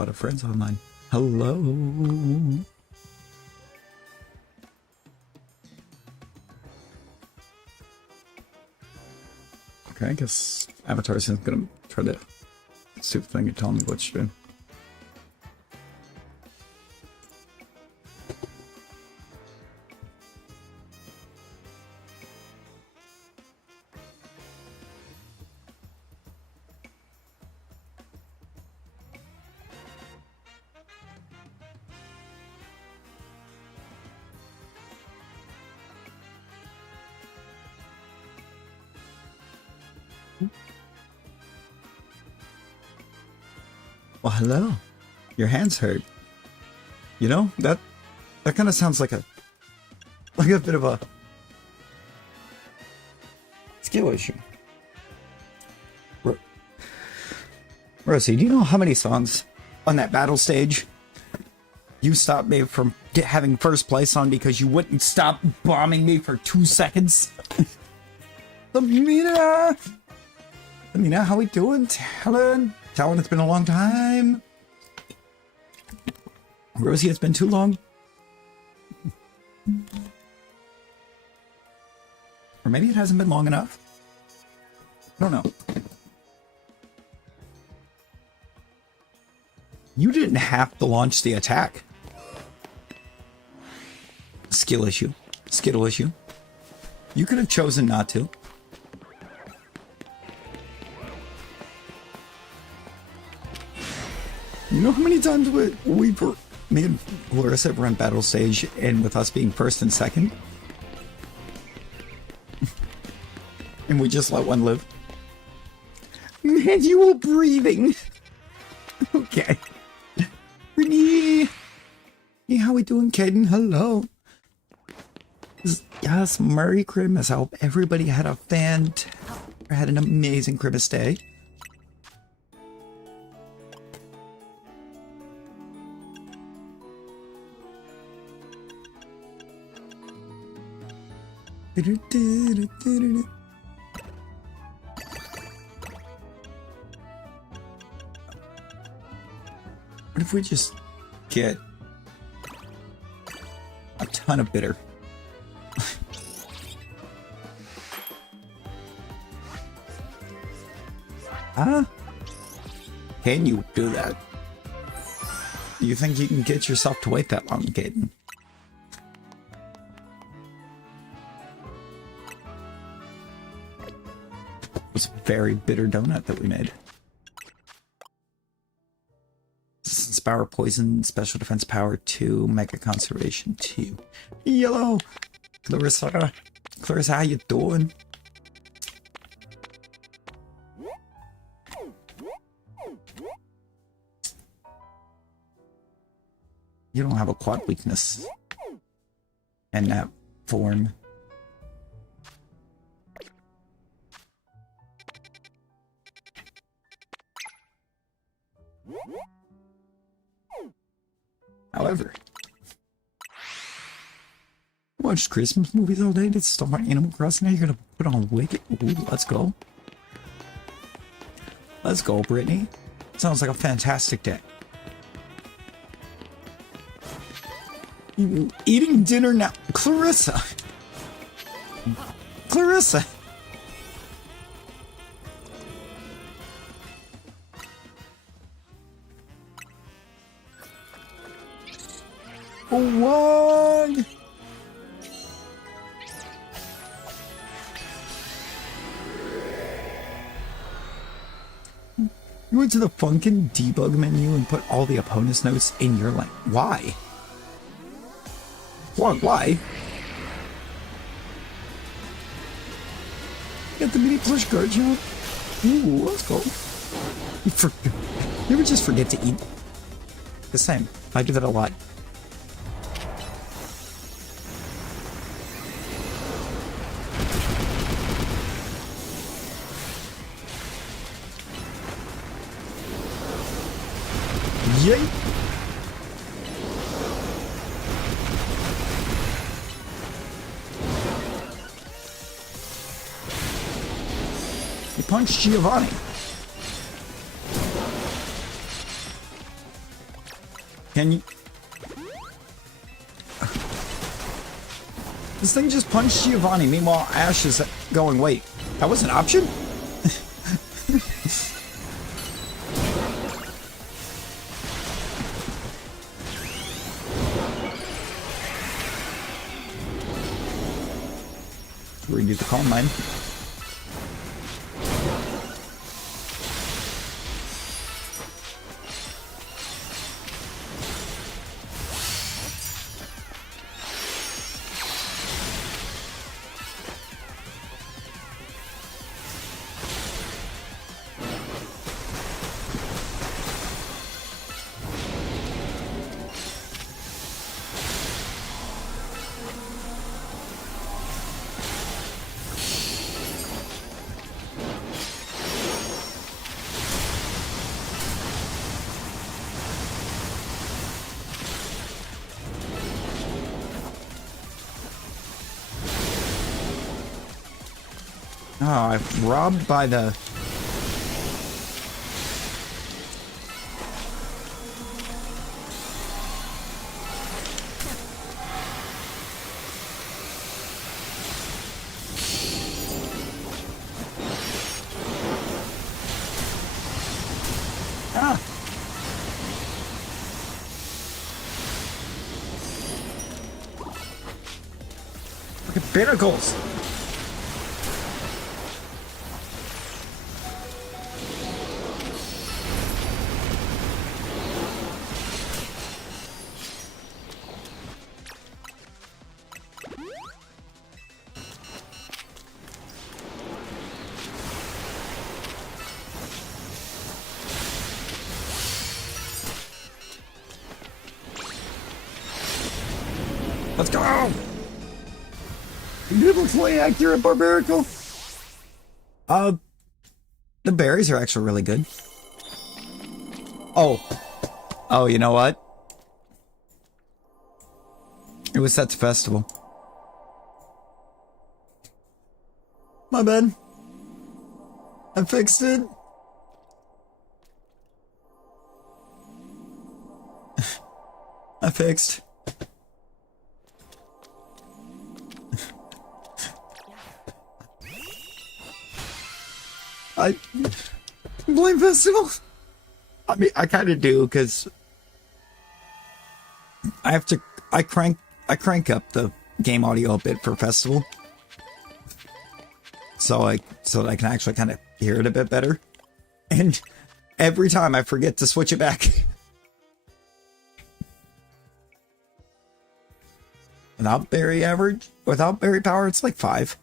lot of friends online. Hello. Okay, I guess Avatar is gonna try to stupid thing and tell me what to do. Well, hello. Your hands hurt. You know, that kind of sounds like a bit of a skill issue. Rosie, do you know how many songs on that battle stage you stopped me from having first place on because you wouldn't stop bombing me for 2 seconds? Amina, how we doing? Talon, it's been a long time. Rosie, it's been too long. Or maybe it hasn't been long enough. I don't know. You didn't have to launch the attack. Skill issue. Skittle issue. You could have chosen not to. You know how many times me and Larissa run battle stage, and with us being first and second? And we just let one live? Manual breathing! Okay. Renee! Hey, how we doing, Caden? Hello. Yes, Merry Christmas. I hope everybody had an amazing Christmas day. What if we just get a ton of bitter? Huh? Can you do that? Do you think you can get yourself to wait that long, Gaten? It was a very bitter donut that we made. Resistance power, poison, special defense power 2, mega conservation 2. Yellow! Clarissa, how you doing? You don't have a quad weakness in that form. However, watched Christmas movies all day. Did start Animal Crossing. Now you're gonna put on Wicked. Ooh, let's go. Let's go, Brittany. Sounds like a fantastic day. Eating dinner now. Clarissa. What? You went to the Funkin' debug menu and put all the opponent's notes in your lane. Why? Why? Got the mini plush guard job. Ooh, let's go. You ever just forget to eat? The same. I do that a lot. Yay! You punched Giovanni. Can you... This thing just punched Giovanni. Meanwhile, Ash is going, wait, that was an option? We need the calm mine. Oh, I'm robbed by the... Ah! Look at pinnacles! Let's go! Beautifully accurate, Barbarical! The berries are actually really good. Oh. Oh, you know what? It was set to festival. My bad. I fixed it. I fixed. I blame festival. I mean, I kind of do because I have to. I crank up the game audio a bit for festival, so that I can actually kind of hear it a bit better. And every time I forget to switch it back. Without berry average, without berry power, it's like 5.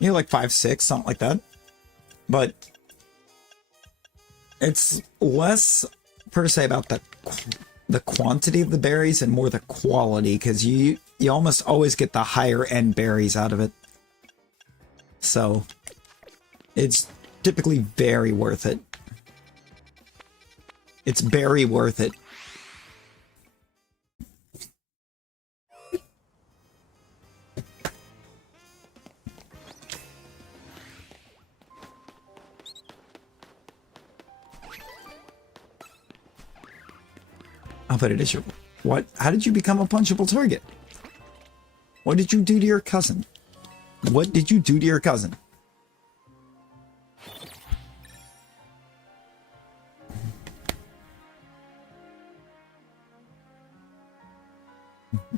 You know, like 5, 6, something like that. But it's less per se about the quantity of the berries and more the quality, because you almost always get the higher end berries out of it. So it's typically very worth it. It's very worth it. Oh, but it is your... What? How did you become a punchable target? What did you do to your cousin? What did you do to your cousin?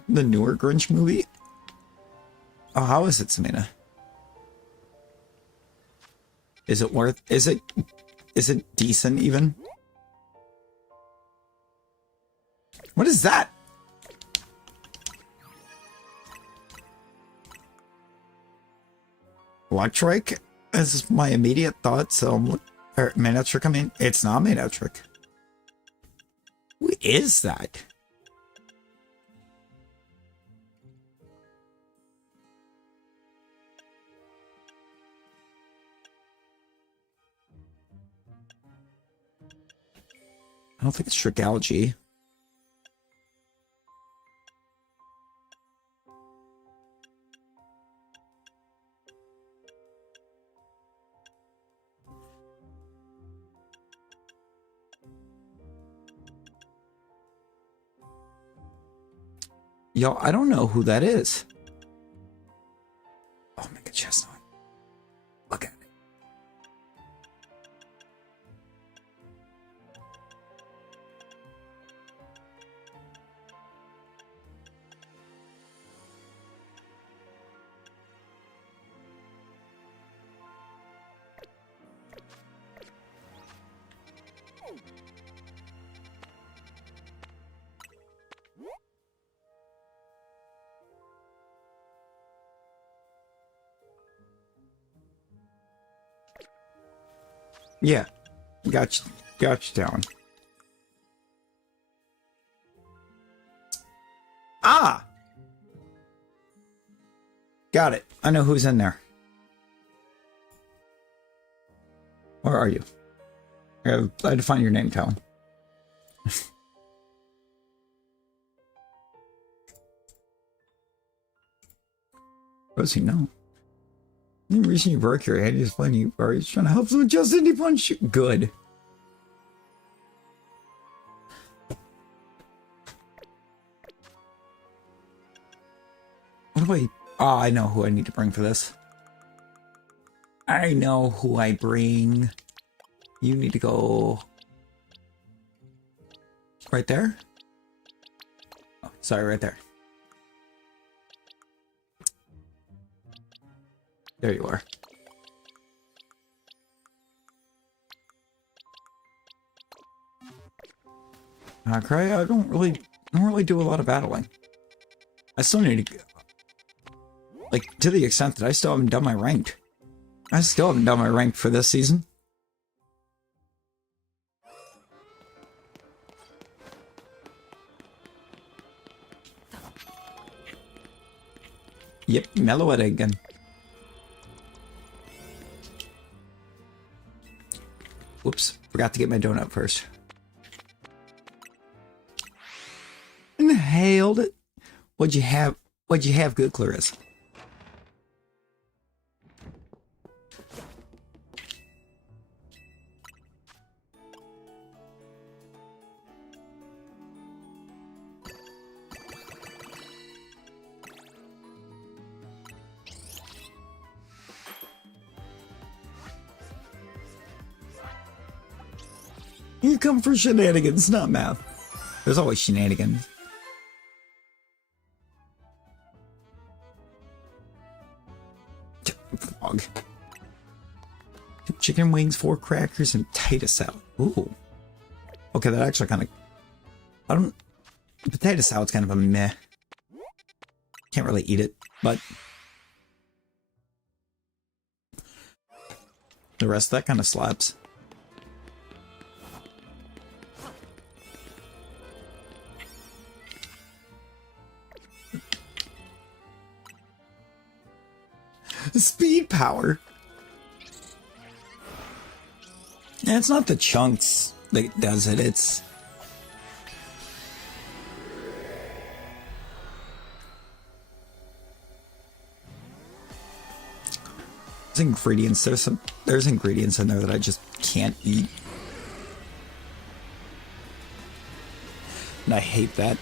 The newer Grinch movie? Oh, how is it, Samina? Is it worth... Is it decent, even? What is that? Electric is my immediate thought, so I'm Manatric, I mean, it's not Manatric. Who is that? I don't think it's Trigalgy. Yo, I don't know who that is. Oh, make a chestnut. Look at it. Yeah, got you down. Ah! Got it. I know who's in there. Where are you? I had to find your name, Talon. What does he know? The reason you broke your head is playing you are he's trying to help with just indie punch. Good. What do I... Oh, I know who I need to bring for this. I know who I bring. You need to go... Right there? Oh, sorry, right there. There you are. Cry, I don't really do a lot of battling. I still need to, like, to the extent that I still haven't done my ranked. I still haven't done my ranked for this season. Yep, mellow it again. Whoops, forgot to get my donut first. Inhaled it. What'd you have, good Clarissa? You come for shenanigans, not math. There's always shenanigans. Frog. Chicken wings, 4 crackers, and potato salad. Ooh. Okay, that actually kind of... Potato salad's kind of a meh. Can't really eat it, but... The rest of that kind of slaps. Speed power. Yeah, it's not the chunks that does it, it's... ingredients. There's ingredients in there that I just can't eat. And I hate that.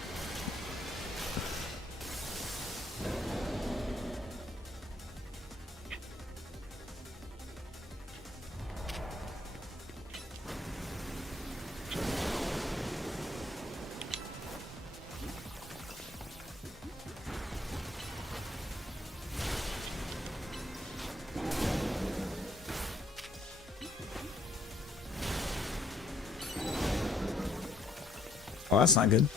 Oh, that's not good.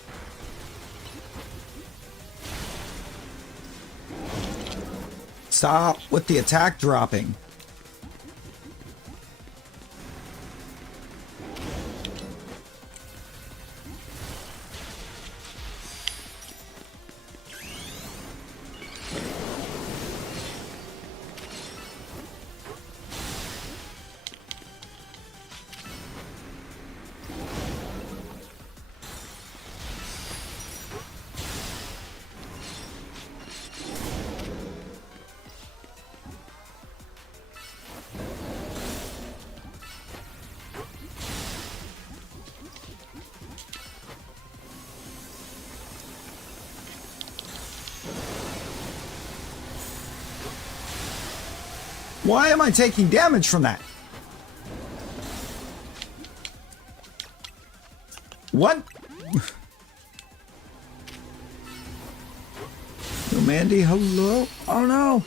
Stop with the attack dropping. Why am I taking damage from that? What? Yo, Mandy, hello? Oh no!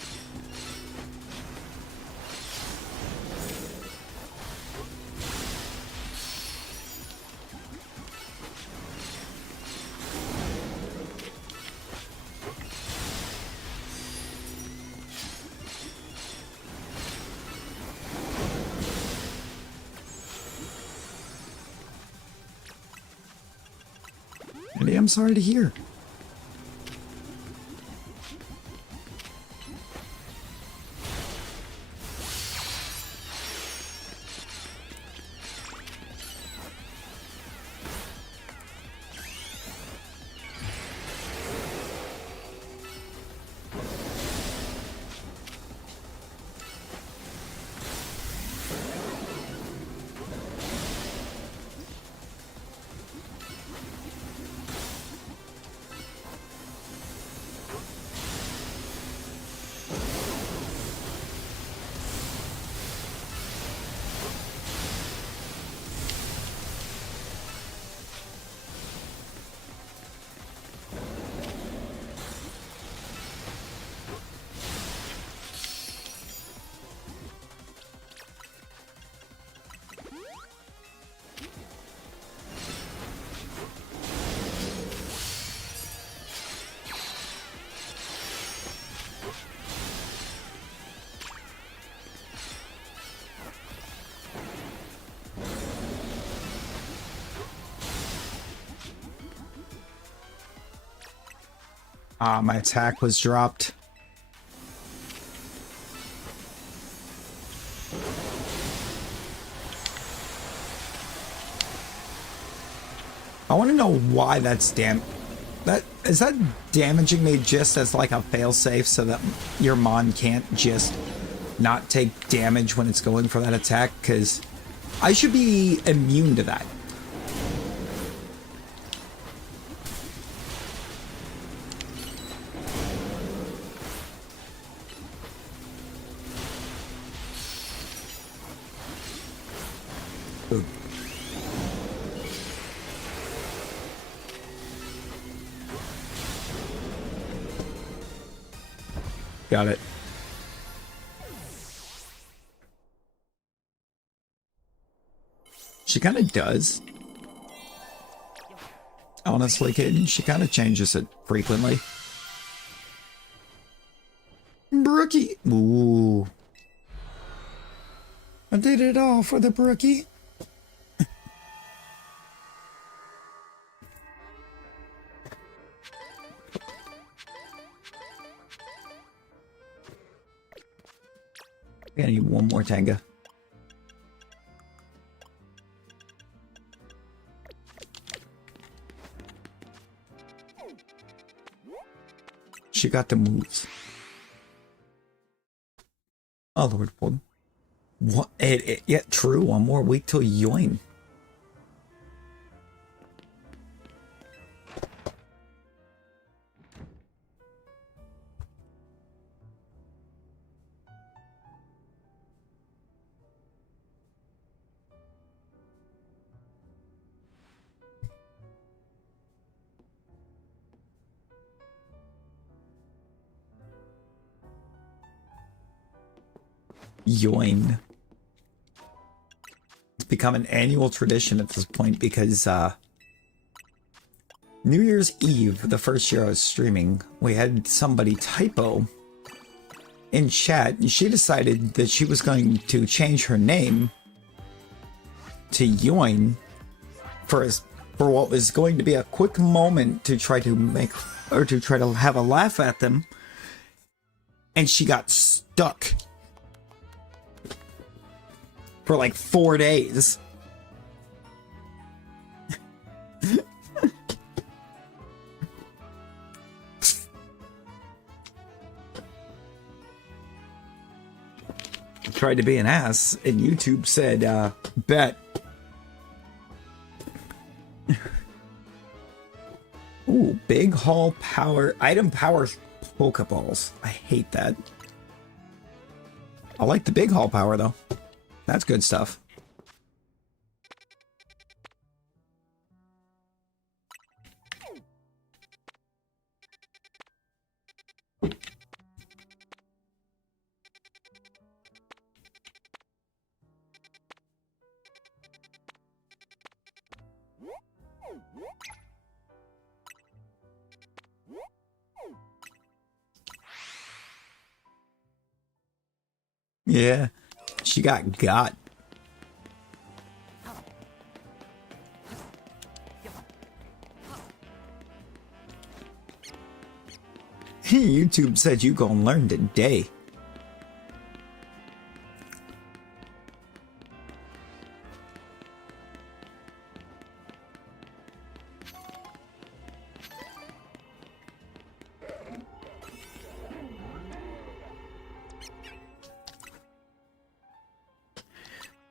Mandy, I'm sorry to hear. Ah, my attack was dropped. I want to know why that's is that damaging me just as like a failsafe so that your mon can't just not take damage when it's going for that attack? Because I should be immune to that. Ooh. Got it. She kind of does. Honestly, kid, she kind of changes it frequently. Brookie! Ooh. I did it all for the Brookie. I need one more Tanga. She got the moves. Oh, Lord, what? Yeah, true. One more week till Yoin. Yoin. It's become an annual tradition at this point because New Year's Eve, the first year I was streaming, we had somebody typo in chat, and she decided that she was going to change her name to Yoin for what was going to be a quick moment to try to have a laugh at them, and she got stuck for like 4 days. Tried to be an ass, and YouTube said, bet. Ooh, big haul power, item power Pokeballs. I hate that. I like the big hull power, though. That's good stuff. Yeah, she got. YouTube said you gonna learn today.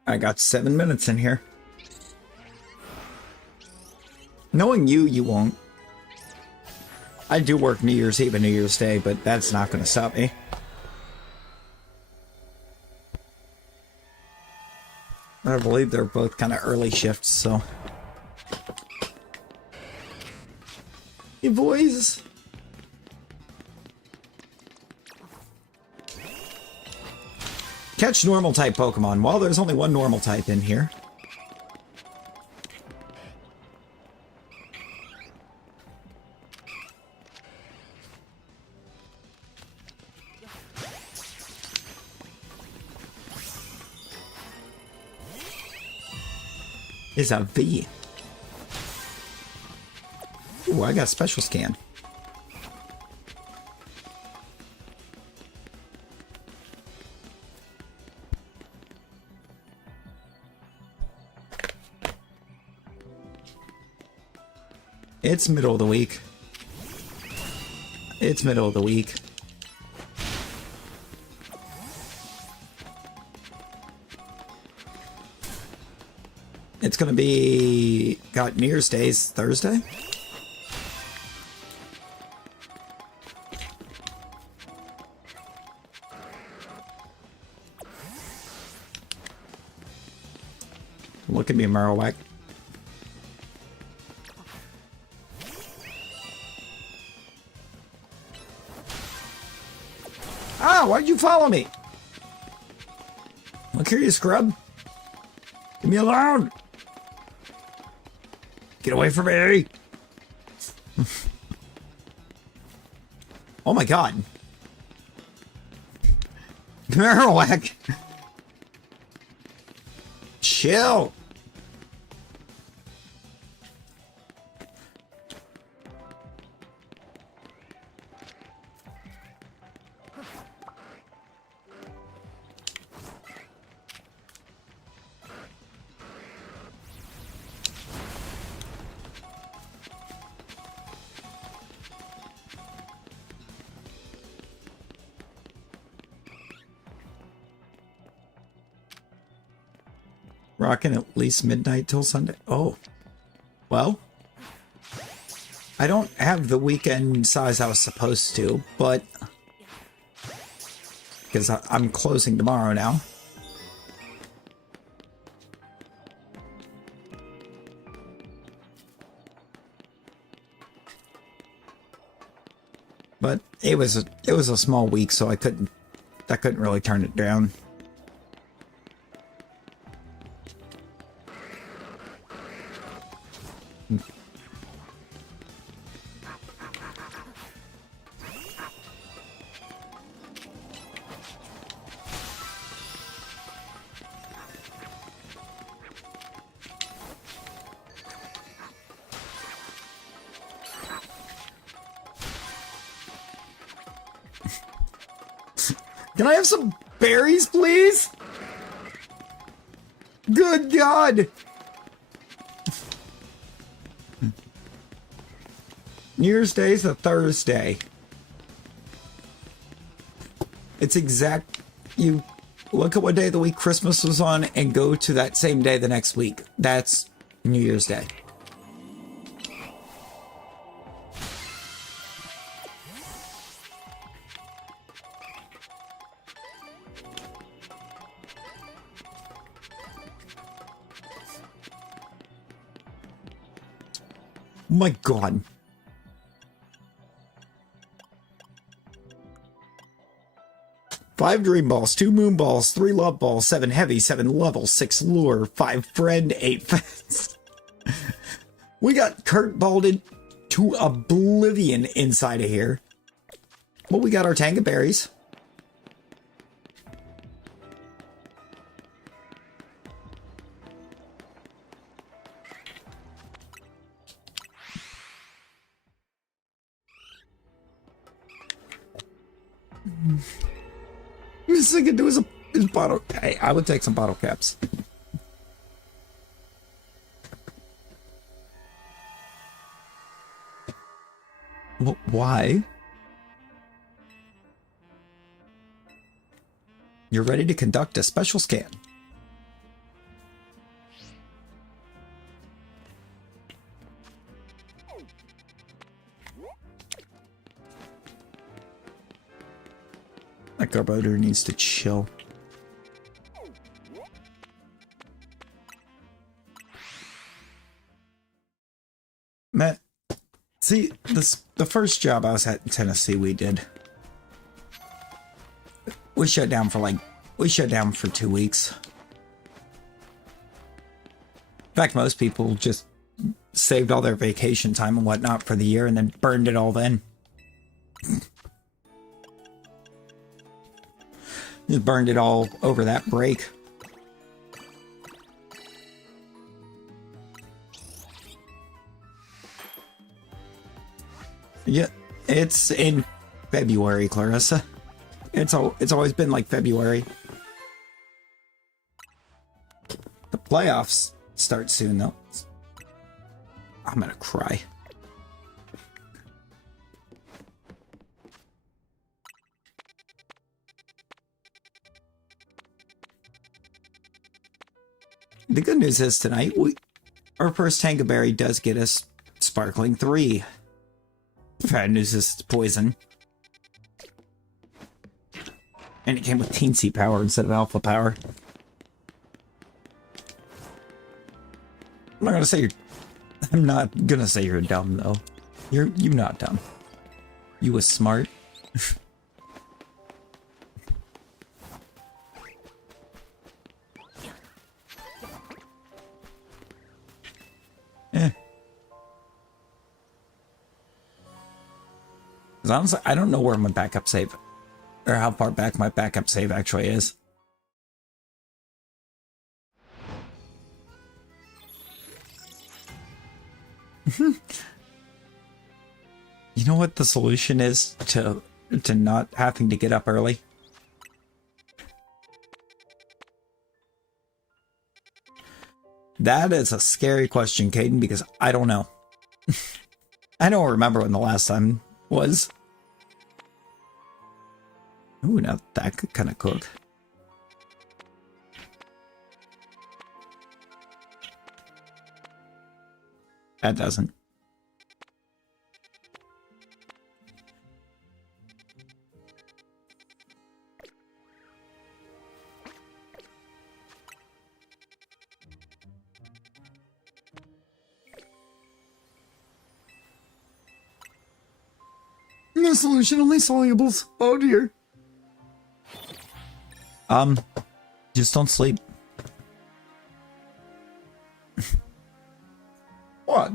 I got 7 minutes in here. Knowing you, you won't. I do work New Year's Eve and New Year's Day, but that's not going to stop me. I believe they're both kind of early shifts, so... Hey, boys! Catch normal type Pokemon. Well, there's only one normal type in here. Is a V. Ooh, I got a special scan. It's middle of the week. It's middle of the week. It's gonna be... got New Year's Day's Thursday? Look at me, Marowak. Ah, why'd you follow me? Look here, you scrub. Leave me alone. Get away from me. Oh my god. Marowak. Chill. Rocking at least midnight till Sunday. Oh. Well. I don't have the weekend size I was supposed to, but... because I'm closing tomorrow now. But it was a small week, so I couldn't really turn it down. Can I have some berries, please? Good God! New Year's Day is a Thursday. It's exact... You look at what day of the week Christmas was on and go to that same day the next week. That's New Year's Day. My god. Five dream balls, 2 moon balls, 3 love balls, 7 heavy, 7 level, 6 lure, 5 friend, 8 fence. We got Kurt balded to oblivion inside of here. Well, we got our tank of berries. This thing can do is a bottle. Hey, I would take some bottle caps. Why? You're ready to conduct a special scan. That carburetor needs to chill. Matt, see, the first job I was at in Tennessee, we shut down for 2 weeks. In fact, most people just saved all their vacation time and whatnot for the year and then burned it all then. Just burned it all over that break. Yeah, it's in February, Clarissa. It's always been like February. The playoffs start soon, though. I'm gonna cry. The good news is tonight, our first Tangaberry does get us Sparkling 3. Bad news is it's poison. And it came with teensy power instead of alpha power. I'm not gonna say you're dumb though. You're not dumb. You was smart. Honestly, I don't know where my backup save, or how far back my backup save actually is. You know what the solution is to not having to get up early? That is a scary question, Caden, because I don't know. I don't remember when the last time was. Ooh, now that could kind of cook. That doesn't. No solution, only solubles. Oh dear. Just don't sleep. What?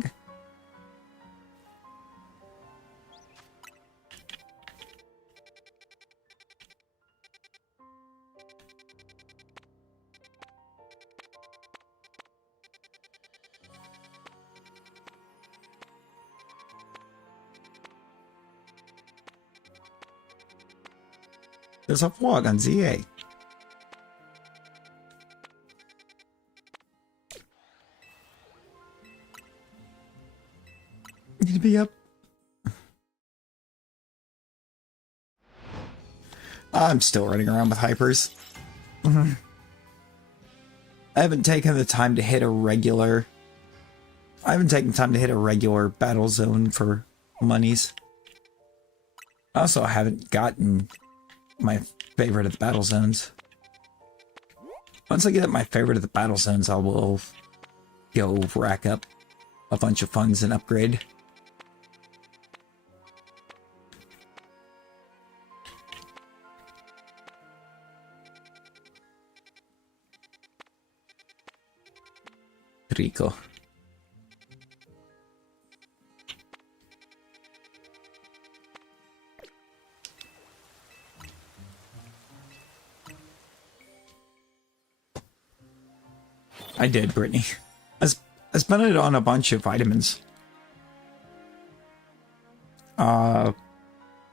There's a vlog on ZA. Need to be up. I'm still running around with hypers. I haven't taken the time to hit a regular... I haven't taken time to hit a regular battle zone for monies. I also haven't gotten my favorite of the battle zones. Once I get my favorite of the battle zones, I will go rack up a bunch of funds and upgrade. Rico. I did, Brittany. I spent it on a bunch of vitamins.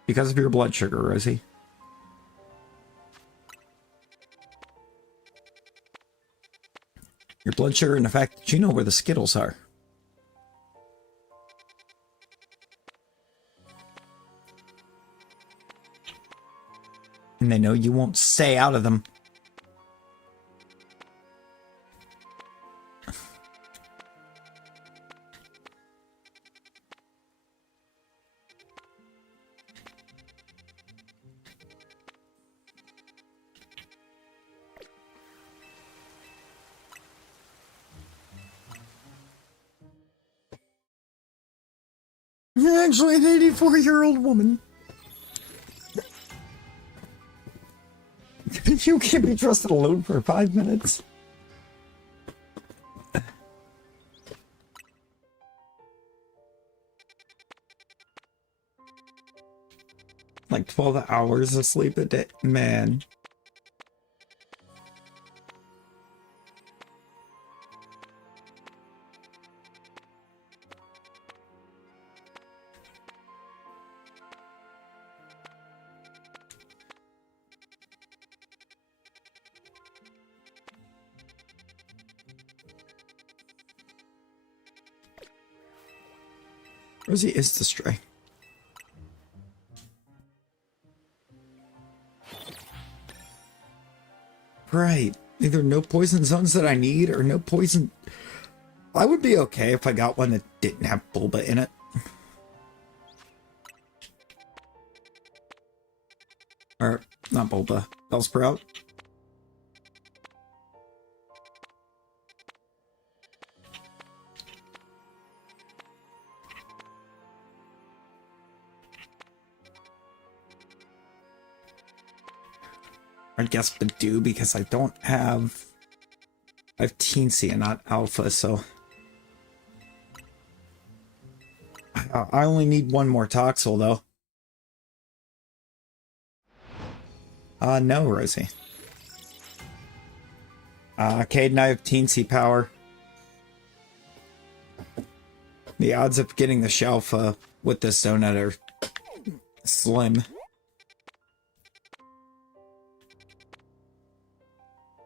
Because of your blood sugar, Rosie. Your blood sugar and the fact that you know where the Skittles are. And they know you won't stay out of them. You're actually an 84-year-old woman. You can't be trusted alone for 5 minutes. Like 12 hours of sleep a day. Man. Rosie is the stray. Right. Either no poison zones that I need or no poison... I would be okay if I got one that didn't have Bulba in it. Or, not Bulba. Bellsprout. I guess Badoo, because I don't have... I have Teensy and not Alpha, so... I only need one more Toxel, though. No, Rosie. Cade and I have Teensy power. The odds of getting the Shalpha with this donut are slim.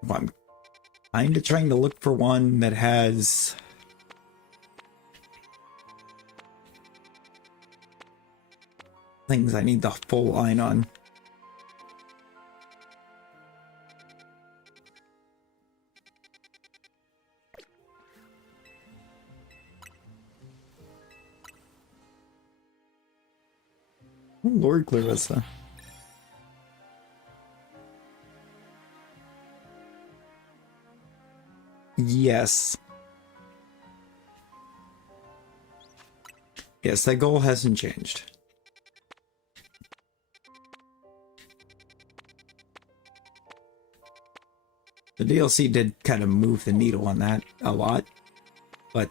I'm kind of trying to look for one that has... things I need the full line on. Oh, Lord Clarissa. Yes. Yes, that goal hasn't changed. The DLC did kind of move the needle on that a lot, but...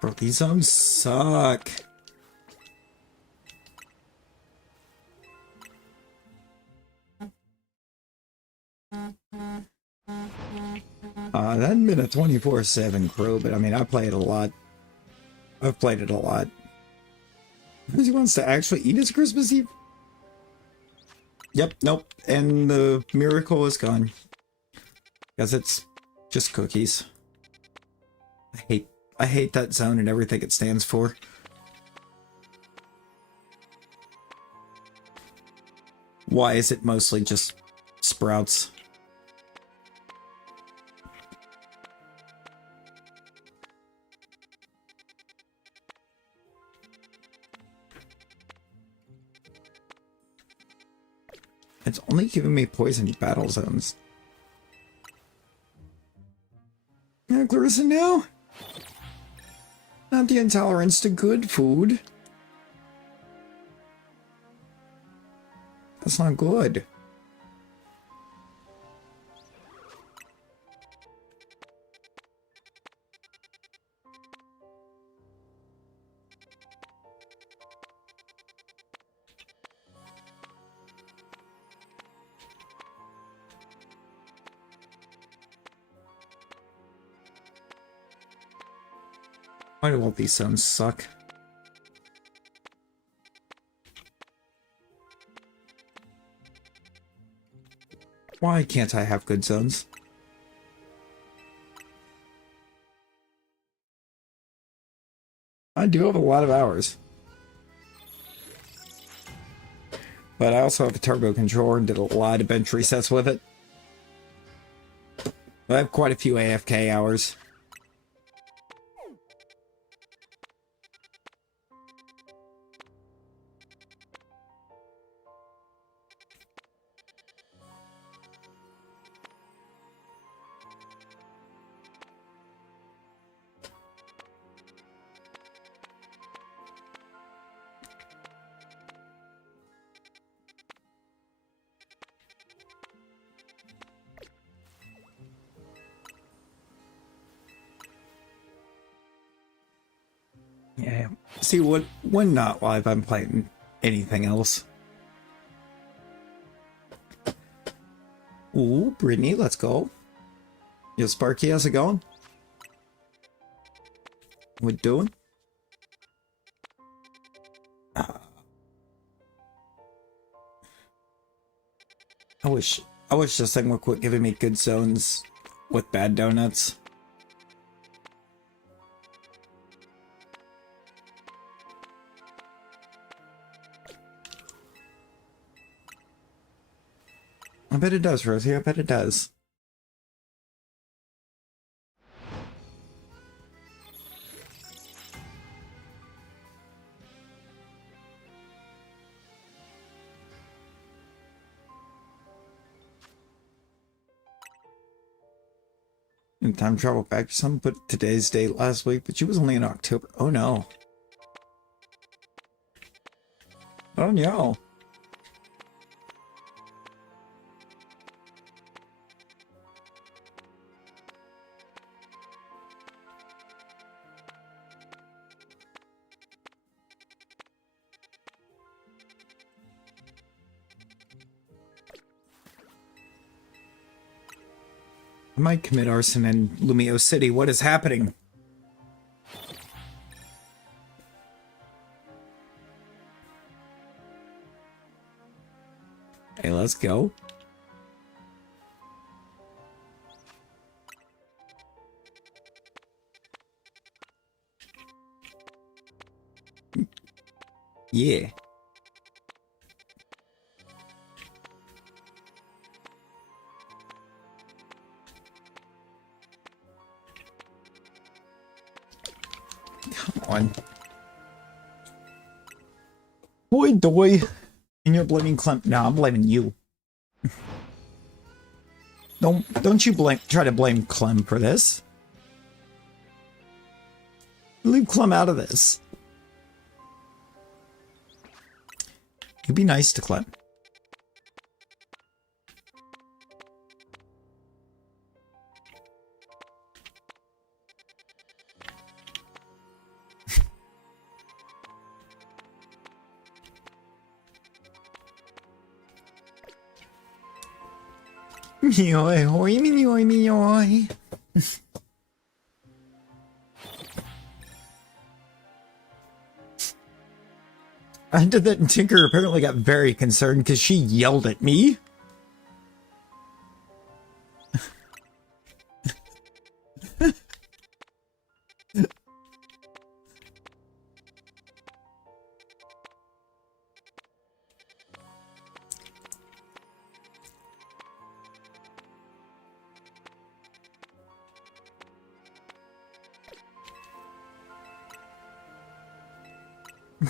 Bro, these zones suck. That hadn't been a 24/7 crew, but I mean, I play it a lot. I've played it a lot. He wants to actually eat his Christmas Eve? Yep, nope. And the miracle is gone. Because it's just cookies. I hate that zone and everything it stands for. Why is it mostly just sprouts? It's only giving me poison battle zones. person now? Not the intolerance to good food. That's not good. Why do all these zones suck? Why can't I have good zones? I do have a lot of hours. But I also have a turbo controller and did a lot of bench resets with it. I have quite a few AFK hours. Yeah. See, when not live, I'm playing anything else. Ooh, Brittany, let's go. Yo, Sparky, how's it going? What doing? I wish this thing would quit giving me good zones with bad donuts. I bet it does, Rosie. I bet it does. And time travel back to some, put today's date last week, but she was only in October. Oh no. Oh no. I might commit arson in Lumio City. What is happening? Hey, let's go. Yeah. Come on. Boy, doy. And you're blaming Clem. No, I'm blaming you. Don't you try to blame Clem for this. Leave Clem out of this. You be nice to Clem. Meoy, hoy, meoy, meoy. I did that, and Tinker apparently got very concerned because she yelled at me.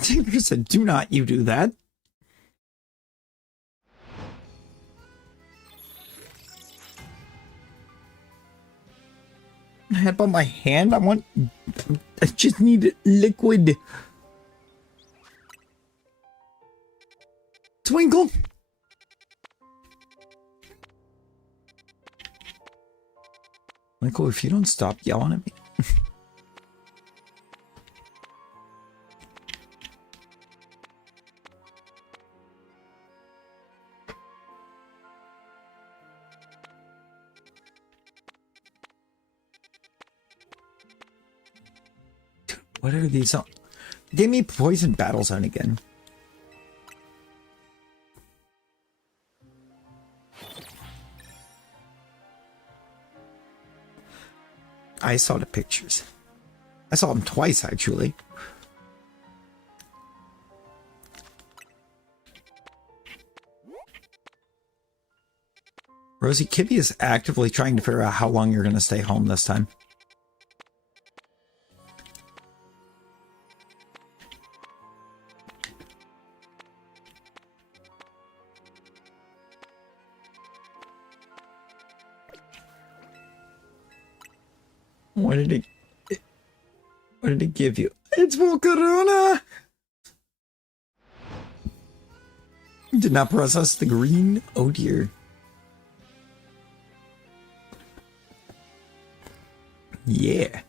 Tinker said, "Do not you do that." Help on my hand? I just need liquid. Twinkle. Michael, if you don't stop yelling at me. What are these? Give me Poison Battle Zone again. I saw the pictures. I saw them twice, actually. Rosie, Kibby is actively trying to figure out how long you're going to stay home this time. What did it give you? It's Volcarona! Did not process the green? Oh dear. Yeah.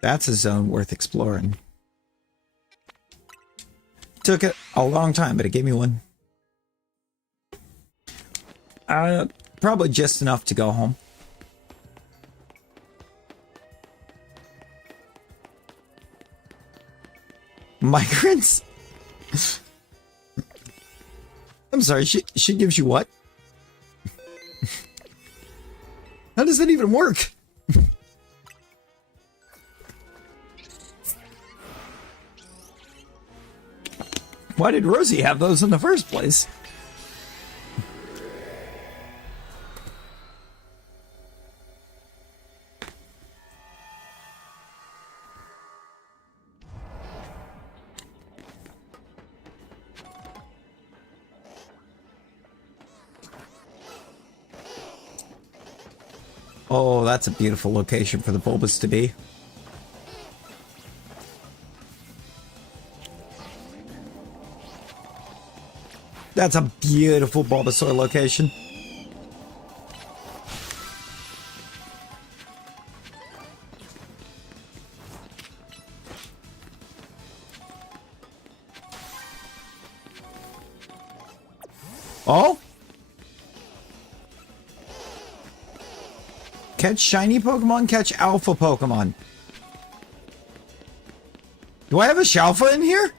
That's a zone worth exploring. Took it a long time, but it gave me one. Probably just enough to go home. Migrants? I'm sorry, she gives you what? How does that even work? Why did Rosie have those in the first place? Oh, that's a beautiful location for the bulbous to be. That's a beautiful Bulbasaur location. Oh? Catch shiny Pokemon, catch alpha Pokemon. Do I have a Shalpha in here?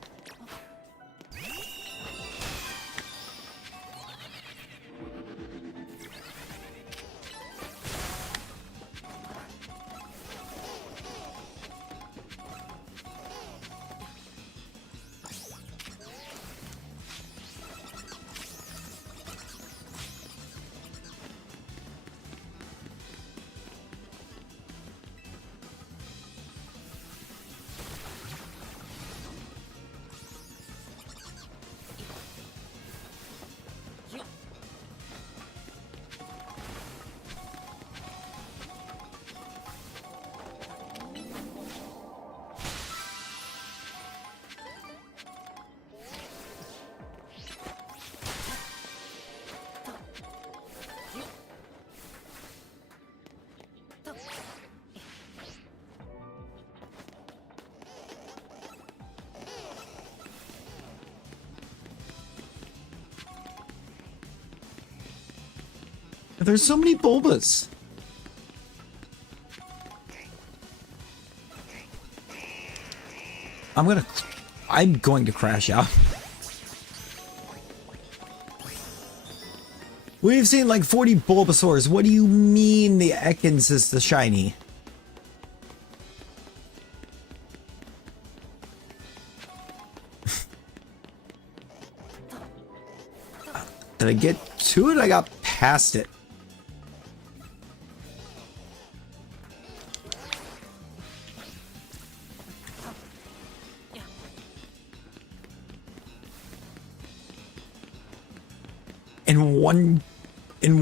There's so many Bulbas. I'm going to crash out. We've seen like 40 Bulbasaurs. What do you mean the Ekans is the shiny? I get to it? I got past it. In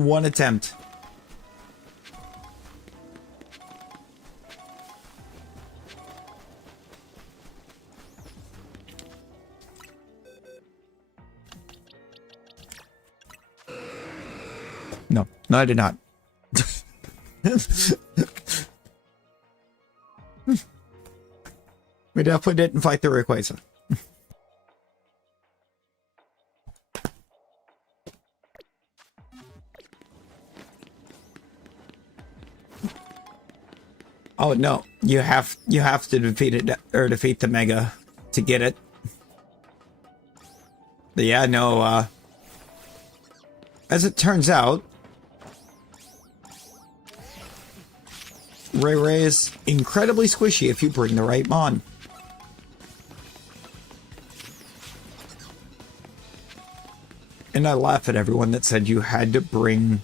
one attempt. No, I did not. We definitely didn't fight the Rayquaza. Oh no, you have to defeat it, or defeat the Mega to get it. But yeah, no, as it turns out, Ray is incredibly squishy if you bring the right mon. And I laugh at everyone that said you had to bring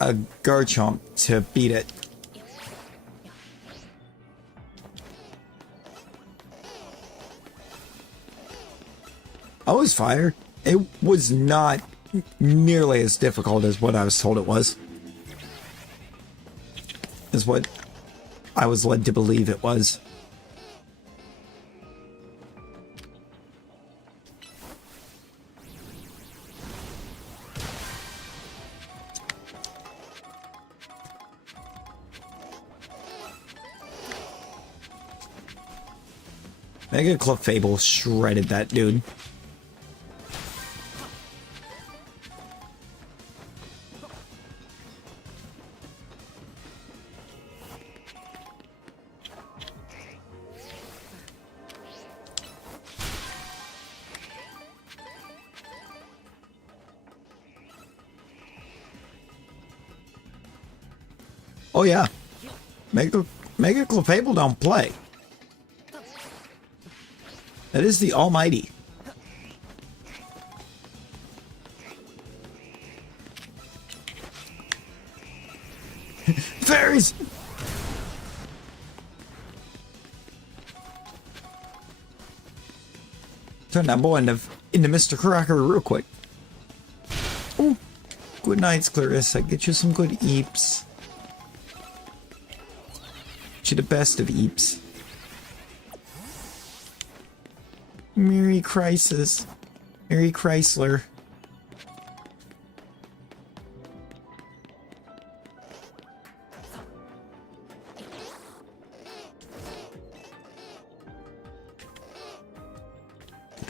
a Garchomp to beat it. I was fired. It was not nearly as difficult as what I was told it was. Is what I was led to believe it was. Mega Clefable shredded that dude. Oh yeah, Mega Clefable don't play. That is the almighty. Fairies! Turn that boy into Mr. Cracker real quick. Oh, good nights, Clarissa. Get you some good eeps. Get you the best of eeps. Merry Crisis. Merry Chrysler.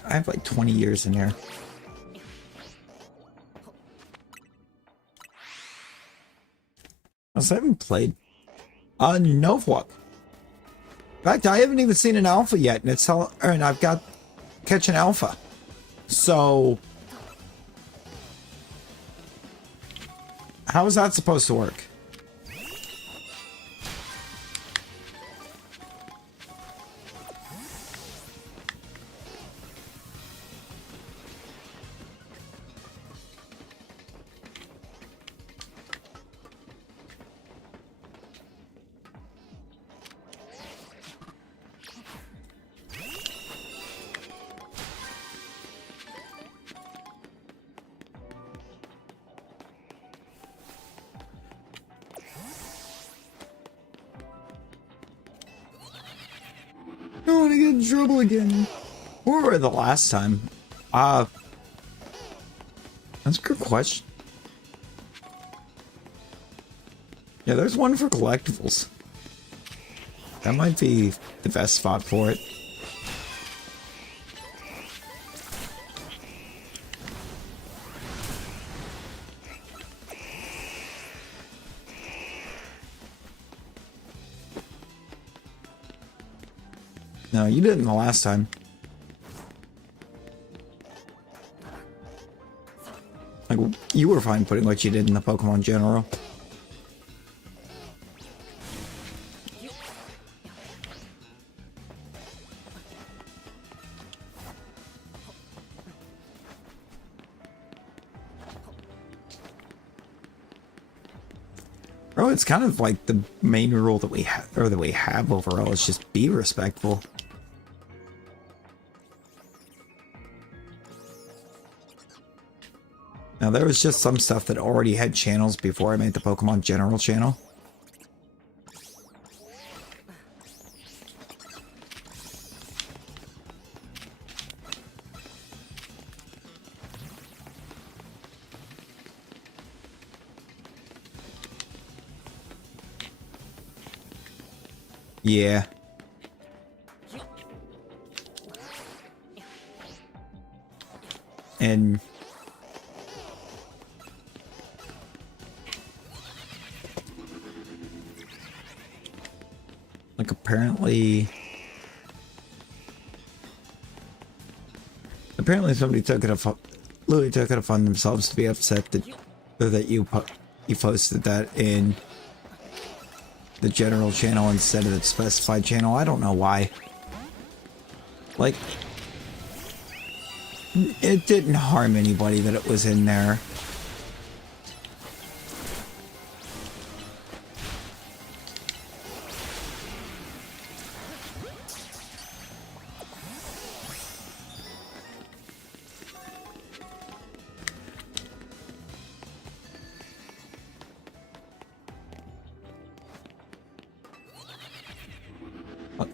I have like 20 years in here. I haven't played. Novak. In fact, I haven't even seen an alpha yet, and and I've got catch an alpha. So how is that supposed to work? I don't want to get in trouble again. Where were the last time? That's a good question. Yeah, there's one for collectibles. That might be the best spot for it. No, you didn't the last time. Like, you were fine putting what you did in the Pokemon General. Oh, it's kind of like the main rule that we have, or that we have overall, is just be respectful. Now, there was just some stuff that already had channels before I made the Pokemon General channel. Yeah. And like apparently somebody took it literally took it upon themselves to be upset that you posted that in the general channel instead of the specified channel. I don't know why. Like, it didn't harm anybody that it was in there.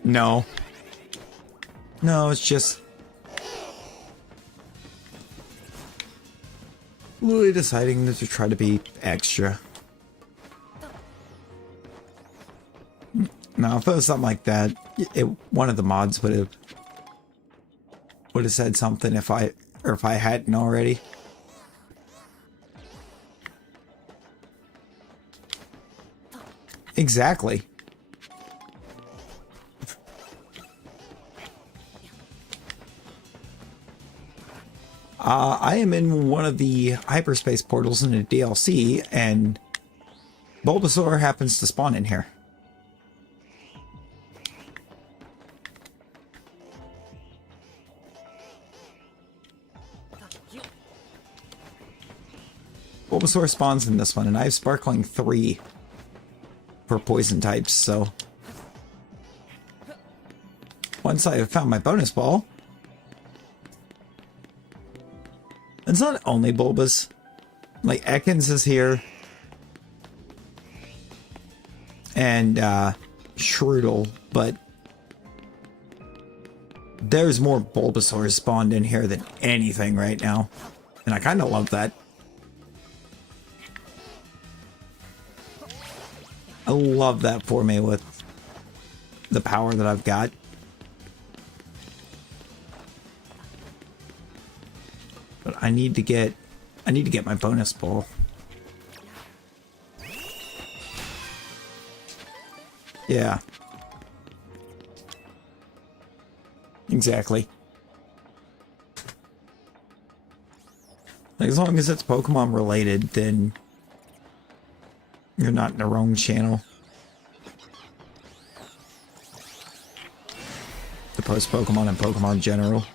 No. No, it's just Lily deciding to try to be extra. Now, if it was something like that, one of the mods would have said something if I hadn't already. Exactly. I am in one of the hyperspace portals in the DLC, and Bulbasaur happens to spawn in here. Bulbasaur spawns in this one, and I have Sparkling 3 for poison types, so once I have found my bonus ball, it's not only Bulbas. Like, Ekans is here. And, Shroodle, but there's more Bulbasaurs spawned in here than anything right now. And I kind of love that. I love that for me with the power that I've got. But I need to get my bonus ball. Yeah. Exactly. Like, as long as it's Pokemon related, then you're not in the wrong channel. To post Pokemon and Pokemon General.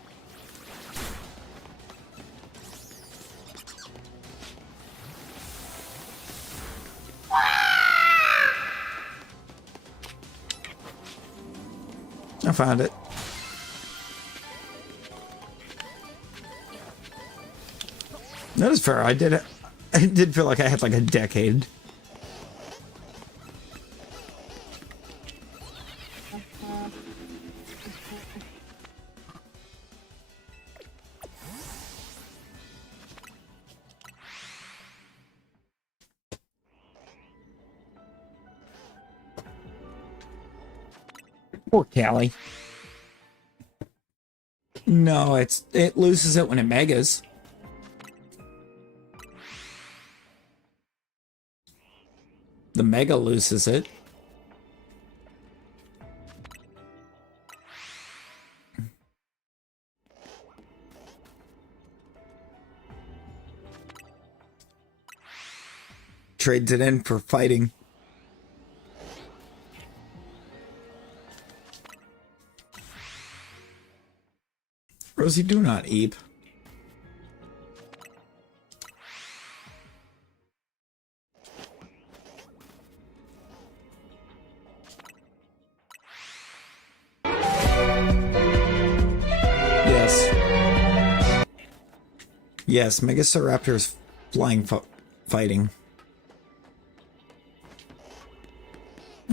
I found it. That is fair. I did feel like I had like a decade. Poor Callie. No, it loses it when it megas. The mega loses it. Trades it in for fighting. Rosie, do not eep. Yes, Megaceraptor's flying fighting.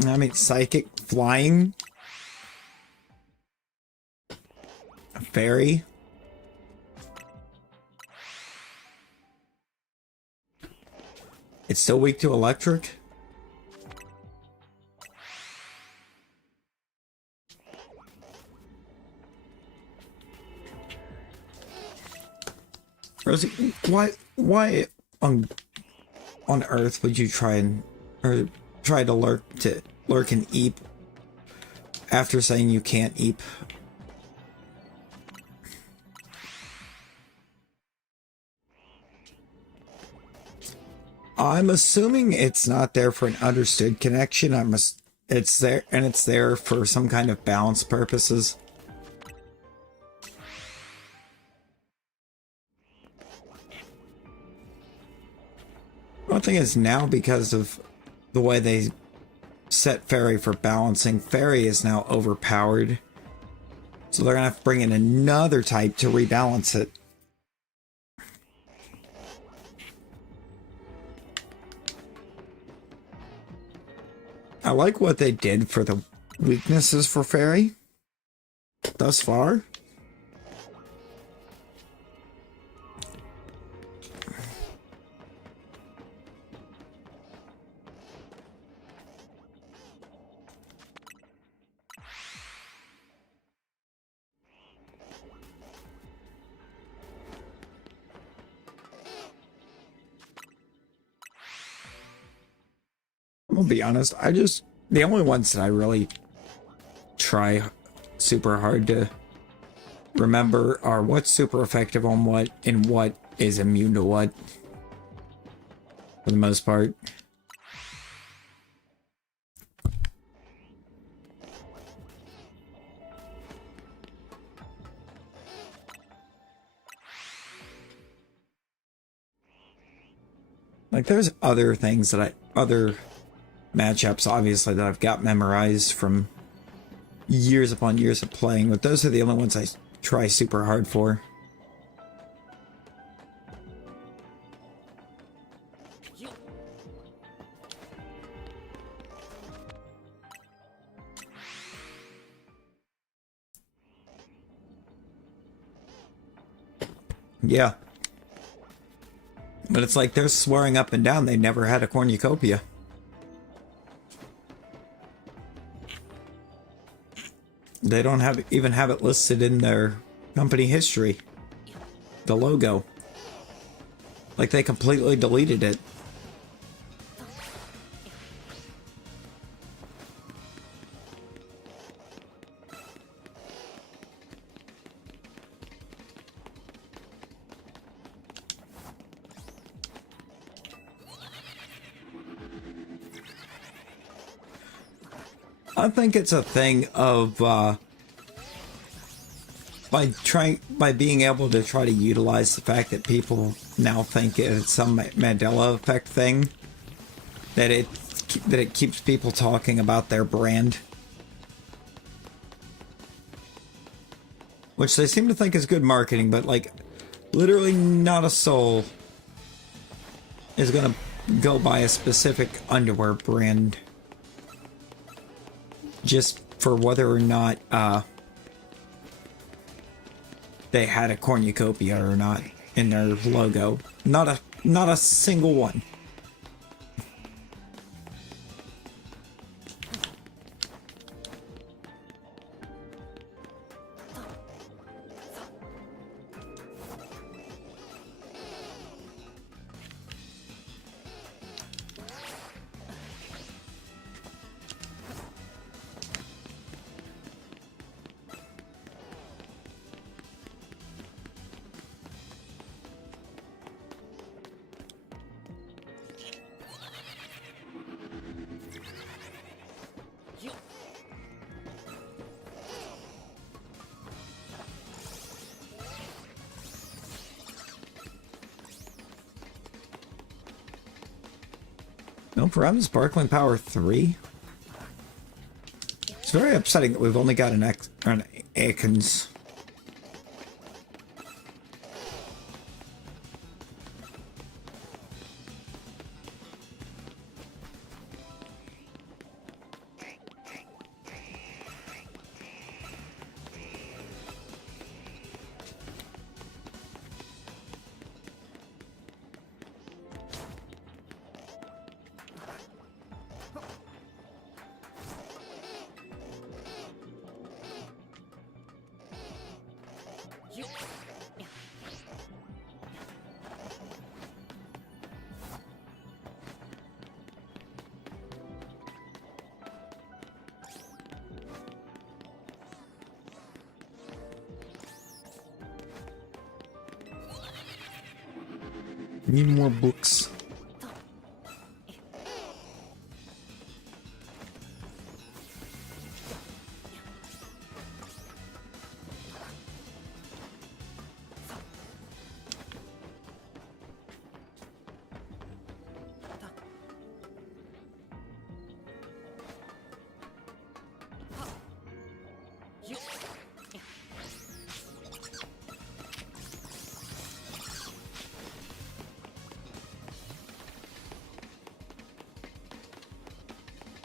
I mean, psychic flying. A fairy. It's still weak to electric. Rosie, why on earth would you try to lurk and eep after saying you can't eep? I'm assuming it's not there for an understood connection. It's there for some kind of balance purposes. One thing is now, because of the way they set Fairy for balancing, Fairy is now overpowered. So they're gonna have to bring in another type to rebalance it. I like what they did for the weaknesses for Fairy thus far. I'm gonna be honest, the only ones that I really try super hard to remember are what's super effective on what and what is immune to what, for the most part. Like, there's other things that other matchups, obviously, that I've got memorized from years upon years of playing, but those are the only ones I try super hard for. Yeah. But it's like they're swearing up and down they never had a cornucopia. They don't even have it listed in their company history. The logo. Like, they completely deleted it. I think it's a thing of by being able to try to utilize the fact that people now think it's some Mandela effect thing, that it keeps people talking about their brand, which they seem to think is good marketing, but like literally not a soul is gonna go buy a specific underwear brand just for whether or not they had a cornucopia or not in their logo. Not a single one. No problem. Sparkling Power 3. It's very upsetting that we've only got an Ekans. Need more books.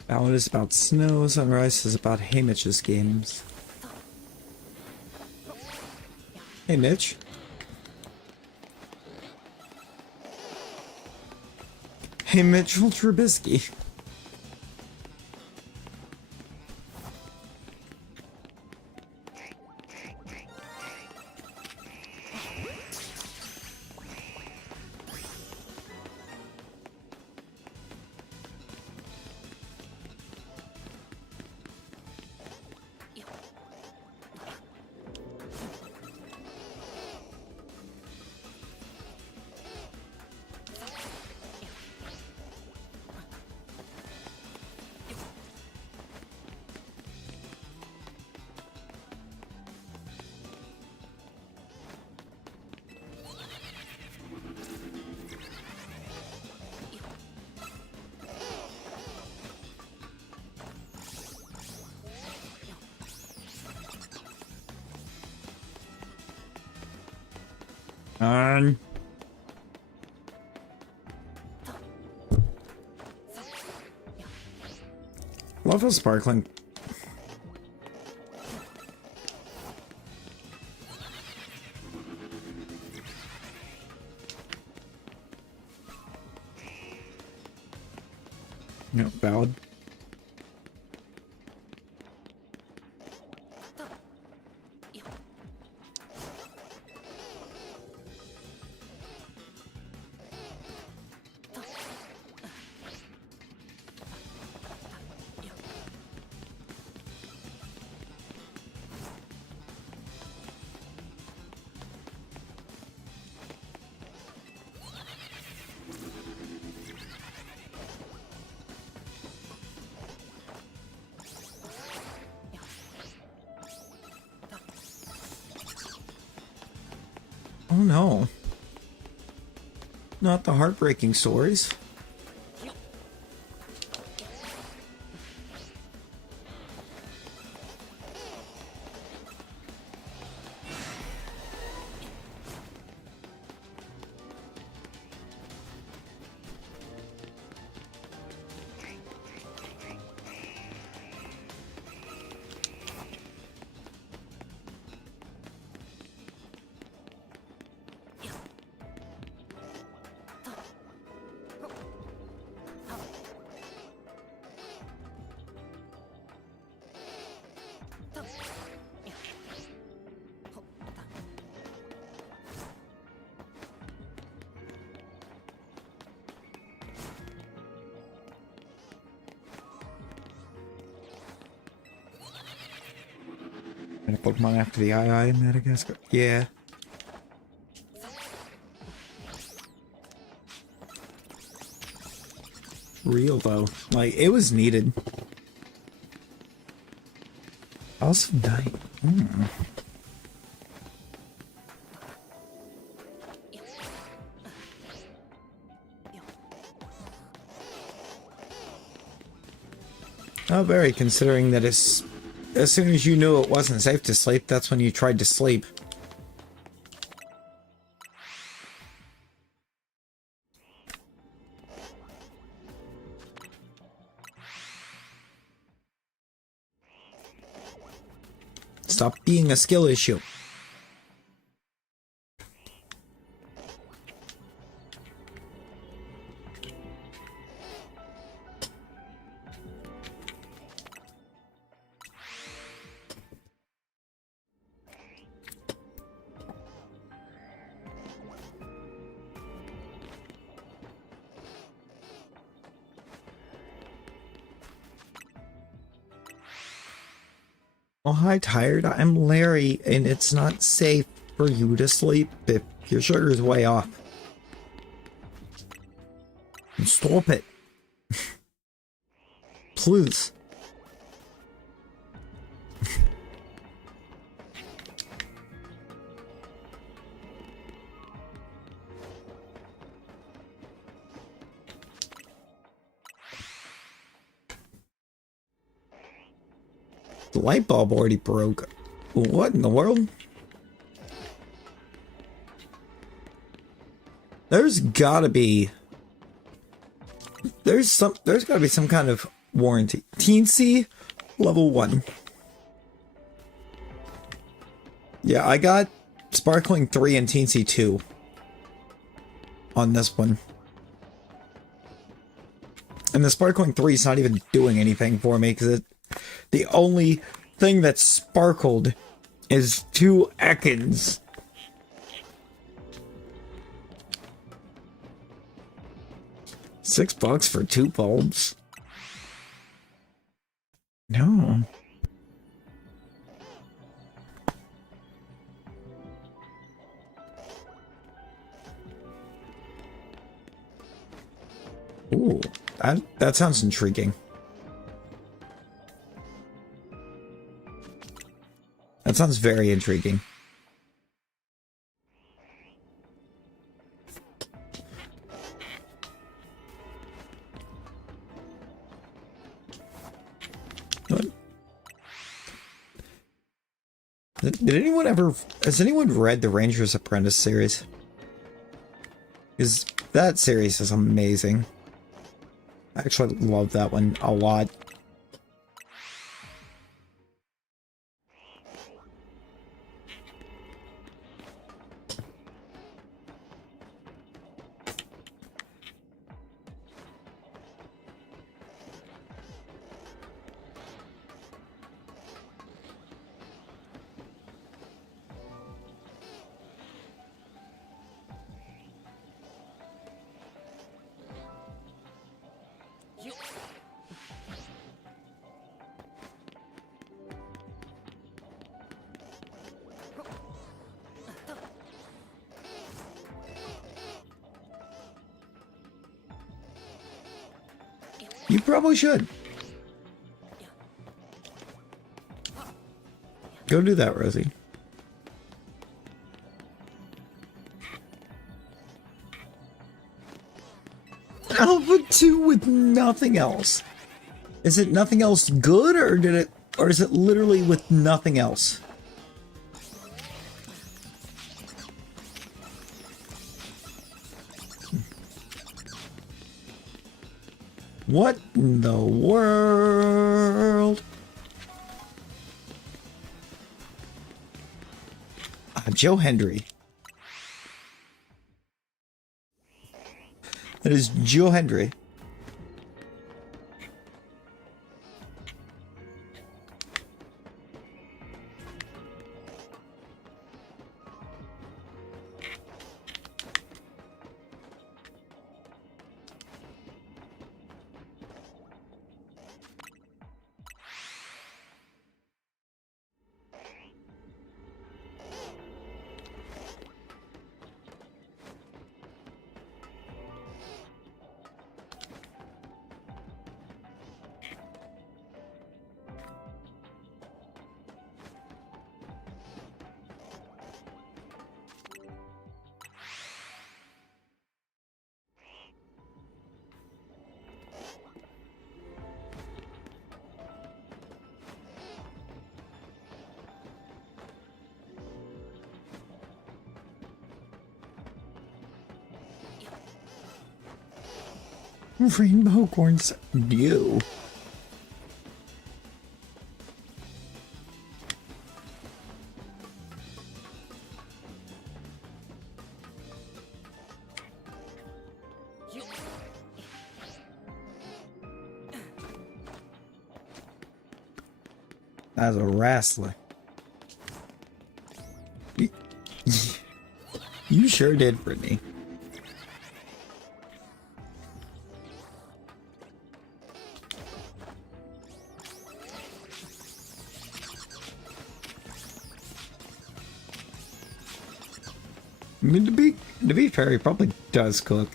Ballad is about snow, sunrise is about Hey Mitch's games. Hey Mitch. Hey Mitchell Trubisky. Love how sparkling. No, valid. Oh no. Not the heartbreaking stories. And a Pokemon after the II in Madagascar? Yeah. Real though. Like, it was needed. Also night. Oh, very, considering that as soon as you knew it wasn't safe to sleep, that's when you tried to sleep. Stop being a skill issue. Oh, hi, tired. I'm Larry, and it's not safe for you to sleep if your sugar's way off. Stop it. Please. The light bulb already broke. What in the world? There's gotta be some kind of warranty. Teensy level 1. Yeah, I got Sparkling 3 and Teensy 2 on this one. And the Sparkling 3 is not even doing anything for me because the only thing that sparkled is 2 Ekans. $6 for 2 bulbs? No. Ooh, that sounds intriguing. That sounds very intriguing. What? Did anyone ever... Has anyone read the Ranger's Apprentice series? Because that series is amazing. I actually love that one a lot. You probably should. Go do that, Rosie. Alpha 2 with nothing else. Is it nothing else good, or is it literally with nothing else? What in the world? Joe Hendry. That is Joe Hendry. Rainbow corns new. As a wrestler. You sure did, Brittany. I mean, to be fair, he probably does cook.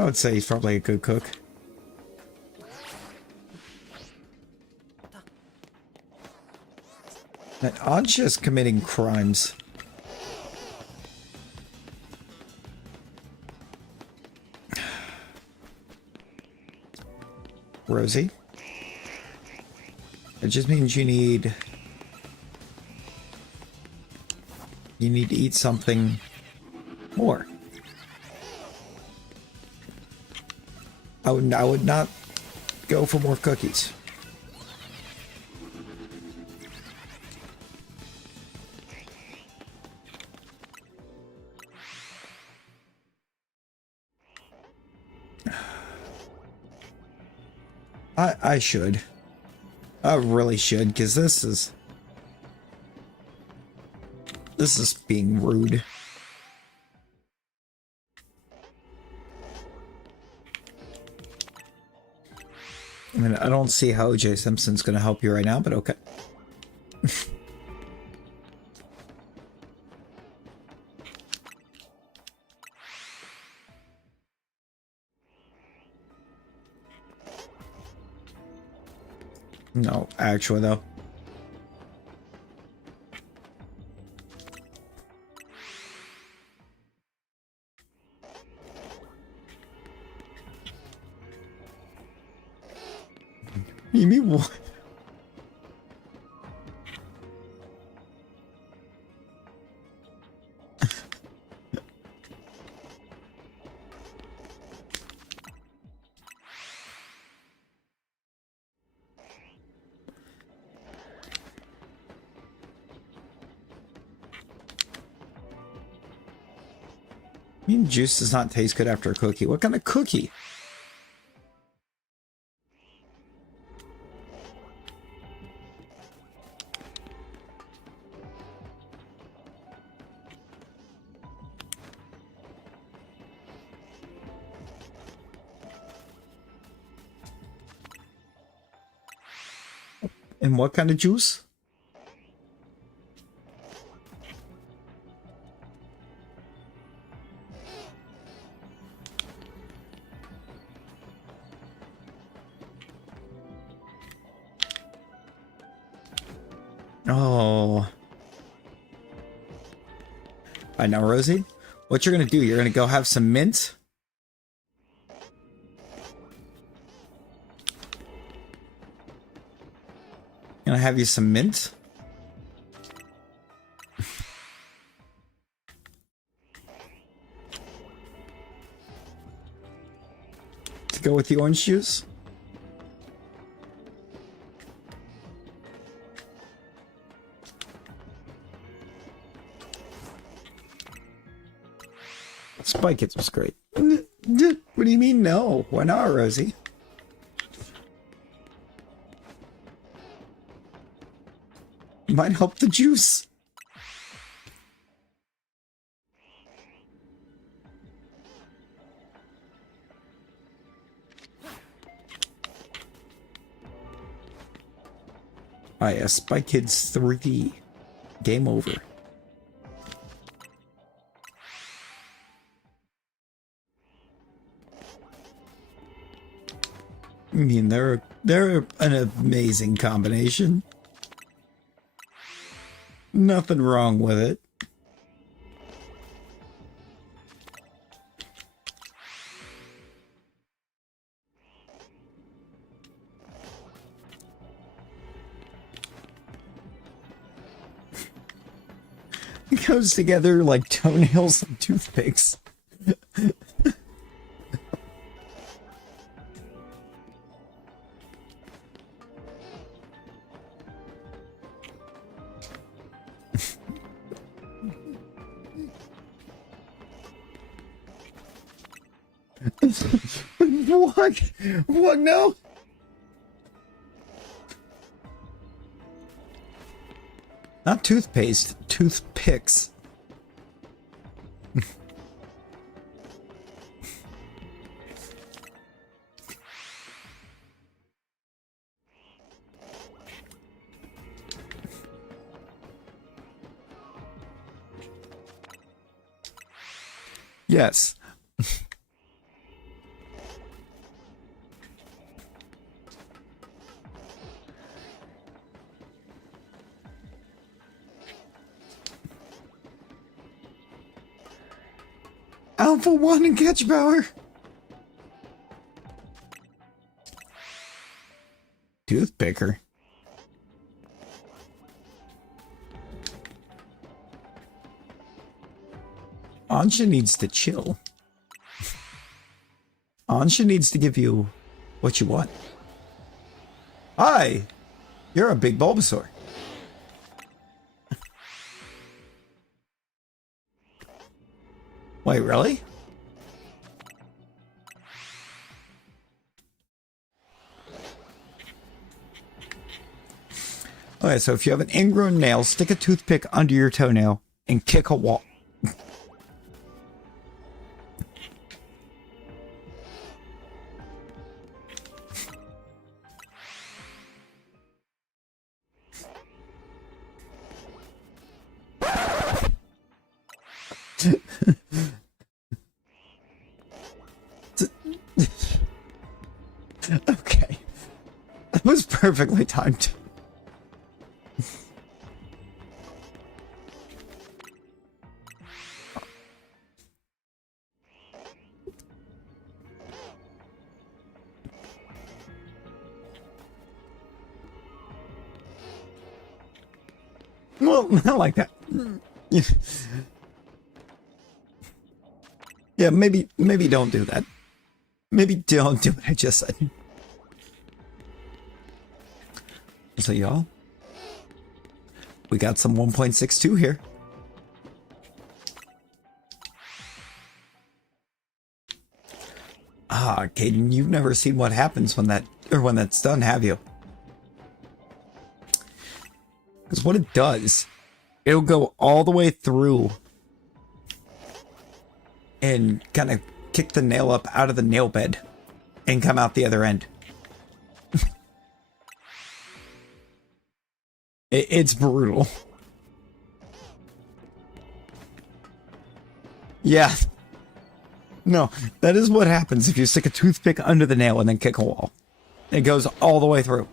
I would say he's probably a good cook. That Od's just committing crimes. Rosie? It just means you need to eat something more. I would not go for more cookies. I should. I really should, because this is being rude. I mean, I don't see how O.J. Simpson's going to help you right now, but okay. No, actually, though. You mean what? I mean, juice does not taste good after a cookie. What kind of cookie? And what kind of juice? Oh. Alright, now Rosie, what you're gonna do, you're gonna go have some mint. Gonna have you some mint. To go with the orange juice. Spy Kids was great. What do you mean no? Why not, Rosie? Might help the juice. Ah, yes, Spy Kids 3D. Game over. I mean, they're an amazing combination. Nothing wrong with it. It goes together like toenails and toothpicks. What? What? No. Not toothpaste, toothpicks. Yes. Alpha 1 and catch power. Toothpicker. Ansha needs to chill. Ansha needs to give you what you want. Hi! You're a big Bulbasaur. Wait, really? Okay, so if you have an ingrown nail, stick a toothpick under your toenail and kick a wall. Okay. That was perfectly timed. Well, not like that. Yeah, maybe don't do that. Maybe don't do what I just said. So y'all, we got some 1.62 here. Ah, Caden, you've never seen what happens when that's done, have you? Because what it does, it'll go all the way through and kind of kick the nail up out of the nail bed and come out the other end. It's brutal. Yeah. No, that is what happens if you stick a toothpick under the nail and then kick a wall. It goes all the way through.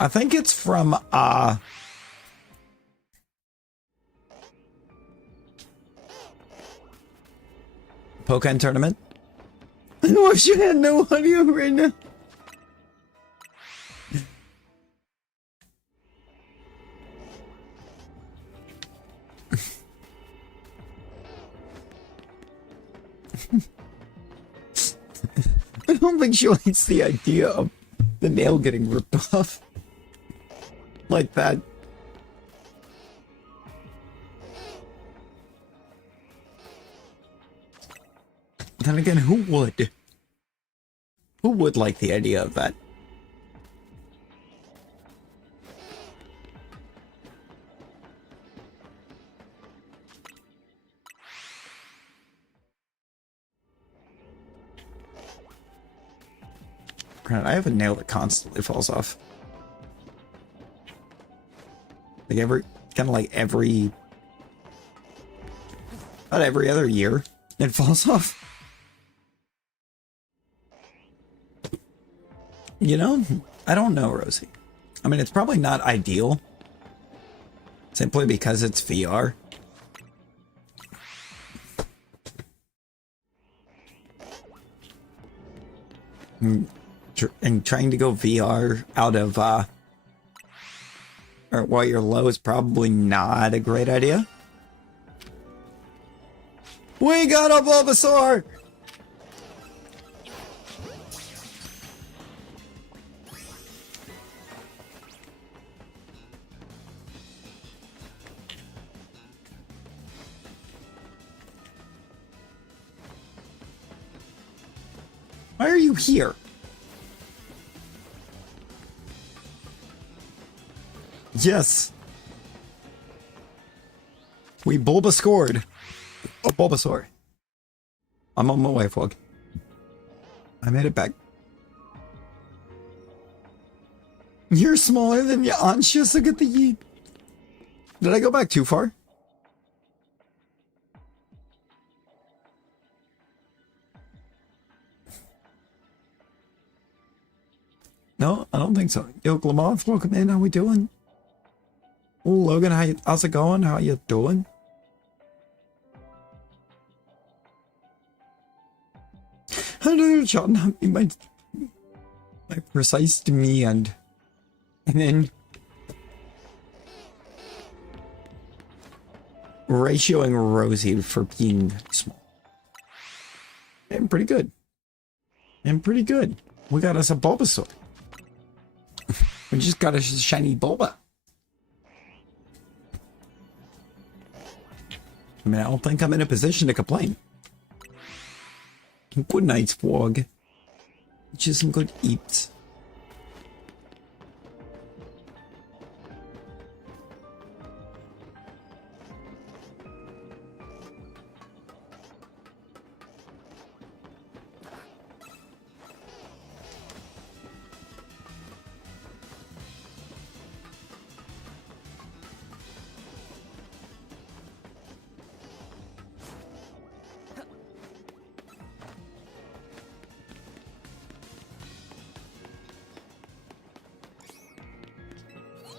I think it's from, Pokken tournament. I wish you had no audio right now. I don't think she likes the idea of the nail getting ripped off like that. Then again, who would? Who would like the idea of that? Granted, I have a nail that constantly falls off. Like not every other year, it falls off. You know, I don't know, Rosie. I mean, it's probably not ideal. Simply because it's VR. And trying to go VR out of, or while you're low is probably not a great idea. We got a Bulbasaur! Why are you here? Yes. We Bulba scored. Oh, Bulbasaur. I'm on my way, Fog. I made it back. You're smaller than Ansha, look at the yeet. Did I go back too far? No, I don't think so. Yo, Glamoth, welcome in. How we doing? Oh, Logan, how's it going? How you doing? Hello, John. My precise demand. And then ratioing Rosie for being small. And pretty good. And pretty good. We got us a Bulbasaur. We just got a shiny Bulba. I mean, I don't think I'm in a position to complain. Good night, Swag. Just some good eats.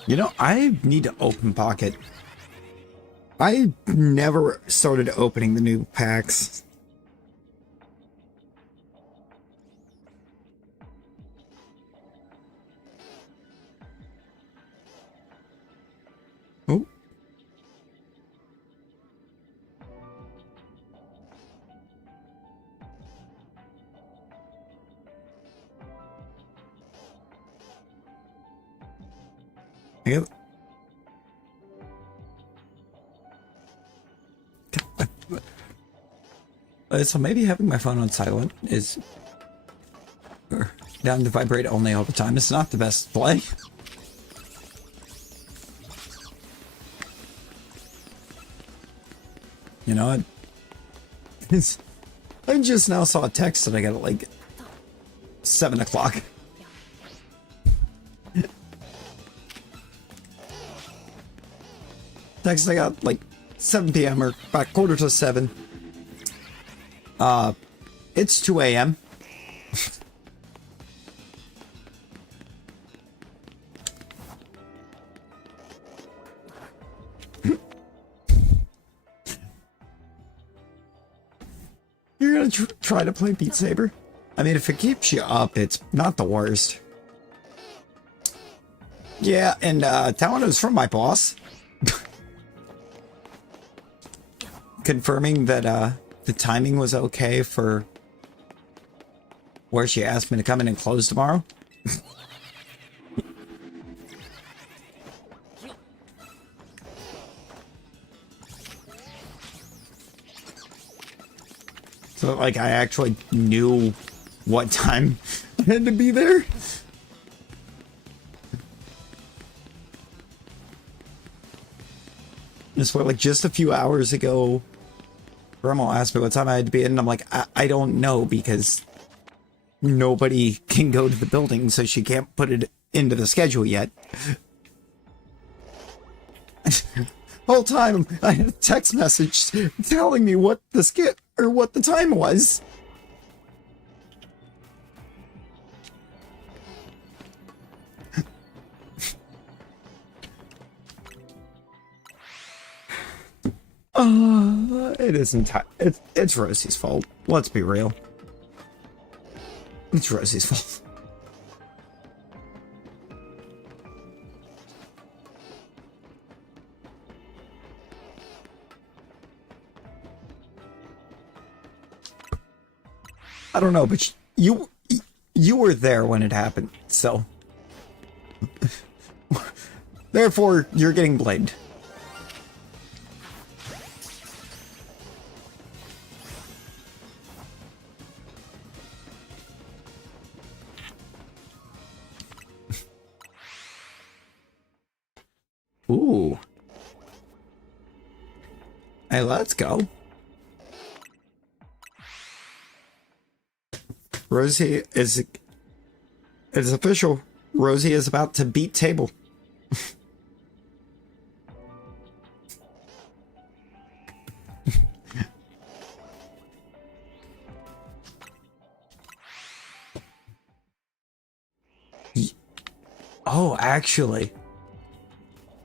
You know, I need to open Pocket. I never started opening the new packs. Oh. Yep. So maybe having my phone on silent is or down to vibrate only all the time. It's not the best play. You know, I just now saw a text that I got at like 7 o'clock. Text I got like 7 p.m. or about 6:45. It's 2 a.m. You're gonna try to play Beat Saber? I mean, if it keeps you up, it's not the worst. Yeah, and telling it was from my boss. Confirming that the timing was okay for where she asked me to come in and close tomorrow. So, like, I actually knew what time I had to be there. Just like just a few hours ago, Grandma asked me what time I had to be in, and I'm like, I don't know, because nobody can go to the building, so she can't put it into the schedule yet. Whole time I had a text message telling me what the what the time was. It isn't. It's Rosie's fault. Let's be real. It's Rosie's fault. I don't know, but you were there when it happened, so therefore you're getting blamed. Ooh. Hey, let's go. Rosie is... It's official. Rosie is about to beat table. Oh, actually.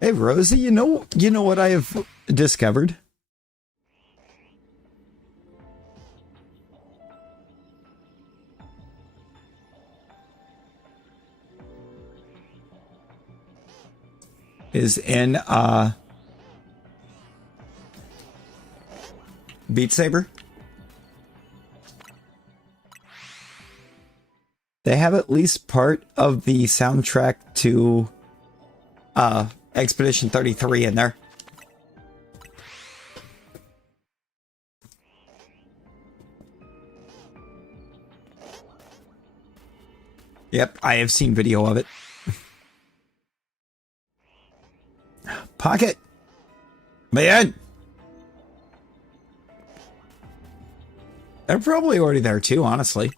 Hey, Rosie, you know what I have discovered? Is in Beat Saber. They have at least part of the soundtrack to Expedition 33 in there. Yep, I have seen video of it. Pocket! Man! They're probably already there too, honestly.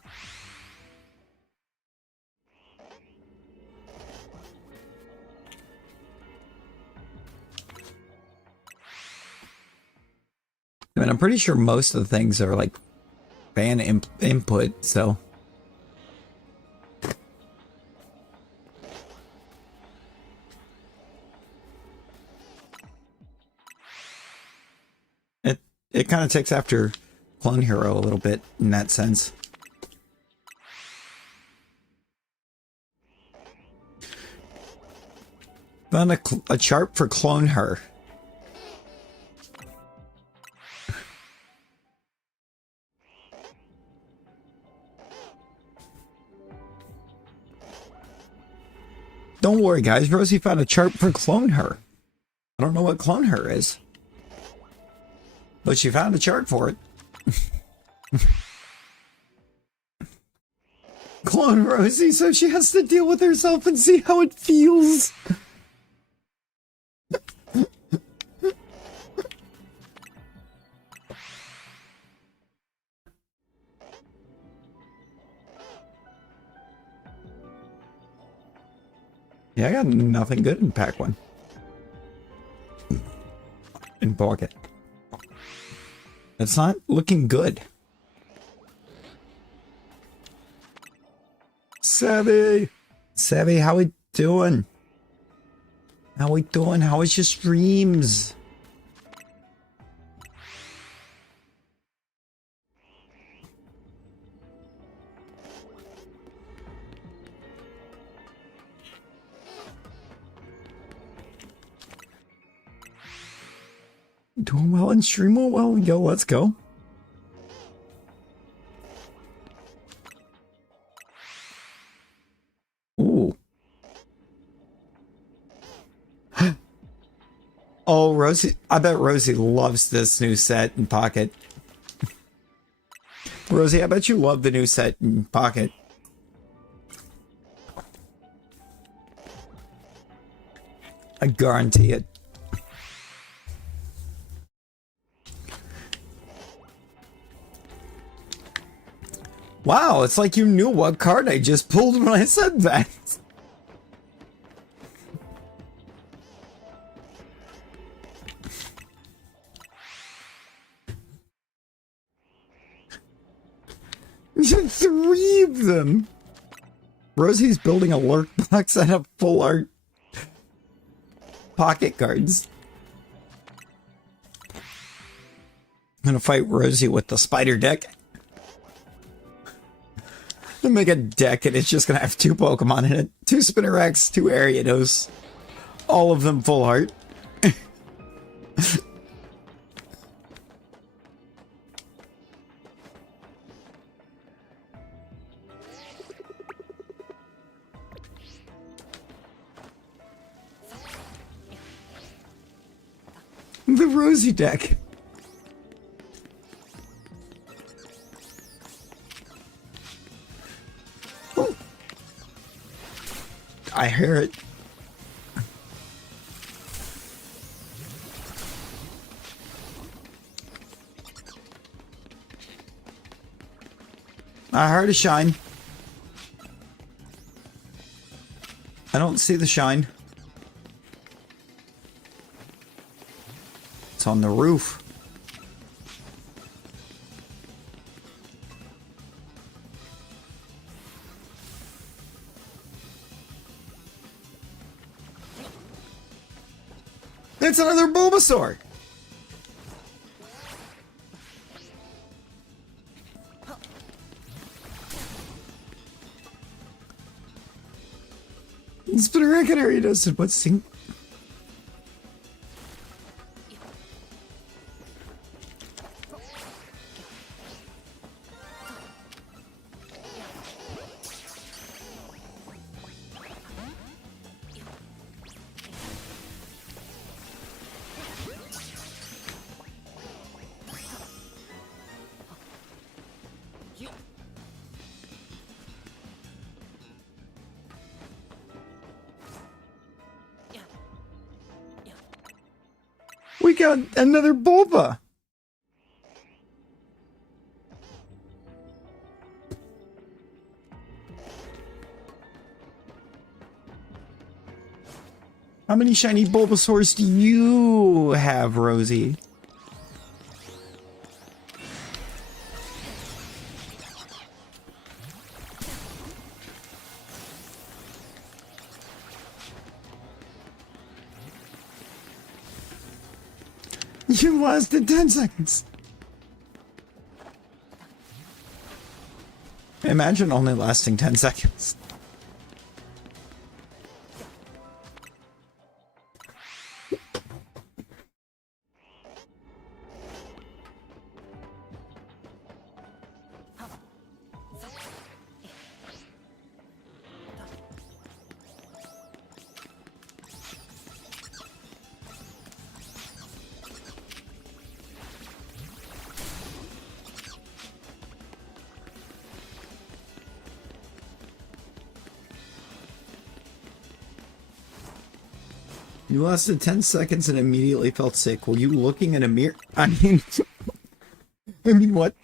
I mean, I'm pretty sure most of the things are like fan input, so. It kind of takes after Clone Hero a little bit in that sense. Found a chart for Clone Her. Don't worry, guys. Rosie found a chart for Clone Her. I don't know what Clone Her is, but she found a chart for it. Clone Rosie, so she has to deal with herself and see how it feels. Yeah, I got nothing good in pack one. In pocket. It's not looking good. Savvy! Savvy, how we doing? How we doing? How is your streams? Doing well in stream? Well, yo, let's go. Ooh. Oh, Rosie. I bet Rosie loves this new set in Pocket. Rosie, I bet you love the new set in Pocket. I guarantee it. Wow, it's like you knew what card I just pulled when I said that. Three of them. Rosie's building a lurk box out of full art pocket cards. I'm gonna fight Rosie with the spider deck. And make a deck and it's just gonna have 2 Pokemon in it. 2 Spinnerax, 2 Ariados. All of them full art. The Rosie deck. Ooh. I hear it. I heard a shine. I don't see the shine. It's on the roof. It's another Bulbasaur! Spinarack area does it. What's sing? We got another Bulba. How many shiny Bulbasaurs do you have, Rosie? You lost in 10 seconds. Imagine only lasting 10 seconds. You lasted 10 seconds and immediately felt sick. Were you looking in a mirror? I mean, what?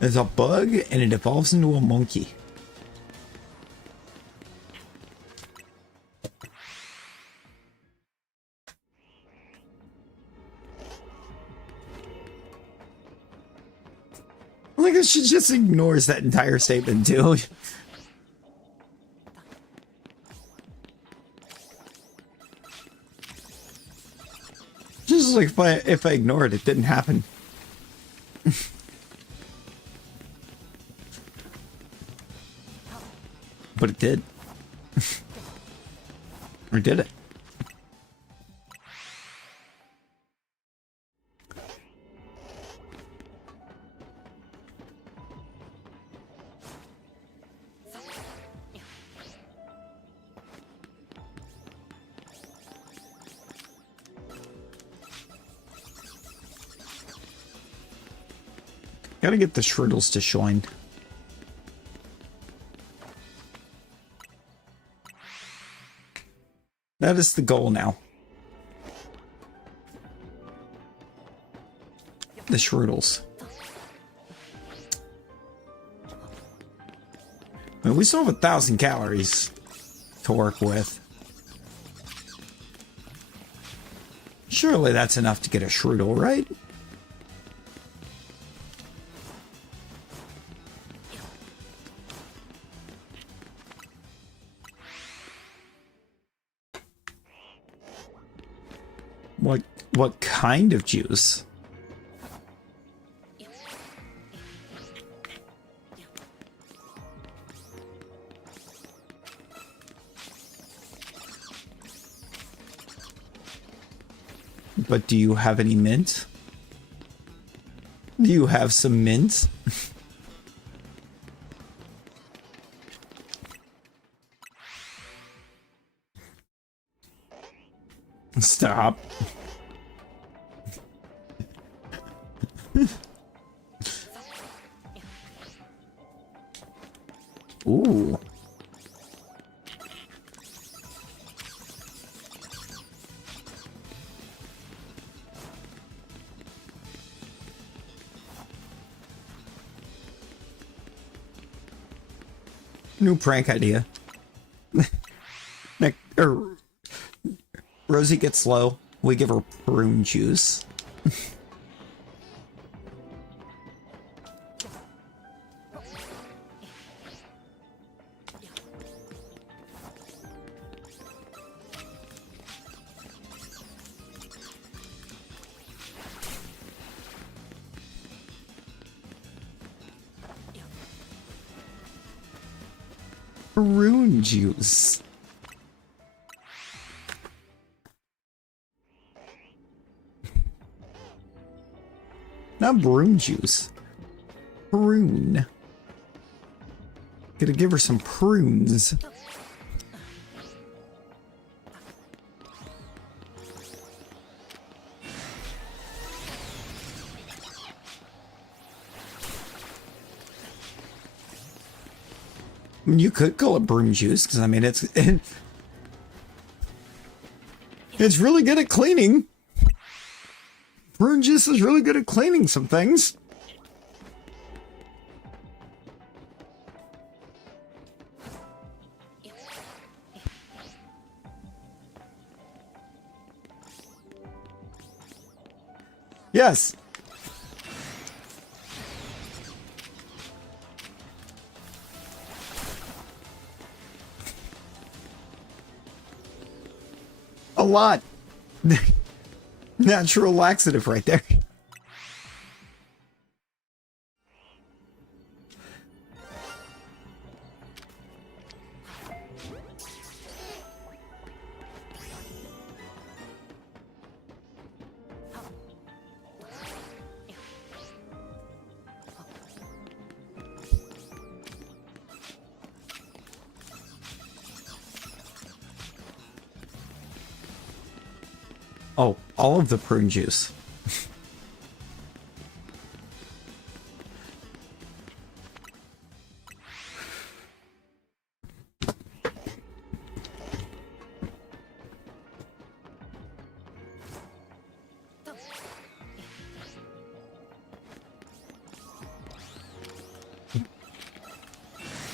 There's a bug and it evolves into a monkey. Like, she just ignores that entire statement, dude. Just like if I ignore it, it didn't happen. But it did. Or did it? Gotta get the Shriddles to shine. That is the goal now. The Shriddles. I mean, we still have 1,000 calories to work with. Surely that's enough to get a Shriddle, right? What kind of juice? But do you have any mint? Do you have some mint? Stop. Ooh. New prank idea. Rosie gets low. We give her prune juice. Prune juice. Not broom juice. Prune. Gonna give her some prunes. I mean, you could call it broom juice, because I mean, it's really good at cleaning. Prune juice is really good at cleaning some things. Yes. A lot. Natural laxative right there. Oh, all of the prune juice.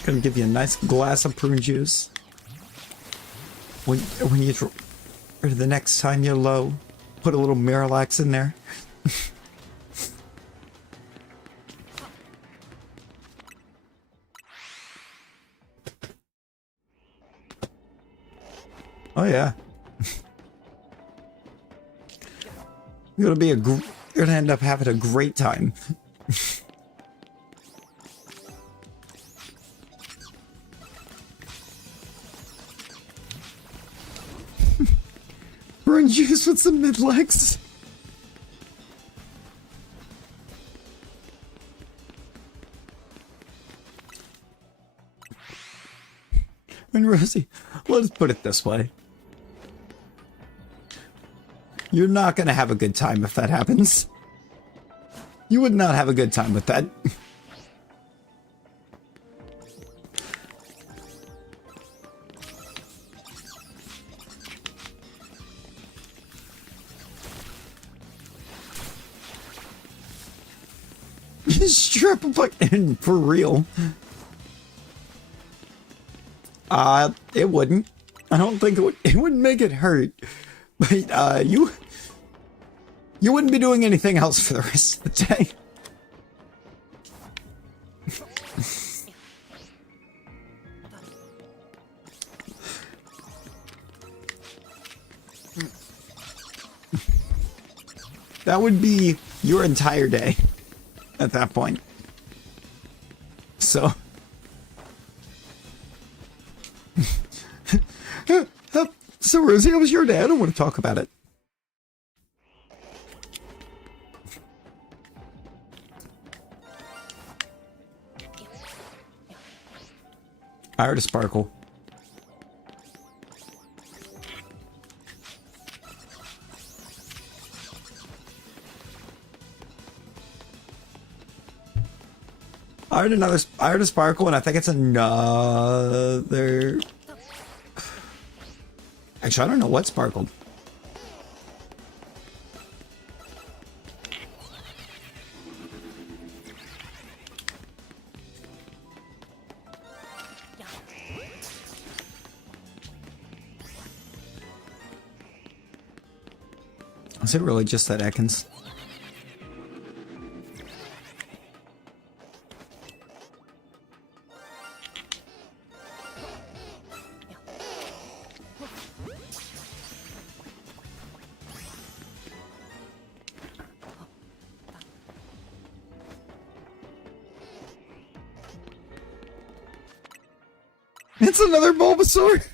Gonna give you a nice glass of prune juice. When you or the next time you're low, put a little Miralax in there. Oh yeah. You're gonna end up having a great time. Prune juice with some mid-legs. And Rosie, let's put it this way. You're not gonna have a good time if that happens. You would not have a good time with that. Strip and for real. It wouldn't. I don't think it wouldn't make it hurt. But you wouldn't be doing anything else for the rest of the day. That would be your entire day at that point. So so Rosie, how was your day? I don't want to talk about it. I heard a sparkle. I heard a sparkle, and I think it's another. Actually, I don't know what sparkled. Is it really just that Ekans? It's another Bulbasaur!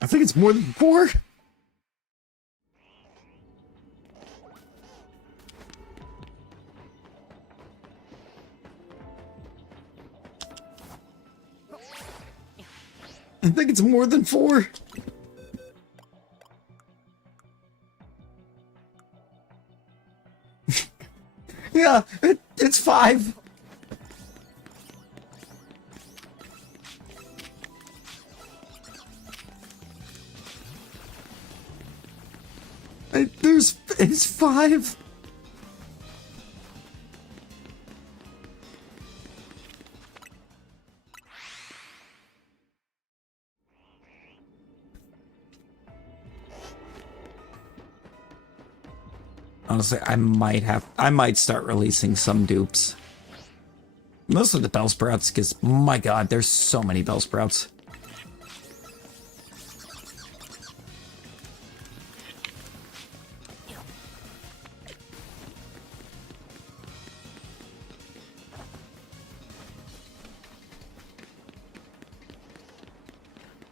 I think it's more than 4. I think it's more than 4. Yeah, it's 5. It's 5. Honestly, I might start releasing some dupes. Most of the Bellsprouts, because my god, there's so many Bellsprouts.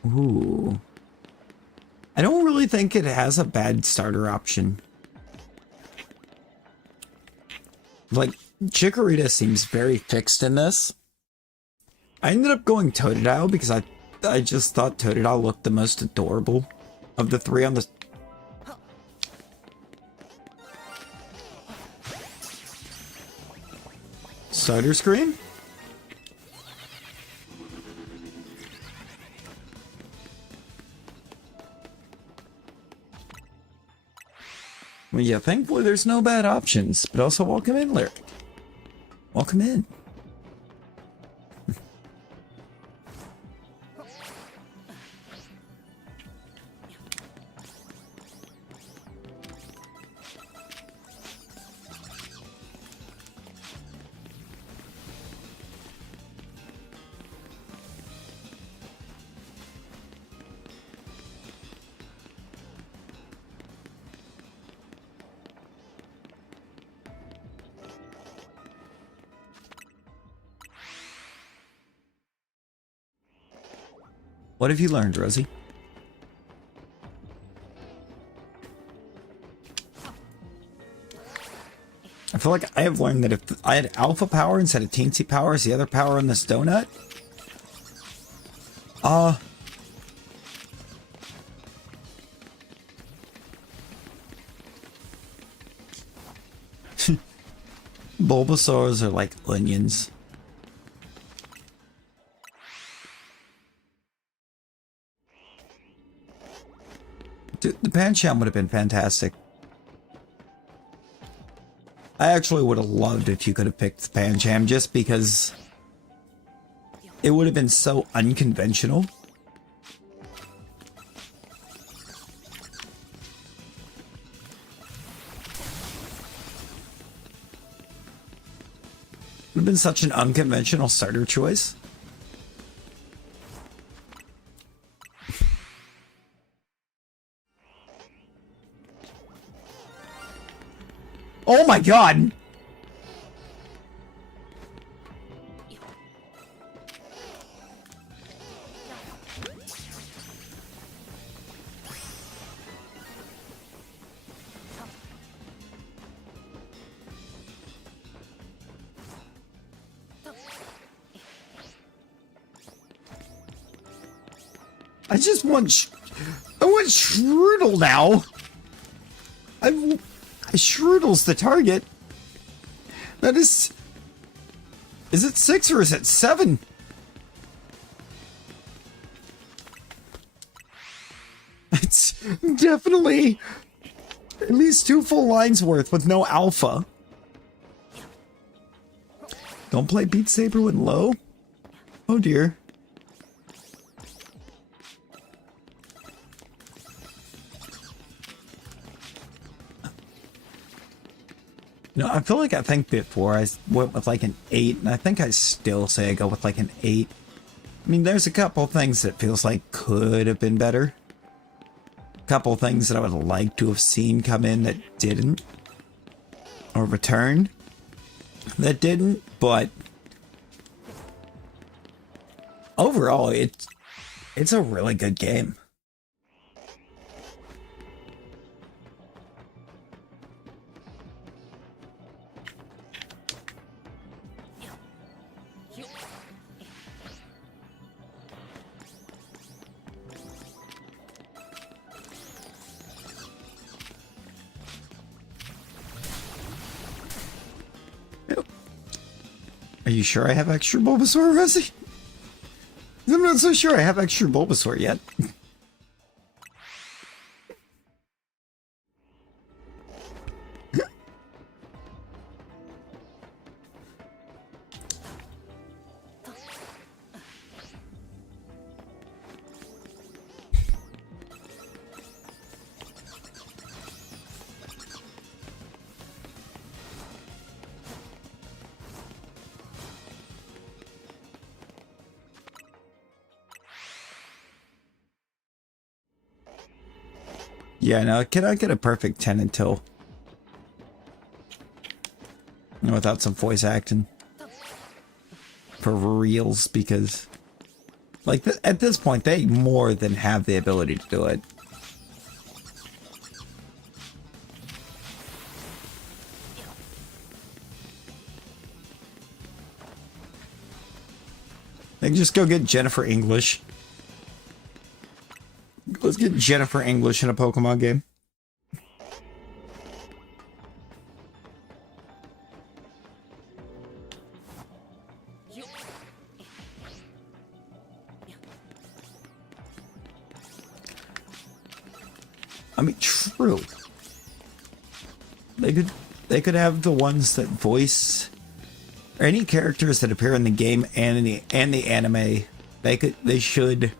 Ooh. I don't really think it has a bad starter option. Like, Chikorita seems very fixed in this. I ended up going Totodile because I just thought Totodile looked the most adorable of the 3 on the... starter screen? Well, yeah, thankfully there's no bad options, but also welcome in, Lyric. Welcome in. What have you learned, Rosie? I feel like I have learned that if I had alpha power instead of teensy power as the other power on this donut, Bulbasaurs are like onions. Dude, the Pancham would have been fantastic. I actually would have loved if you could have picked the Pancham just because it would have been so unconventional. It would have been such an unconventional starter choice. Oh my god! I want Strudel now. Strudel's the target. That is... Is it 6 or is it 7? It's definitely at least 2 full lines worth with no alpha. Don't play Beat Saber with low? Oh dear. No, I feel like I think before I went with like an 8, and I think I still say I go with like an 8. I mean, there's a couple things that feels like could have been better. A couple things that I would like to have seen come in that didn't. Or return that didn't, but overall, it's a really good game. Are you sure I have extra Bulbasaur, Resi? I'm not so sure I have extra Bulbasaur yet. Yeah, no, I cannot get a perfect 10 until... without some voice acting. For reals, because... like, at this point, they more than have the ability to do it. They can just go get Jennifer English. Let's get Jennifer English in a Pokemon game. I mean, true. They could have the ones that voice or any characters that appear in the game and in the anime. They should.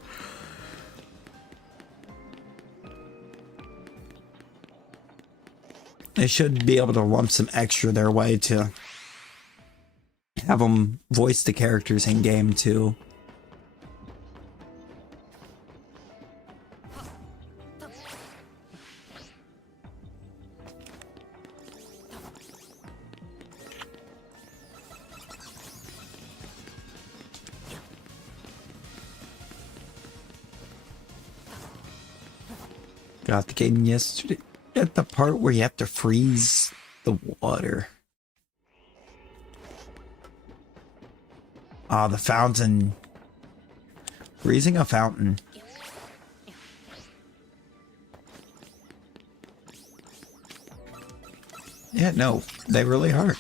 They should be able to lump some extra their way to have them voice the characters in game too. Got the game yesterday. At the part where you have to freeze the water. Ah, the fountain. Freezing a fountain. Yeah, no, they really are.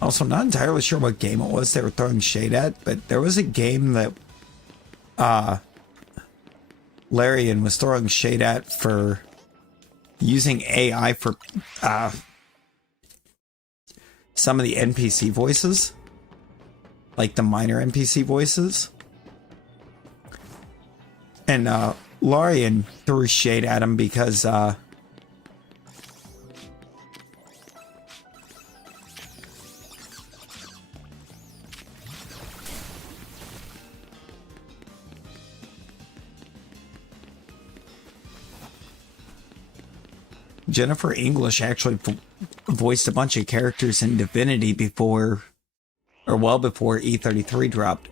Also, I'm not entirely sure what game it was they were throwing shade at, but there was a game that Larian was throwing shade at for using AI for some of the NPC voices, like the minor NPC voices. And Larian threw shade at him because Jennifer English actually voiced a bunch of characters in Divinity before, or well before E33 dropped.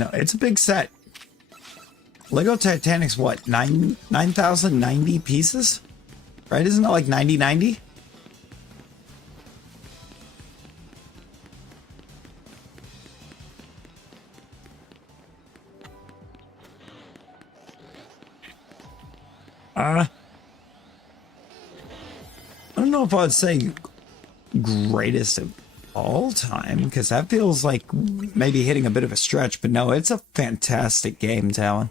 No, it's a big set. Lego Titanic's what, 9,090 pieces? Right? Isn't it like 9090? I don't know if I'd say greatest of all time, because that feels like maybe hitting a bit of a stretch, but no, it's a fantastic game, Talon.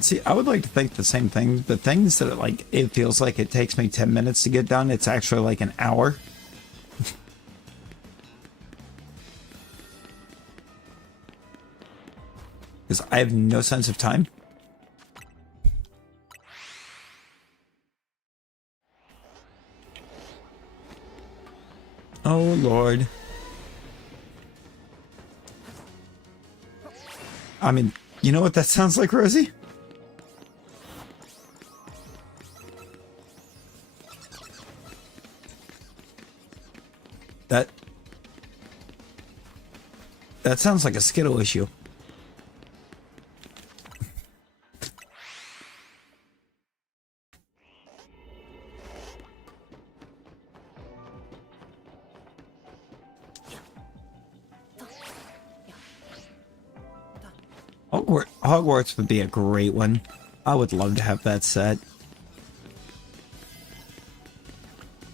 See, I would like to think the same thing. The things that like it feels like it takes me 10 minutes to get done, it's actually like an hour. Because I have no sense of time. Oh, Lord. I mean, you know what that sounds like, Rosie? That sounds like a Skittle issue. Hogwarts would be a great one. I would love to have that set.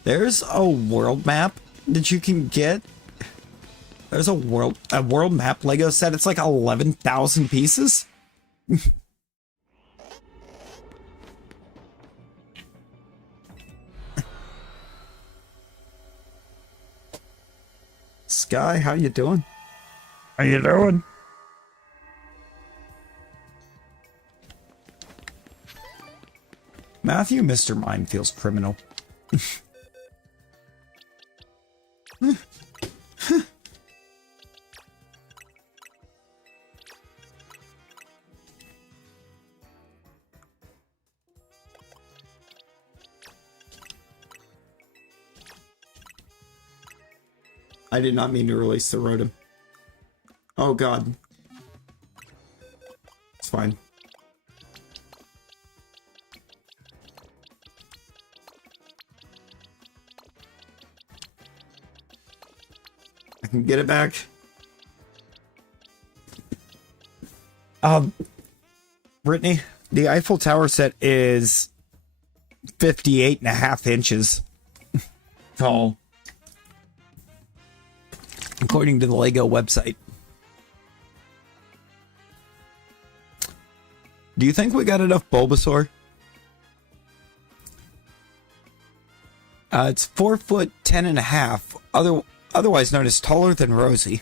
There's a world map that you can get. There's a world map Lego set. It's like 11,000 pieces. Sky, how you doing? How you doing? Matthew, Mr. Mime feels criminal. I did not mean to release the Rotom. Oh god. It's fine. I can get it back. Brittany, the Eiffel Tower set is 58.5 inches tall, according to the Lego website. Do you think we got enough Bulbasaur? It's 4'10.5", otherwise known as taller than Rosie.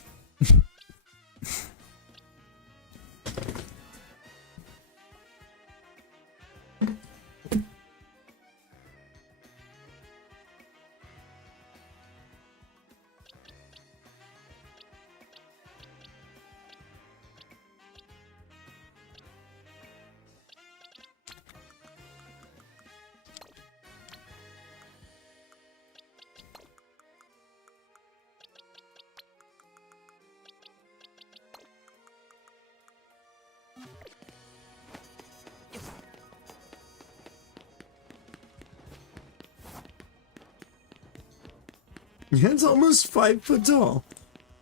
It's almost 5 foot tall.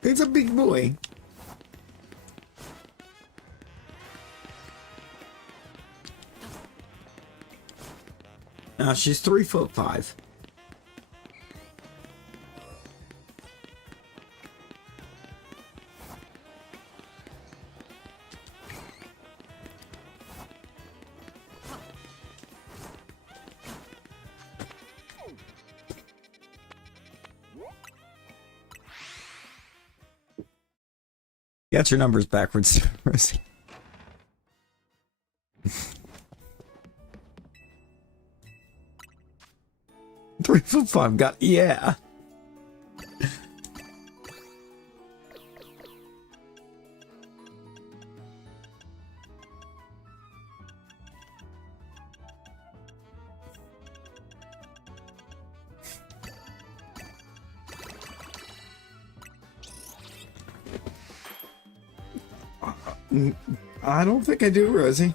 It's a big boy. Now she's 3'5". Got your numbers backwards. 3'5". Got, yeah. I don't think I do, Rosie.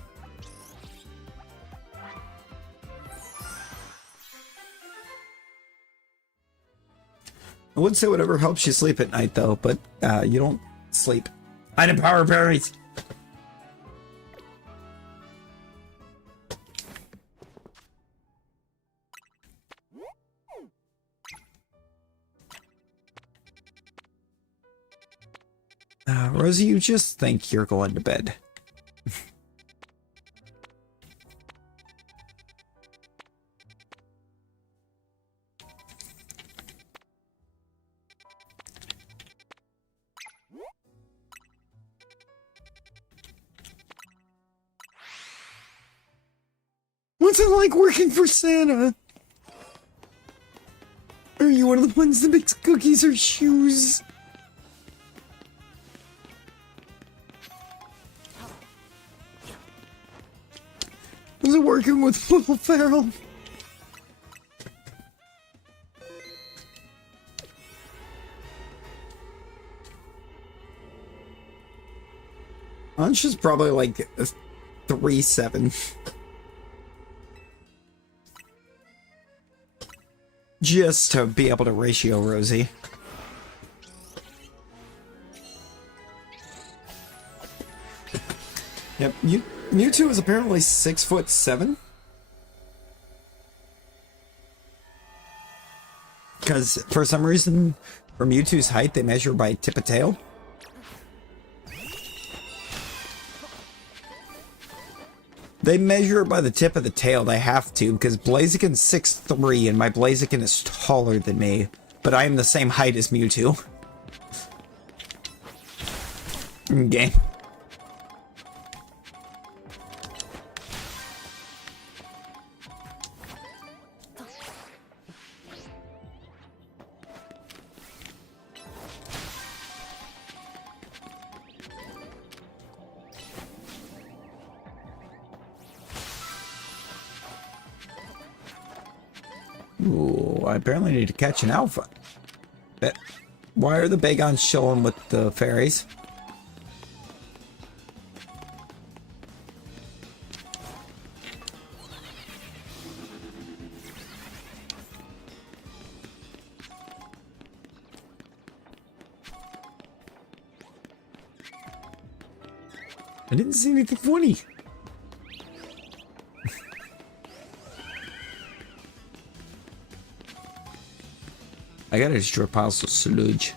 I would say whatever helps you sleep at night, though, but you don't sleep. Item power berries! Rosie, you just think you're going to bed. What's it like working for Santa? Are you one of the ones that makes cookies or shoes? Was it working with Little Farrell? Lunch is probably like a 3-7. Just to be able to ratio Rosie. Yep, Mewtwo is apparently 6'7". Because for some reason, for Mewtwo's height, they measure by tip of tail. They measure it by the tip of the tail, they have to, because Blaziken's 6'3", and my Blaziken is taller than me, but I am the same height as Mewtwo. Okay. Ooh, I apparently need to catch an alpha. Why are the Bagons chilling with the fairies? I didn't see anything funny. I gotta destroy piles of sludge.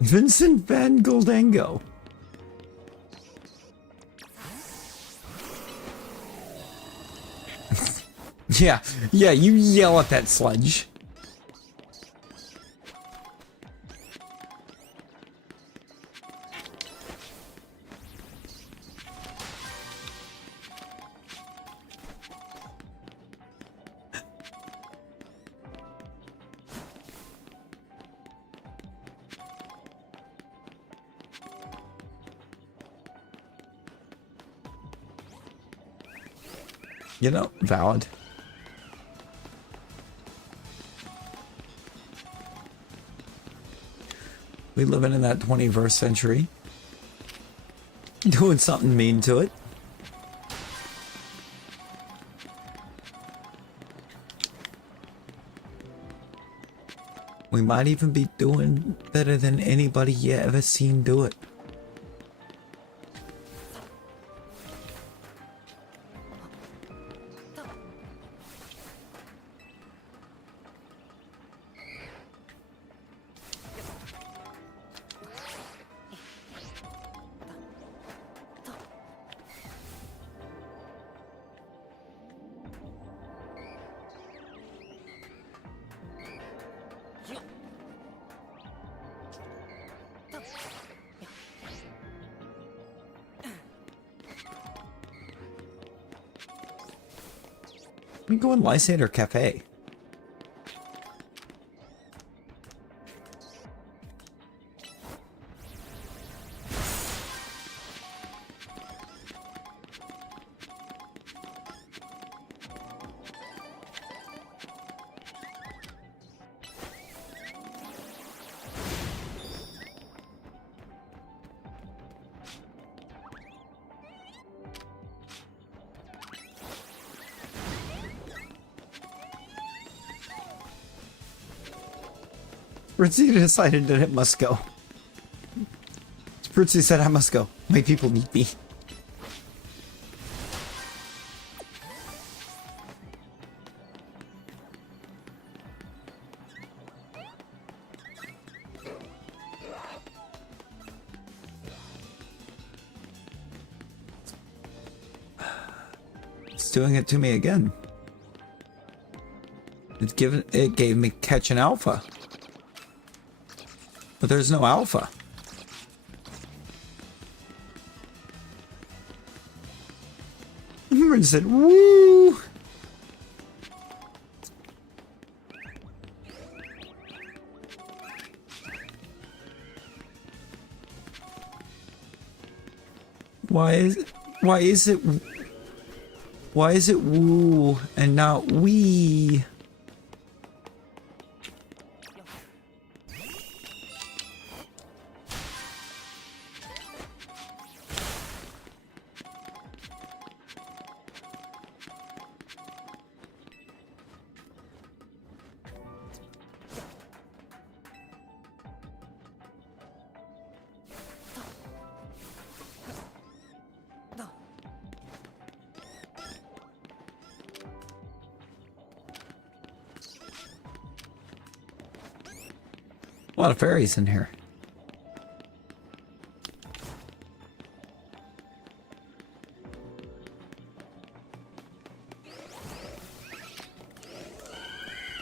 Vincent Van Goldango. Yeah, you yell at that sludge. You know, valid. We living in that 21st century. Doing something mean to it. We might even be doing better than anybody you ever seen do it. We go in Lysander Cafe. Ritzy decided that it must go. Ritzy said, I must go. My people need me. It's doing it to me again. It gave me catch an alpha. But there's no alpha. Remember it said, woo! Why is it woo and not wee? A lot of fairies in here.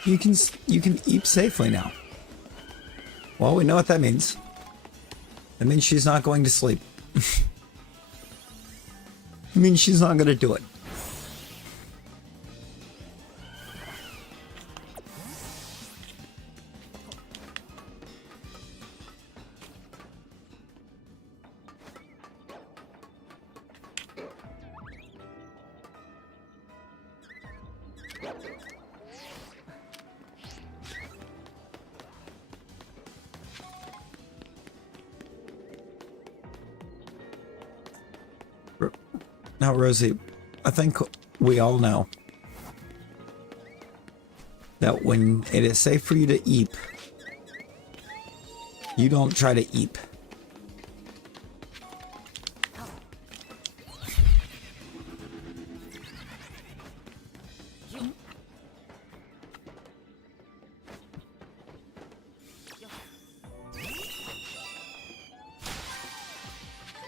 You can eat safely now. Well, we know what that means. That means she's not going to sleep. It means she's not going to do it. Now, Rosie, I think we all know that when it is safe for you to eep, you don't try to eep.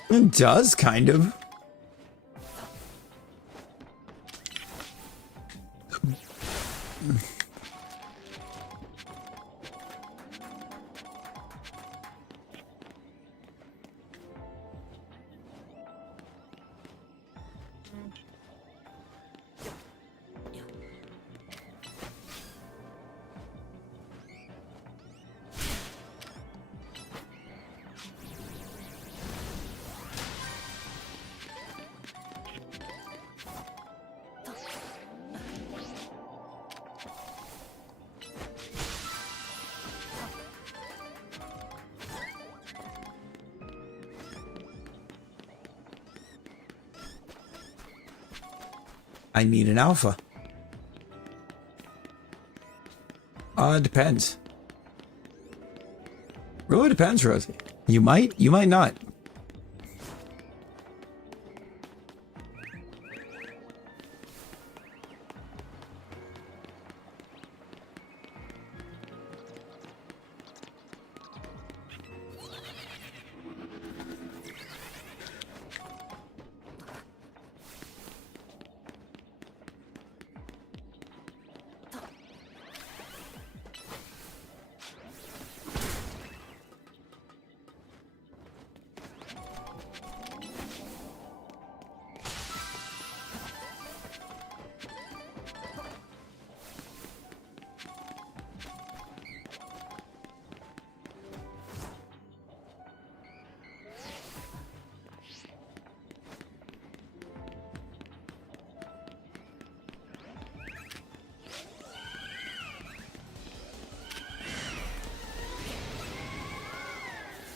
It does, kind of. I need an alpha. It depends. Really depends, Rosie. You might not.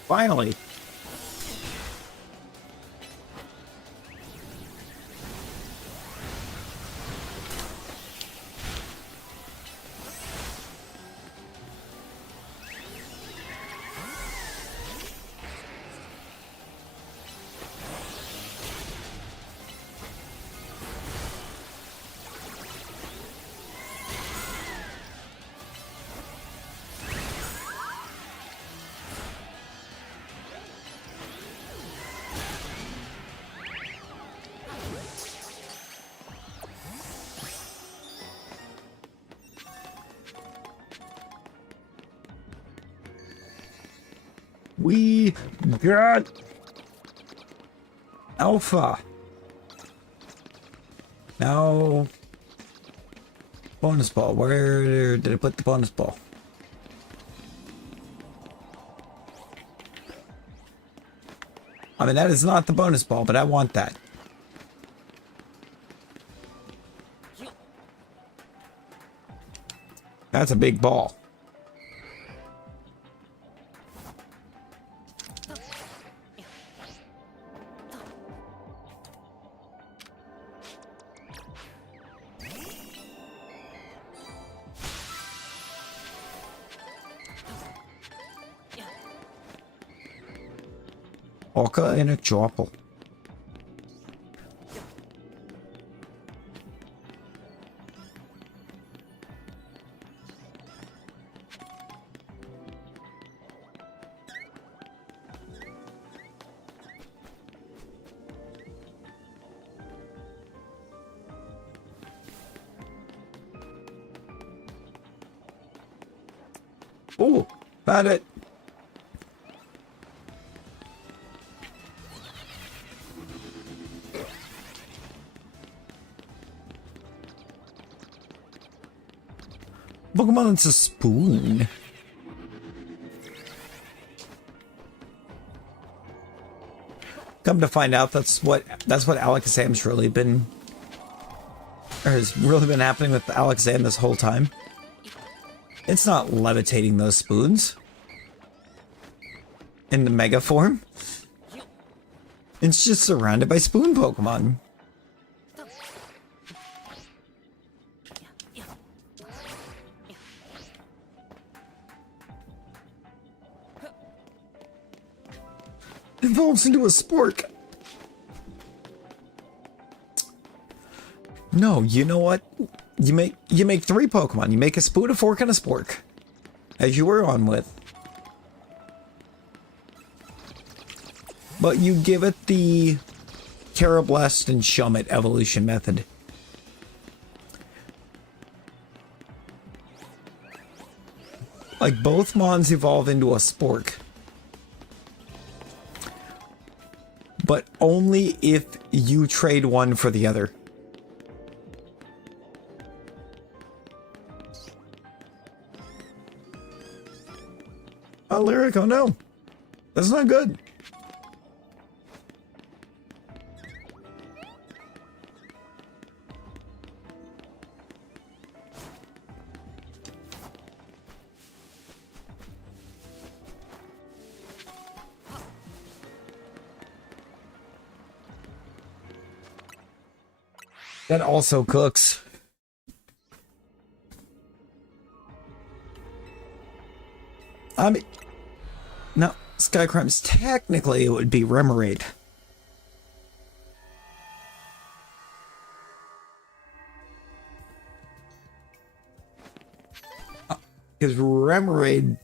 Finally. God. Alpha. Now, bonus ball. Where did I put the bonus ball? I mean, that is not the bonus ball, but I want that. That's a big ball. Orca and a Jorpal. Oh, found it. Pokemon's a spoon. Come to find out, that's what Alakazam's really been, or has really been happening with Alakazam this whole time. It's not levitating those spoons in the Mega form. It's just surrounded by spoon Pokemon. Evolves into a spork. No, you know what? You make 3 Pokemon. You make a spoon, a fork, and a spork. As you were on with. But you give it the Carablast and Shelmet evolution method. Like, both Mons evolve into a spork. But only if you trade one for the other. Oh, Lyric, oh no. That's not good. That also cooks. I mean, no, Skycrimes, technically it would be Remoraid. Because Remoraid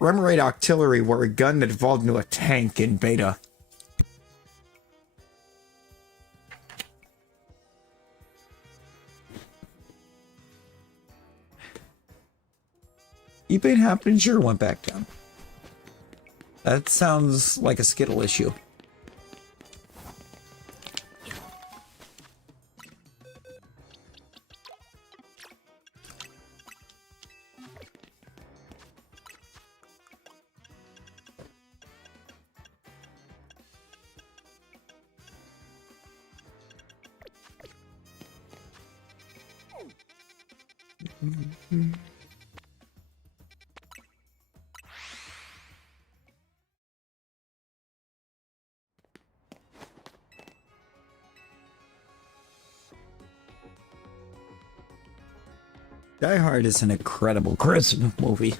Octillery were a gun that evolved into a tank in beta. Ebane happened, sure went back down. That sounds like a Skittle issue. Die Hard is an incredible Christmas movie.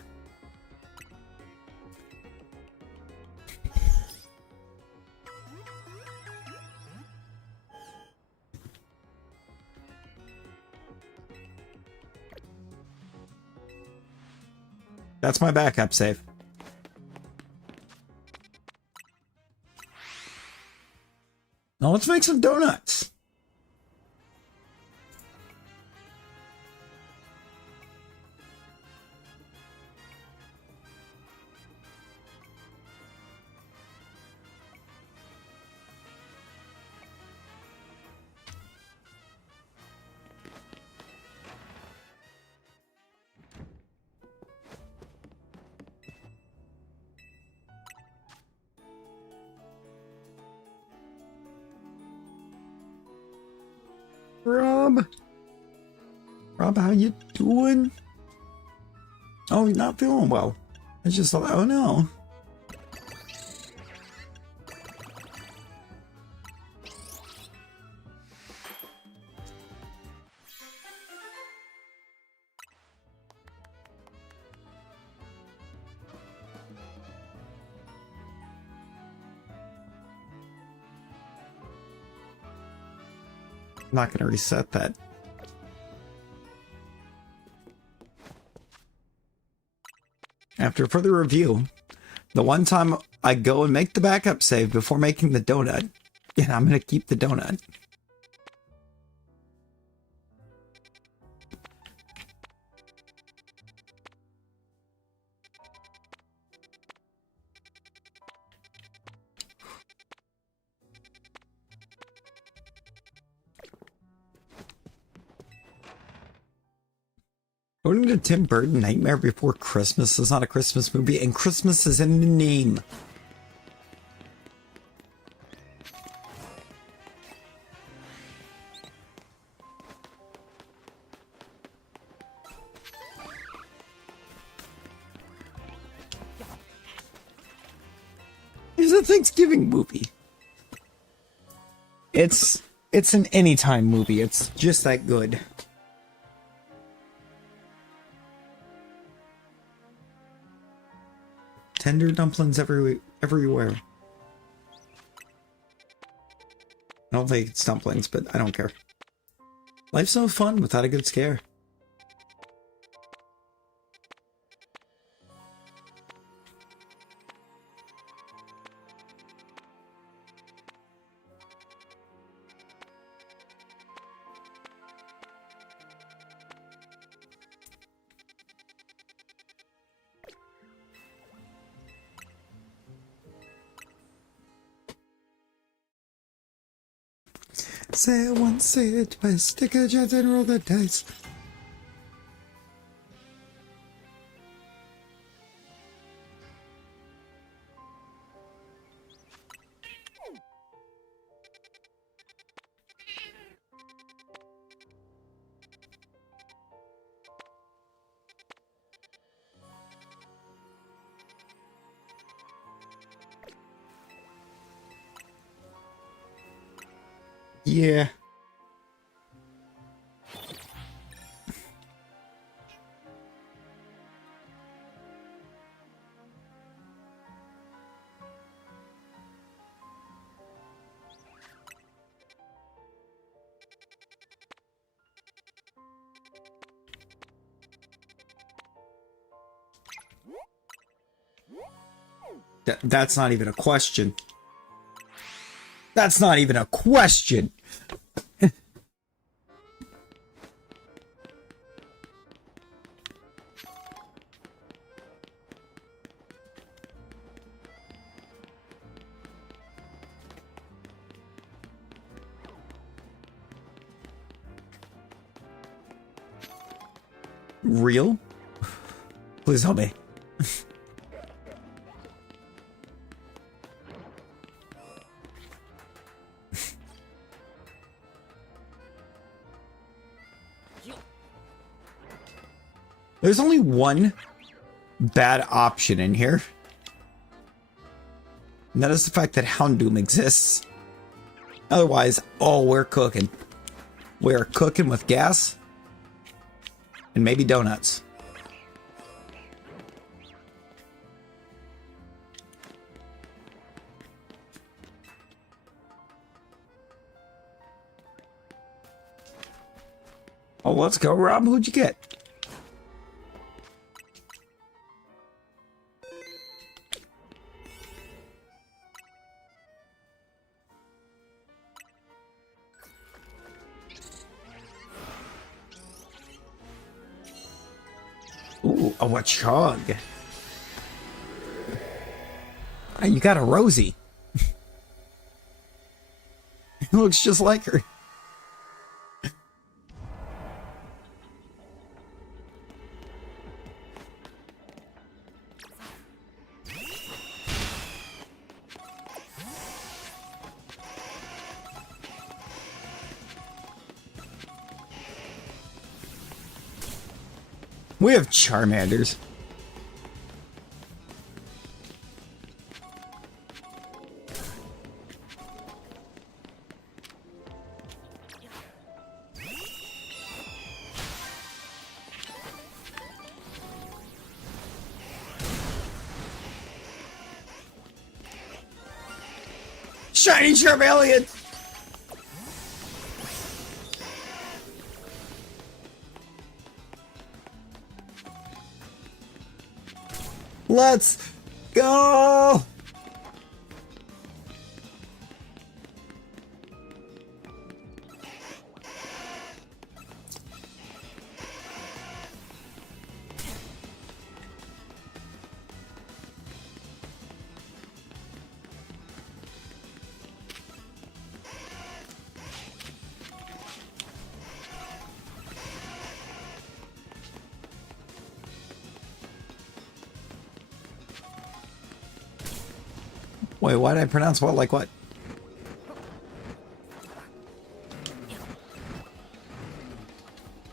That's my backup save. Now let's make some donuts. Rob. Rob, how you doing? Oh, you're not feeling well. I just thought, oh no. I'm not going to reset that. After further review, the one time I go and make the backup save before making the donut, and I'm going to keep the donut. According to Tim Burton, Nightmare Before Christmas is not a Christmas movie, and Christmas is in the name. It's a Thanksgiving movie. It's an anytime movie. It's just that good. Tender dumplings everywhere. I don't think it's dumplings, but I don't care. Life's no fun without a good scare. Say it once, say it twice, stick a chance and roll the dice. Yeah. That's not even a question. That's not even a question. Real? Please help me. There's only one bad option in here. And that is the fact that Houndoom exists. Otherwise, oh, we're cooking. We're cooking with gas. And maybe donuts. Oh, let's go, Rob. Who'd you get? Ooh, oh, a chug. Hey, you got a Rosie. It looks just like her. We have Charmanders. Shiny Charmeleon! Let's go! Wait, why did I pronounce what like what?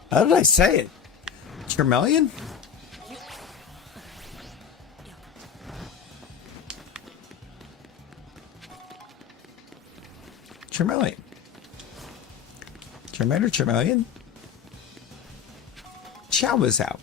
How did I say it? Charmeleon? Charmeleon. Charmander, Charmeleon? Shalpha's out.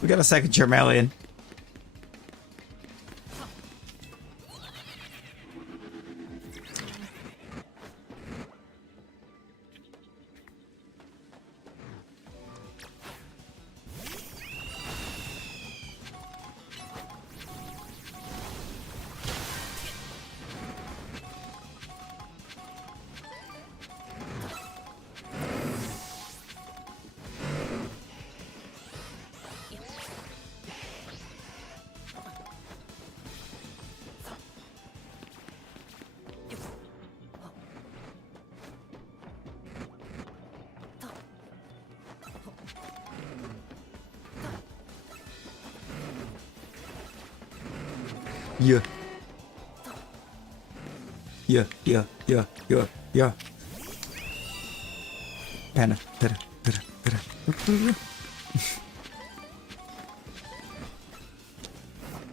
We got a second Charmeleon. Yeah. Yeah, yeah, yeah, yeah, yeah. Panda, panda, panda, panda.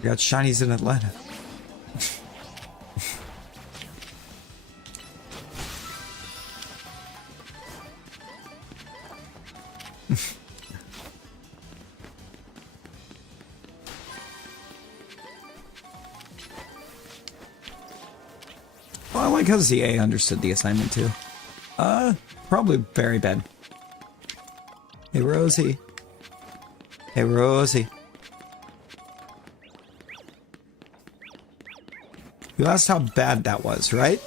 Got shinies in Atlanta. Well, I like how ZA understood the assignment too. Probably very bad. Hey, Rosie. Hey, Rosie. You asked how bad that was, right?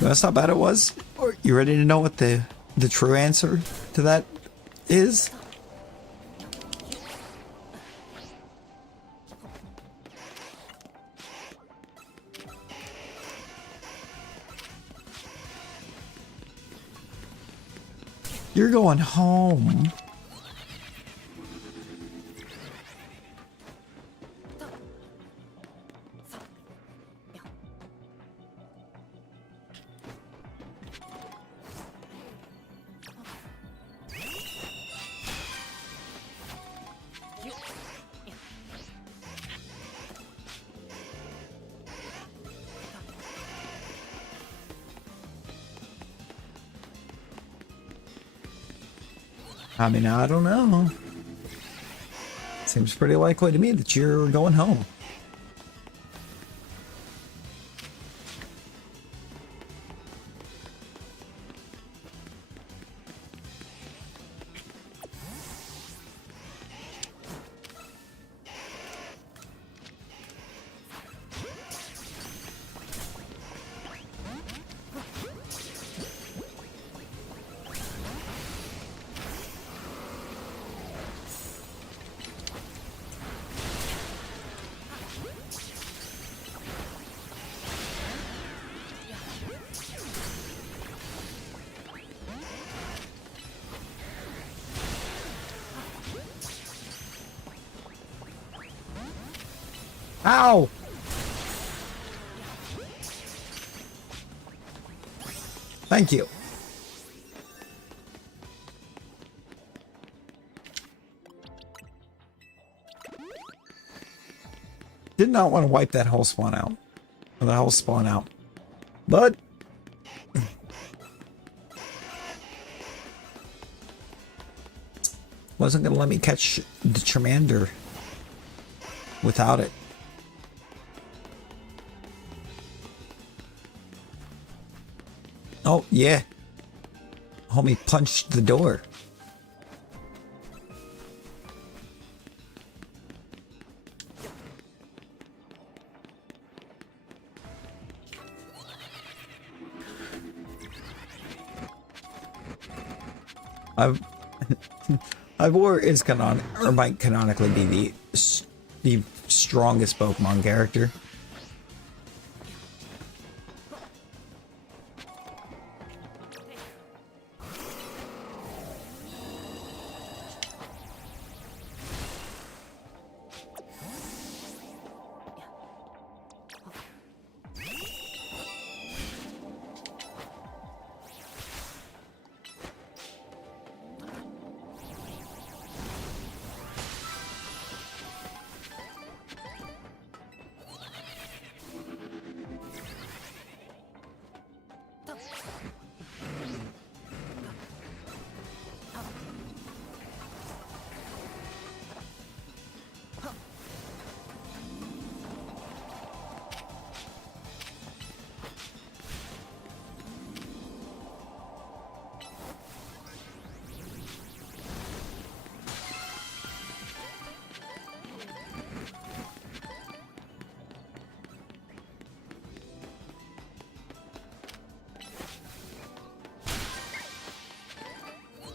You asked how bad it was? Or you ready to know what the true answer to that is? You're going home. I mean, I don't know. Seems pretty likely to me that you're going home. Ow! Thank you. Did not want to wipe that whole spawn out. Or the whole spawn out. But wasn't gonna let me catch the Charmander without it. Oh, yeah. Homie punched the door. Ivor is or might canonically be the strongest Pokemon character.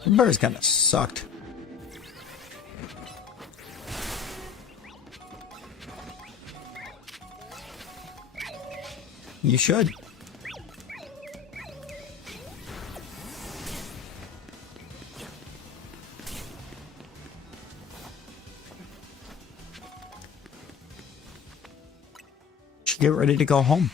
The bird's kind of sucked. You should. Should get ready to go home.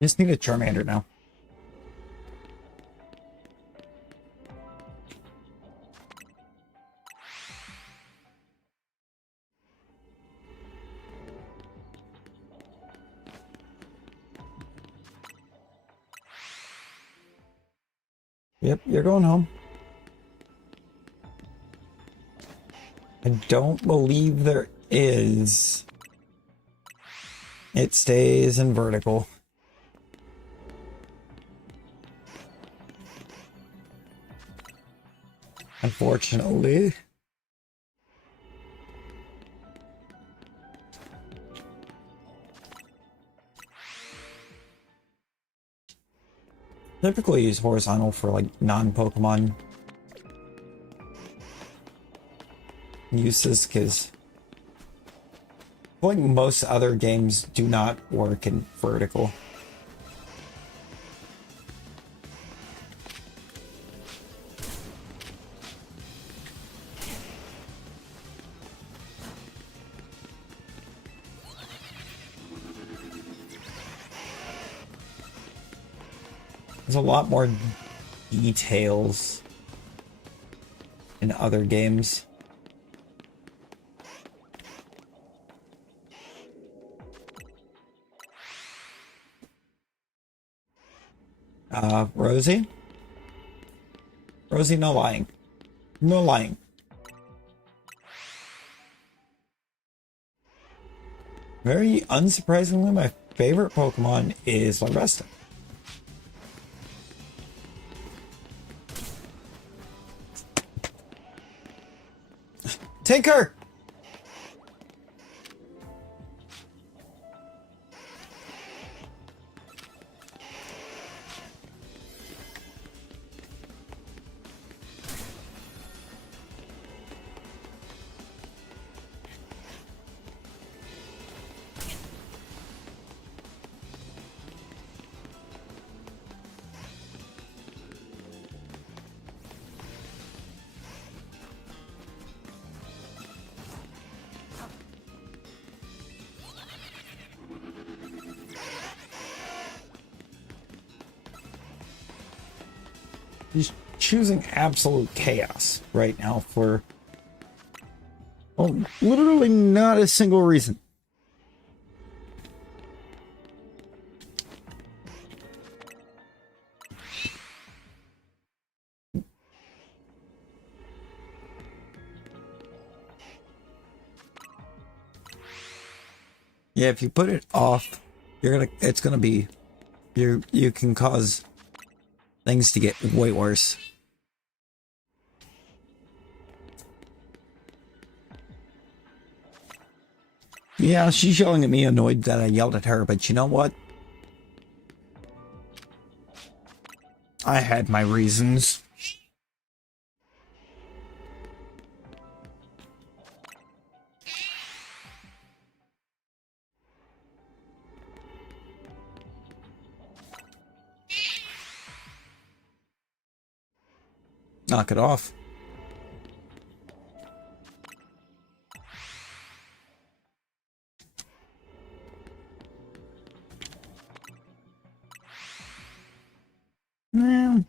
Just need a Charmander now. Yep, you're going home. I don't believe there is. It stays in vertical. Unfortunately. Typically use horizontal for like non-Pokemon uses because I think most other games do not work in vertical. There's a lot more details in other games. Rosie? Rosie, no lying. No lying. Very unsurprisingly, my favorite Pokemon is Larvesta. Take her! He's choosing absolute chaos right now for, well, literally not a single reason. Yeah, if you put it off, it's gonna be, you can cause things to get way worse. Yeah, she's yelling at me, annoyed that I yelled at her, but you know what? I had my reasons. Knock it off. No.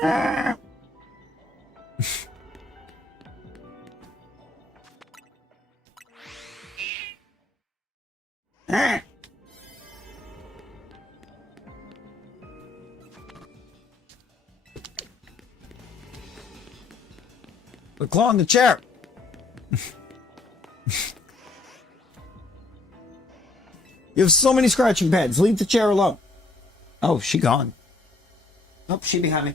Ah. Ah. The claw in the chair. You have so many scratching pads. Leave the chair alone. Oh, she gone. Oh, she behind me.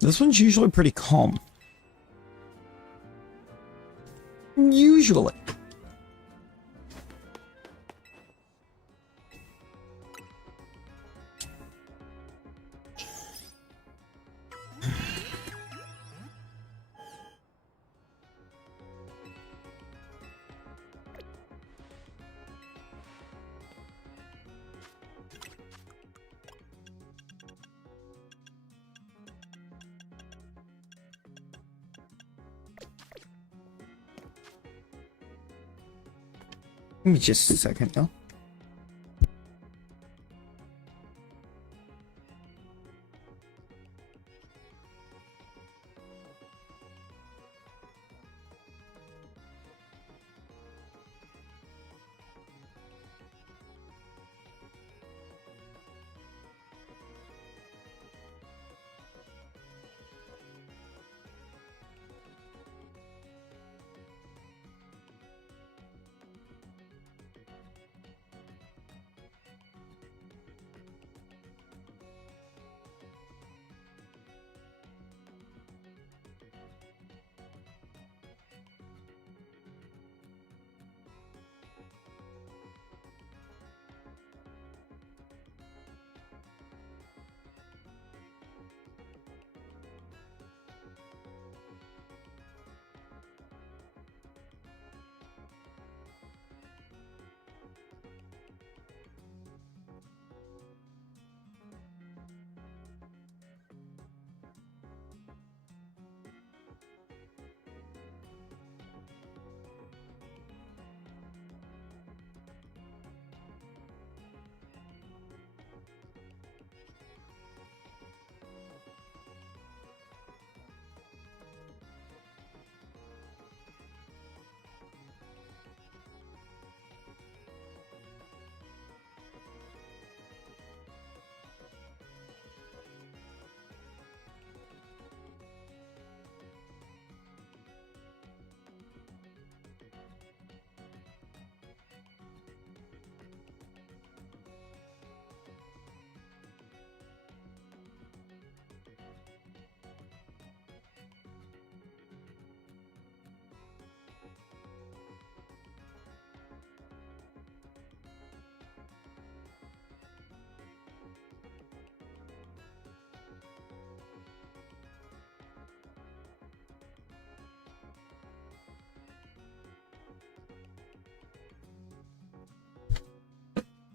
This one's usually pretty calm. Usually. Give me just a second, though.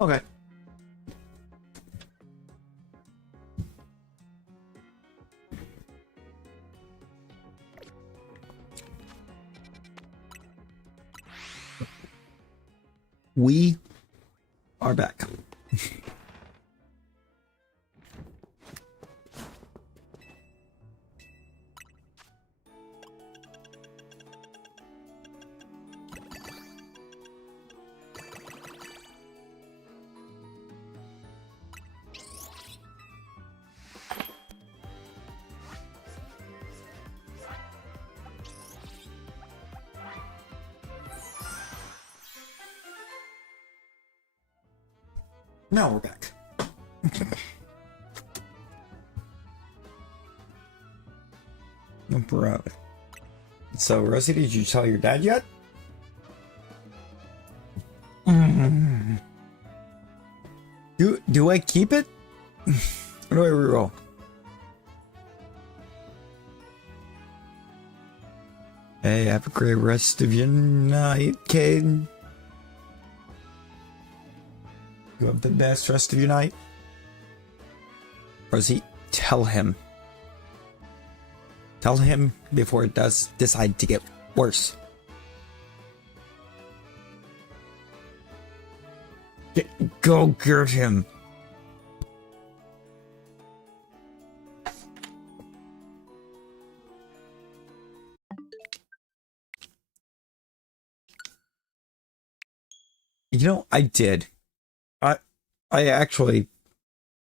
Okay. We are back. Now we're back. Bro. So, Rosie, did you tell your dad yet? Do I keep it? Or do I reroll? Hey, have a great rest of your night, kid. You have the best rest of your night. Rosie, tell him. Tell him before it does decide to get worse. Go get him. You know, I did. I actually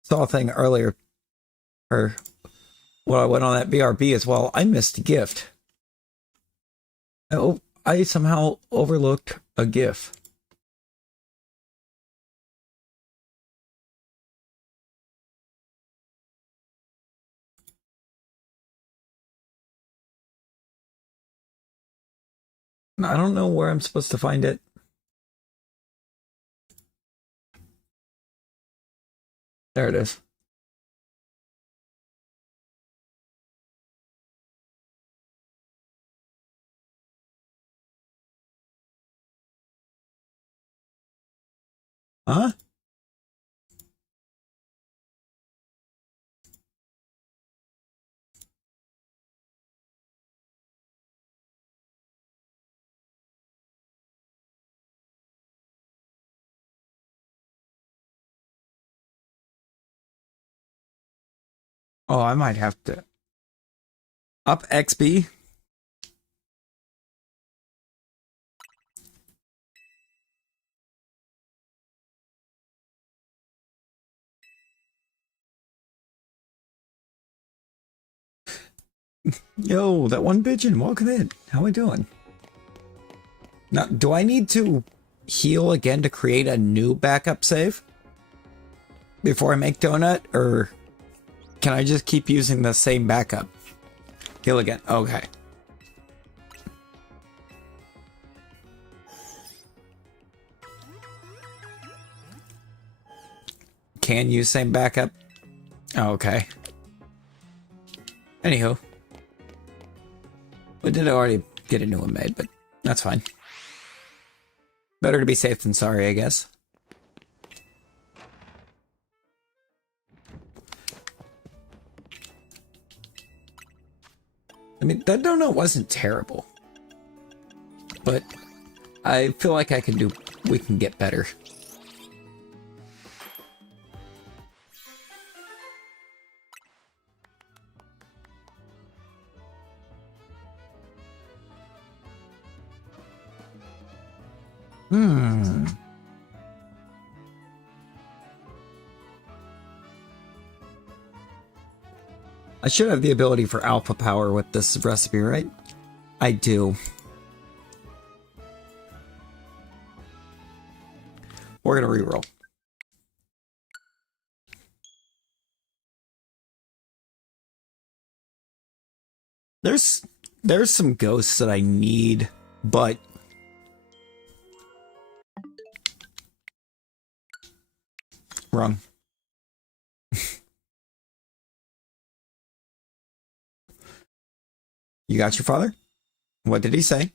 saw a thing earlier, or when I went on that BRB as well. I missed a gift. Oh, I somehow overlooked a GIF. I don't know where I'm supposed to find it. There it is. Huh? Oh, I might have to up XP. Yo, that one pigeon, welcome in. How we doing? Now, do I need to heal again to create a new backup save before I make donut, or can I just keep using the same backup? Heal again. Okay. Can use same backup? Oh, okay. Anywho. We did already get a new one made, but that's fine. Better to be safe than sorry, I guess. I mean, that donut wasn't terrible. But I feel like we can get better. I should have the ability for alpha power with this recipe, right? I do. We're gonna reroll. There's some ghosts that I need, but wrong. You got your father? What did he say?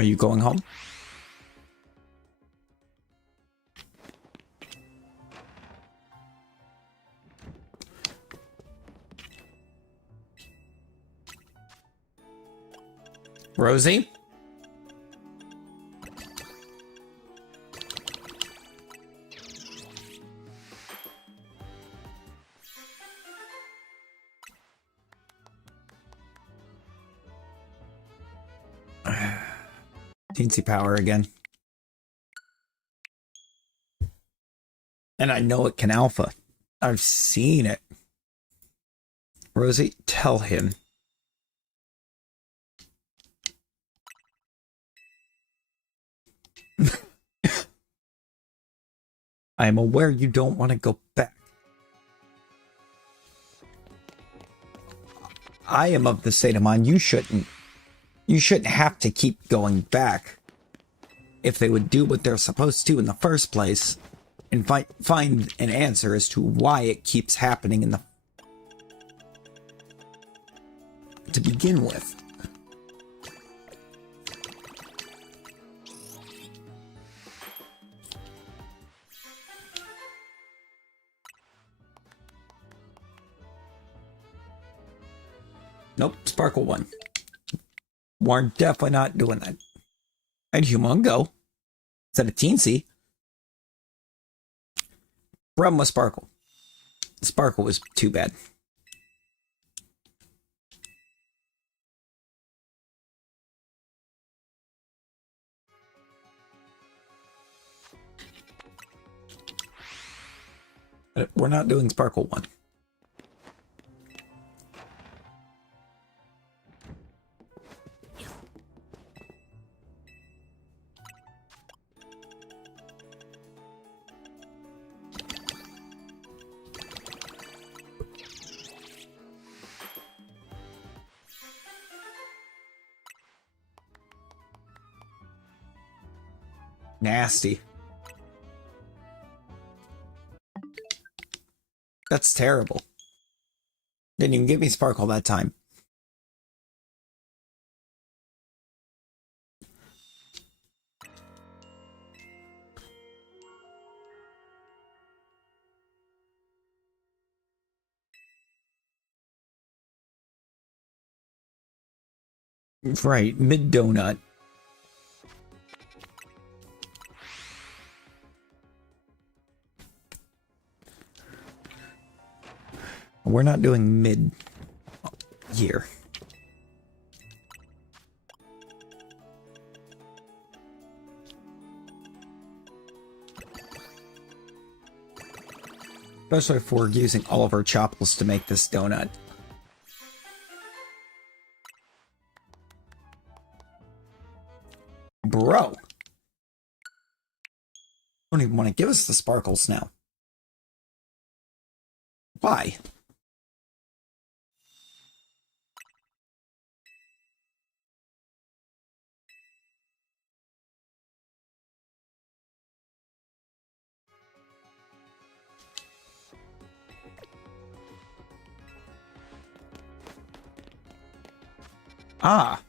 Are you going home? Rosie? Teensy power again. And I know it can alpha. I've seen it. Rosie, tell him. I am aware you don't want to go back. I am of the state of mind you shouldn't have to keep going back. If they would do what they're supposed to in the first place and find an answer as to why it keeps happening in the to begin with. Nope, Sparkle won. We're definitely not doing that. And Humongo. Instead of Teensy. Problem with Sparkle. Sparkle was too bad. We're not doing Sparkle 1. Nasty. That's terrible. Didn't even give me Sparkle that time. Right, mid-donut. We're not doing mid here. Especially if we're using all of our chopples to make this donut. Bro. Don't even want to give us the sparkles now. Why? Ah.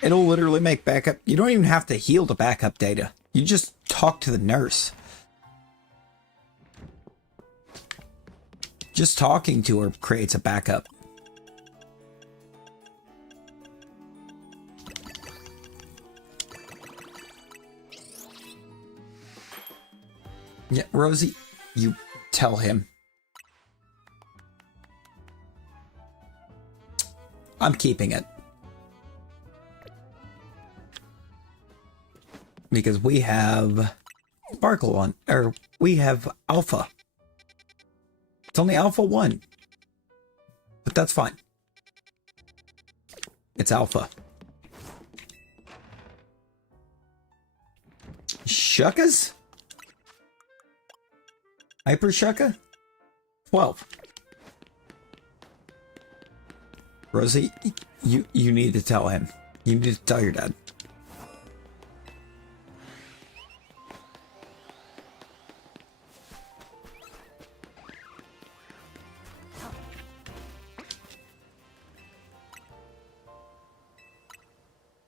It'll literally make backup. You don't even have to heal the backup data. You just talk to the nurse. Just talking to her creates a backup. Yeah, Rosie, you tell him. I'm keeping it. Because we have Sparkle on, or we have Alpha. It's only Alpha 1. But that's fine. It's Alpha. Shuckas? Hyper Shucka? 12. Rosie, you need to tell him. You need to tell your dad.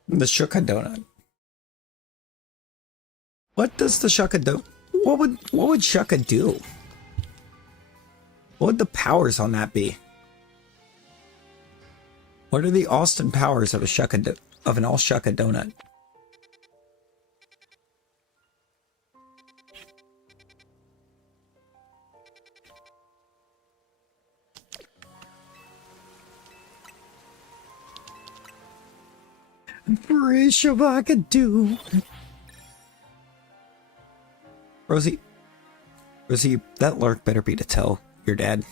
The Shuka donut. does the Shucka do? What would Shucka do? What would the powers on that be? What are the Austin powers of an all Shucka donut? Wish if I could do. Rosie, that lurk better be to tell your dad.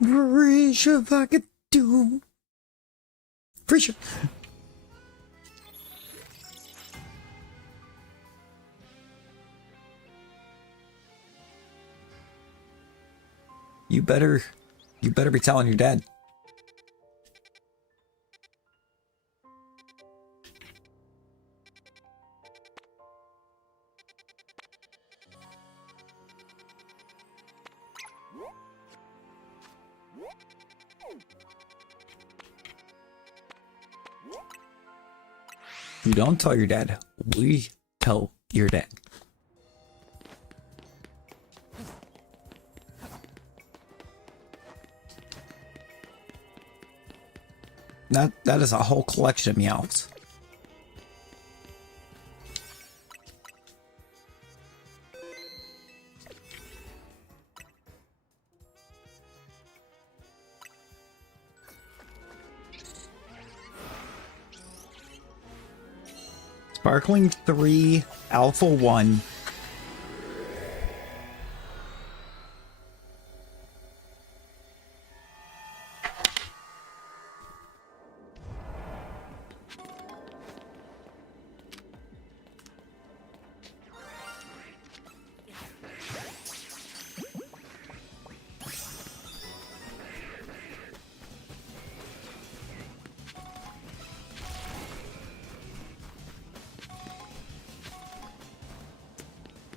Wish if I could do. Pretty sure. You better be telling your dad. You don't tell your dad. We tell your dad. That is a whole collection of meows. Sparkling 3, Alpha 1.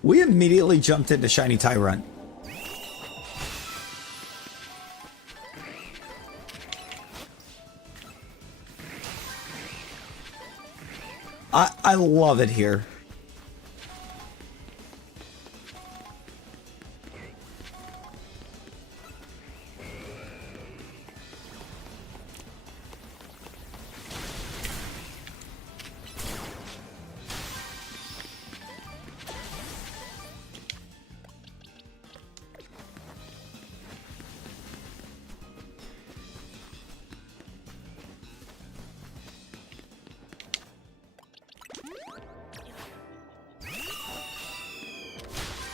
We immediately jumped into Shiny Tyrant. I love it here.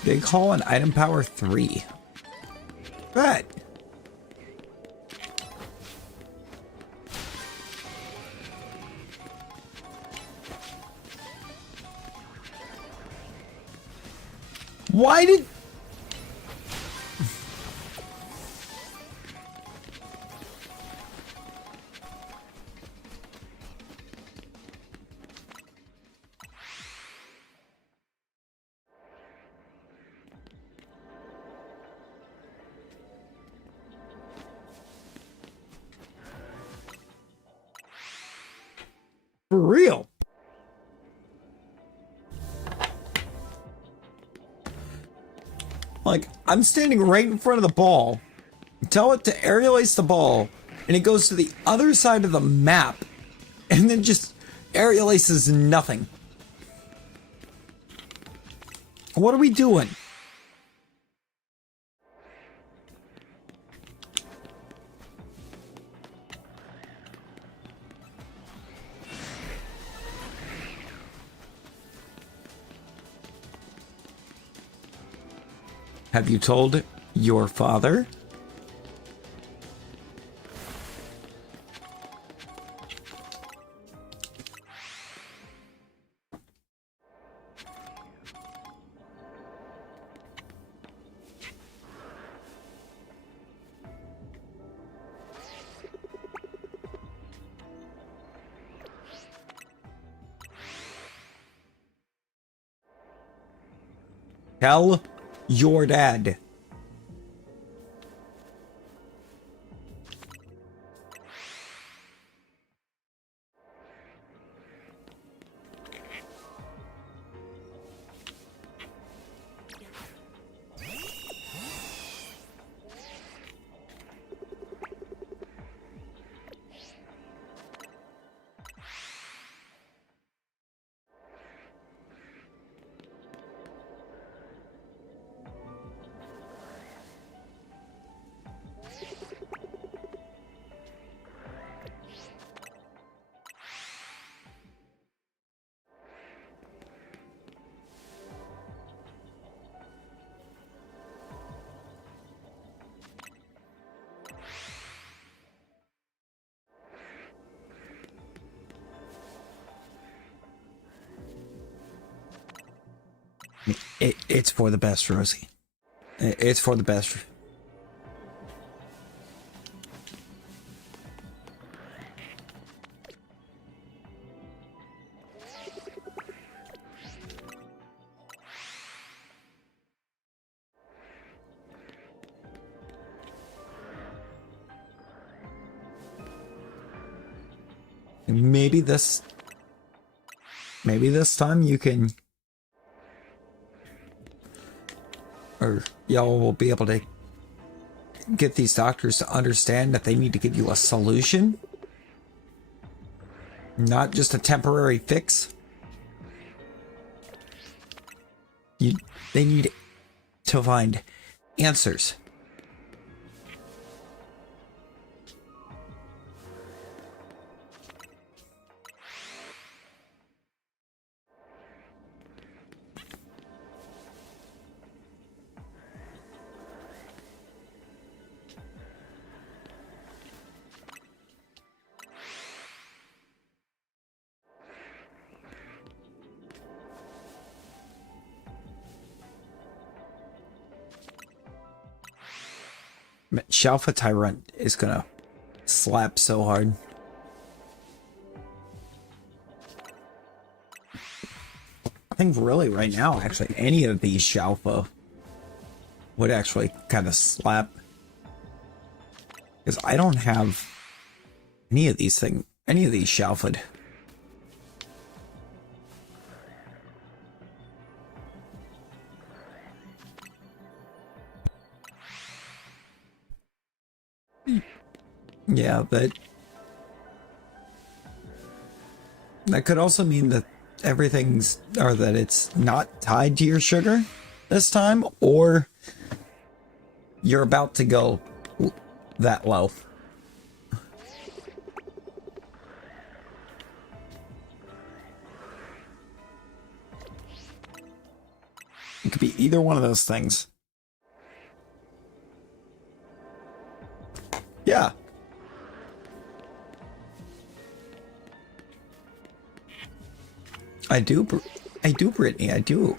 Big haul and item power 3. Right. Why did... For real? Like, I'm standing right in front of the ball. Tell it to aerial ace the ball, and it goes to the other side of the map, and then just aerial aces nothing. What are we doing? Have you told your father? Tell your dad. It's for the best, Rosie. It's for the best. Maybe this time you can, or y'all will be able to get these doctors to understand that they need to give you a solution, not just a temporary fix. They need to find answers. Shalpha Tyrant is gonna slap so hard. I think really right now, actually, any of these Shalpha would actually kind of slap. Because I don't have any of these Shalpha'd. Yeah, but that could also mean that that it's not tied to your sugar this time, or you're about to go that low. It could be either one of those things. Yeah. I do, Brittany, I do.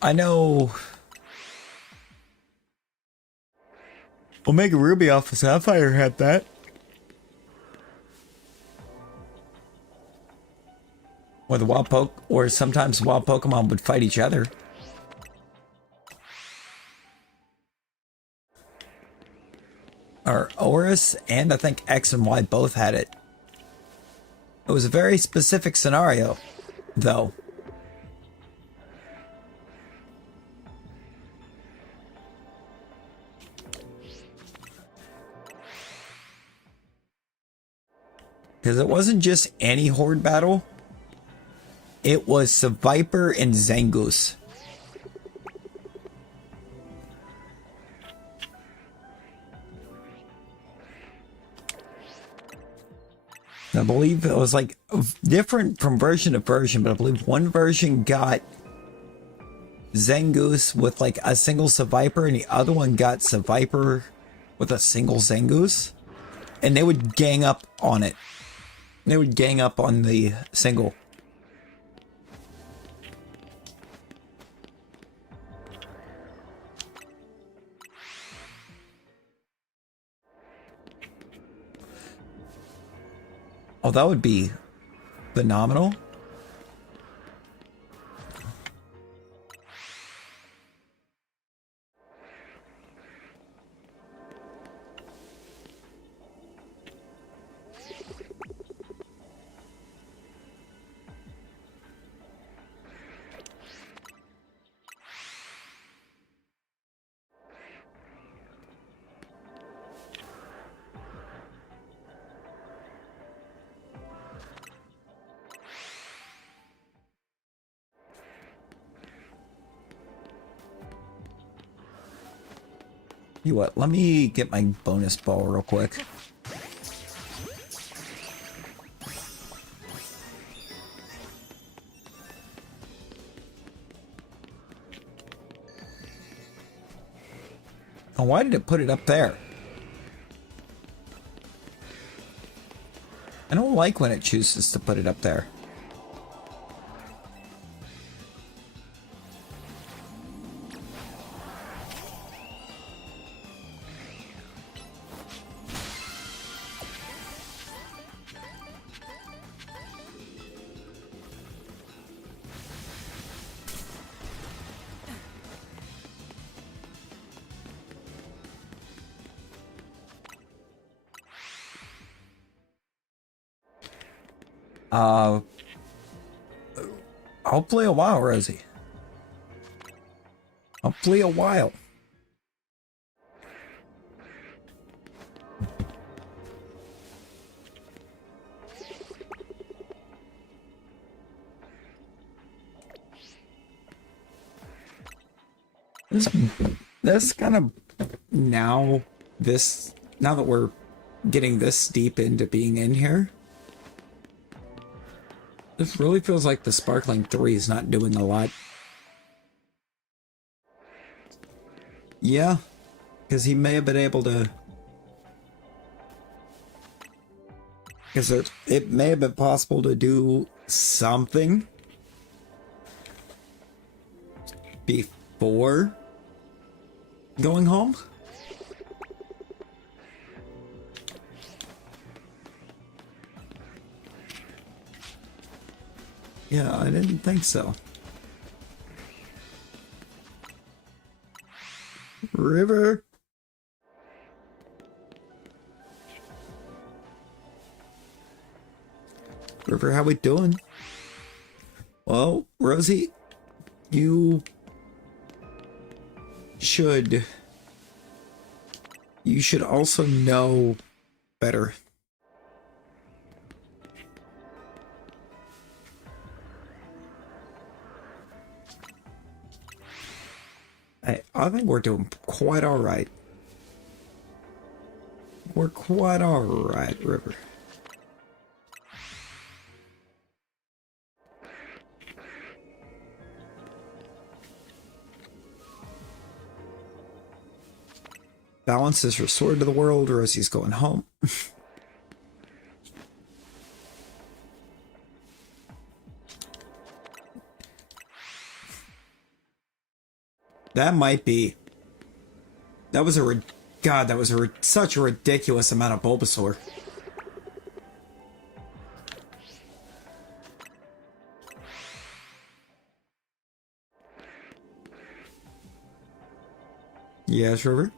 I know Omega Ruby Alpha Sapphire had that. Or sometimes wild Pokemon would fight each other. Or Oris and I think X and Y both had it. It was a very specific scenario, though. Because it wasn't just any horde battle. It was Seviper and Zangoose. I believe it was like different from version to version, but I believe one version got Zangoose with like a single Seviper and the other one got Seviper with a single Zangoose. And they would gang up on it. They would gang up on the single. Oh, that would be phenomenal. You what? Let me get my bonus ball real quick. Oh, why did it put it up there? I don't like when it chooses to put it up there. Hopefully a while, Rosie. Hopefully a while. This kind of now that we're getting this deep into being in here, this really feels like the Sparkling 3 is not doing a lot. Yeah, because he may have been able to... Because it may have been possible to do something before going home. Yeah, I didn't think so. River. River, how we doing? Well, Rosie, you should also know better. I think we're doing quite all right. We're quite all right, River. Balance is restored to the world. Rosie's going home. That might be. That was such a ridiculous amount of Bulbasaur. Yes, River.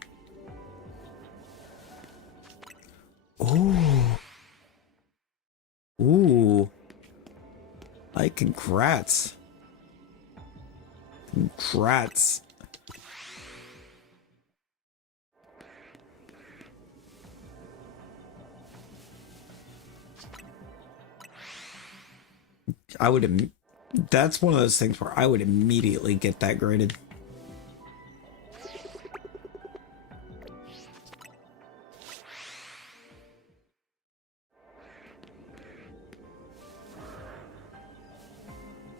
Ooh. Ooh. Like, congrats. Congrats. That's one of those things where I would immediately get that graded.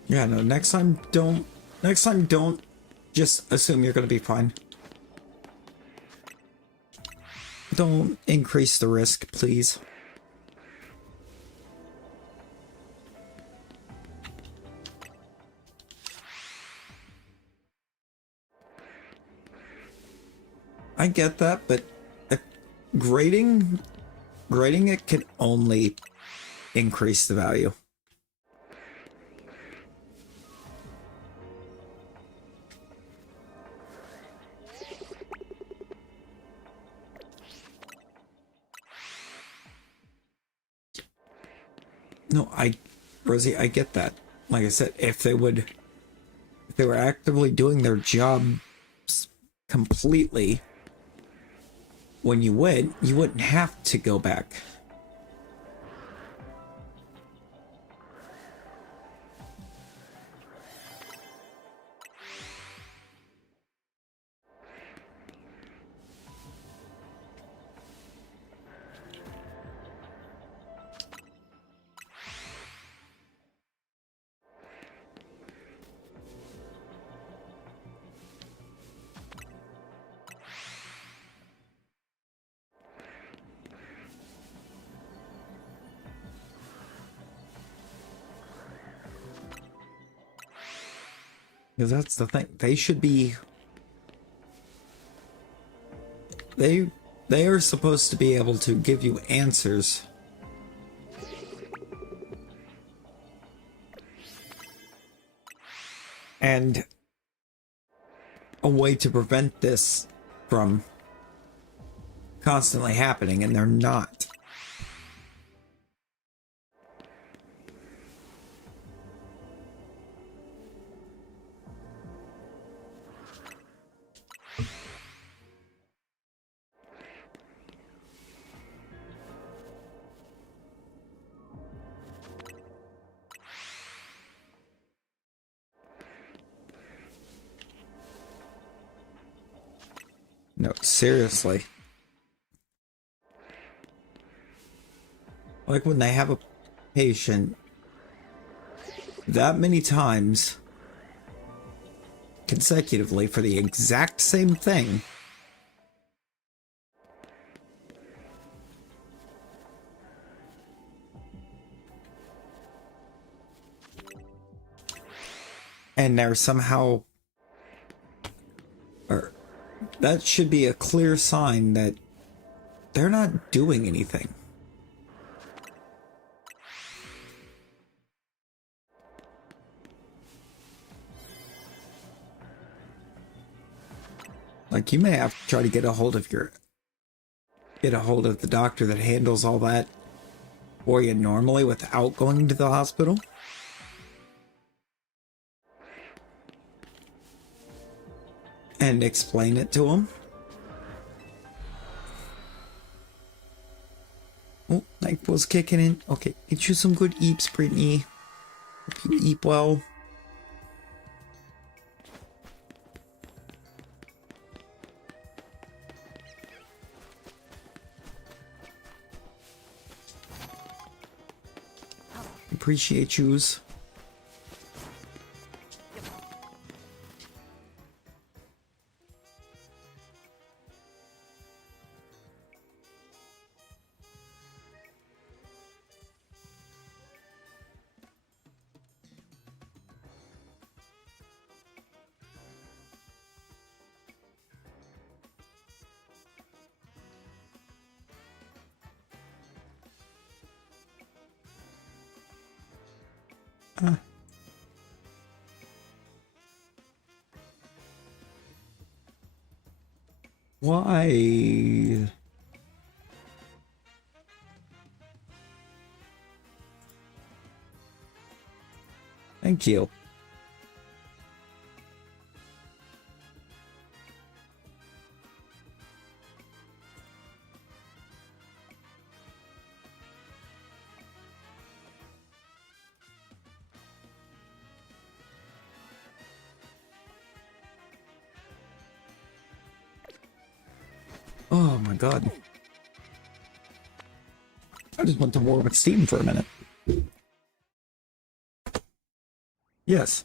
Yeah, no, next time don't just assume you're gonna be fine. Don't increase the risk, please. I get that, but grading it can only increase the value. No, Rosie, I get that. Like I said, if they were actively doing their job completely, when you win, you wouldn't have to go back. Because that's the thing. They should be... They are supposed to be able to give you answers. And a way to prevent this from constantly happening, and they're not. No, seriously. Like when they have a patient that many times consecutively for the exact same thing, and they're somehow... Or that should be a clear sign that they're not doing anything. Like, you may have to try to get a hold of the doctor that handles all that for you normally without going to the hospital. And explain it to him. Oh, night was kicking in. Okay, get you some good eats, Brittany. Hope you eat well. Appreciate yous. Why? Thank you. Oh my god. I just went to war with Steam for a minute. Yes.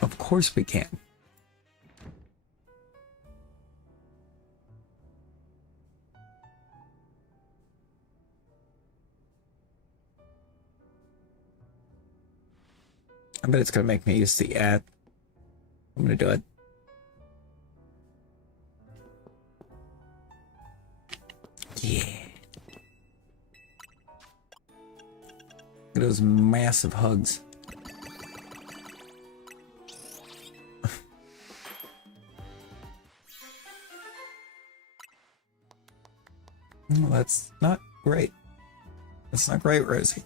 Of course we can. I bet it's gonna make me use the ad. I'm gonna do it. Yeah. at those massive hugs. Oh, that's not great. That's not great, Rosie.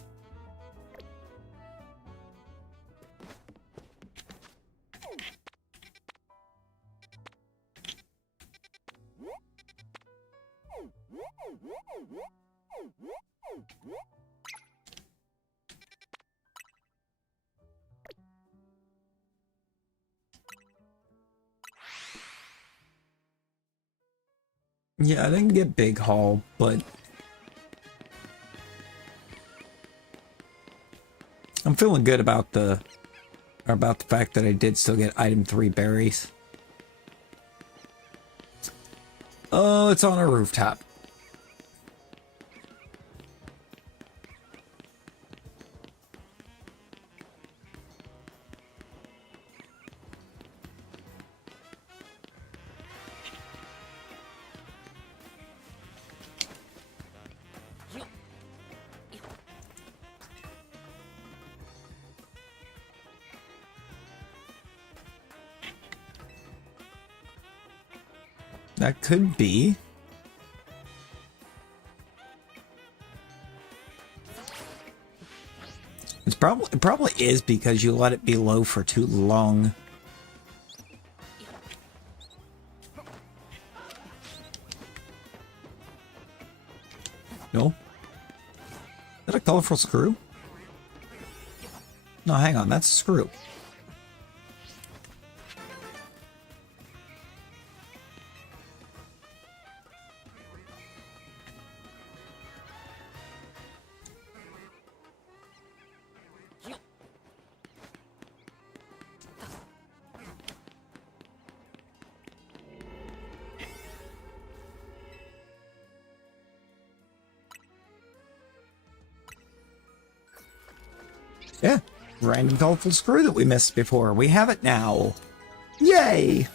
Yeah, I didn't get big haul, but I'm feeling good about the fact that I did still get item 3 berries. Oh, it's on a rooftop. That could be. It probably is because you let it be low for too long. No? Is that a colorful screw? No, hang on, that's a screw. Yeah, random colorful screw that we missed before. We have it now. Yay!